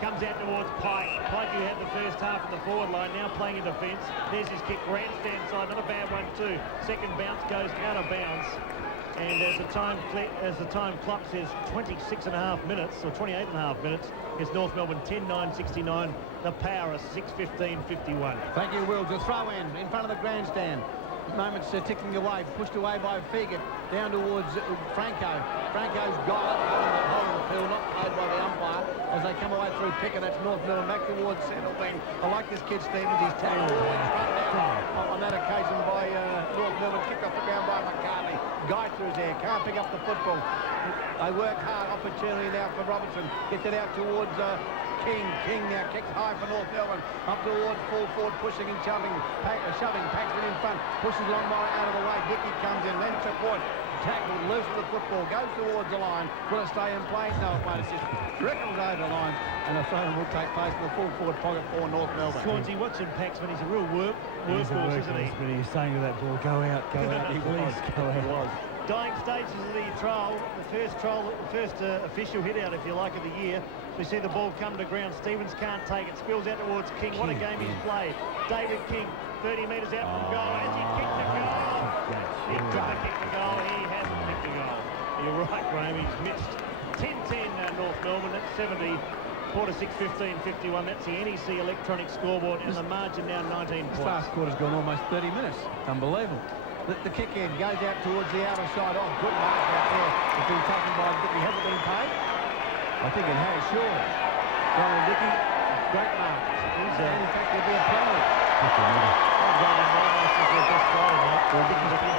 Comes out towards Pike. Pike, who had the first half of the forward line, now playing in defence. There's his kick, grandstand side, not a bad one too. Second bounce goes out of bounds. And as the time clock says 26.5 minutes, or 28.5 minutes, it's North Melbourne 10-9-69. The Power is 6-15-51. Thank you, Will. The throw in front of the grandstand. Moments ticking away, pushed away by Fegert, down towards Franco. Franco's got it, holding the field, not played by the umpire. As they come away through Pickett, that's North Melbourne back towards centre wing. I like this kid, Stevens. He's tackled on that occasion by North Melbourne, kicked off the ground by McCartney. Guy through his air, can't pick up the football. They work hard, opportunity now for Robertson. Gets it out towards King. King now kicks high for North Melbourne. Up towards full forward, pushing and shoving. Paxton in front. Pushes Longmire out of the way. Dickey comes in. Then to point. Tackled, loose of the football. Goes towards the line. Will it stay in play? No, it won't. It's just trickles over the line. And a throw will take place in the full forward pocket for North Melbourne. Cornsey, watching Paxman. He's a real workhorse, isn't he? But he was saying to that ball, go out, please, go out. Dying stages of the trial. The first official hit out, if you like, of the year. We see the ball come to ground. Stevens can't take it. Spills out towards King. What a game he's played. David King, 30 metres out from goal. As he kicked the goal. He tried to kick the goal. He hasn't kicked the goal. You're right, Graham. He's missed. 10-10 North Melbourne. That's 70. Quarter 6-15-51. That's the NEC electronic scoreboard, and the margin now 19 points. This last quarter's gone almost 30 minutes. It's unbelievable. The kick in goes out towards the outer side. Oh, good mark out there. It's been taken by Dickey. Hasn't been paid? I think it has, sure. Donald Dickey, great mark. And in fact, there'll be a penalty.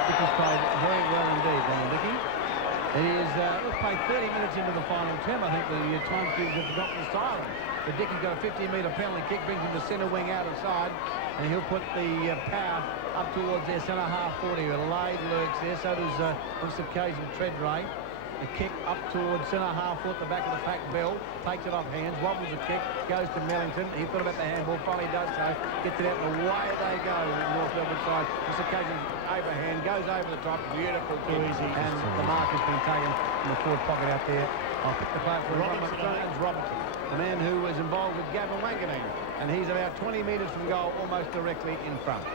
Dickey's played very well indeed, Donald Dickey. It is, let's play 30 minutes into the final term. I think the time cubes have forgotten the siren. But Dickey's got a 50-metre penalty kick, brings him to centre wing out of side, and he'll put the Power up towards their centre half 40. Adelaide lurks there, so does on this occasion Treadray. The kick up towards centre half foot, the back of the pack. Bell takes it off hands, wobbles the kick, goes to Mellington. He thought about the handball, finally does so, gets it out, and away they go. North Melbourne side. This occasion, overhand, goes over the top, beautiful kick, and the mark has been taken in the forward pocket out there. I'll pick the player for Robertson, the man who was involved with Gavin Wanganeen, and he's about 20 metres from goal, almost directly in front.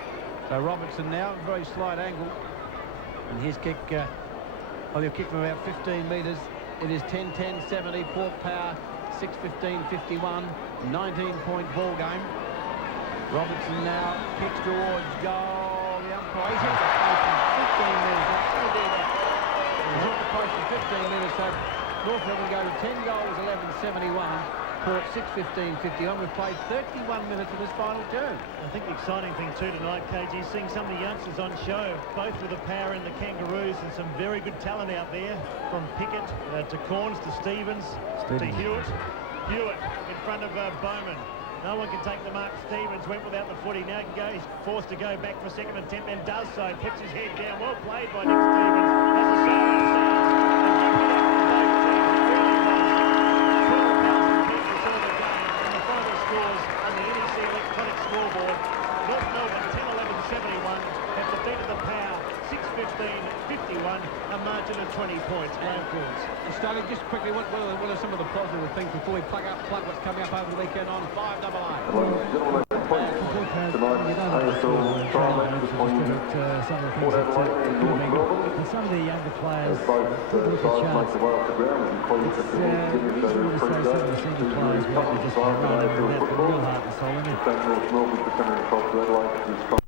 So Robertson now, very slight angle, and his kick. Well, he'll kick from about 15 metres. It is 10-10-70, Port Power, 6-15-51, 19-point ball game. Robertson now kicks towards goal. The umpire, he's hit the post from 15 metres. He's hit the post from 15 metres, so North Melbourne go to 10 goals, 11-71. Port 6-15-51. We've played 31 minutes of this final term. I think the exciting thing too tonight, KG, seeing some of the youngsters on show, both with the Power and the Kangaroos, and some very good talent out there, from Pickett to Corns to Stevens to Hewitt. Hewitt in front of Bowman. No one can take the mark. Stevens went without the footy. Now he can go. He's forced to go back for a second attempt and does so. Puts his head down. Well played by Nick Stevens. Has a siren sound. Scores on the NEC electronic scoreboard. North Melbourne 10-11-71 have defeated the Power 6-15-51, a margin of 20 points. And Stanley, just quickly, what are some of the positive things before we plug what's coming up over the weekend on 5AA? points. Tonight's AFL trial match between some of the Port things that Adelaide and could have North been Melbourne. good. And some of the younger players As both did look at sides make chance. their way off the ground, as including It's the reasonable to say some of the senior players were able to just run and without the real heart and soul in it. Thank North Melbourne for coming across to Adelaide.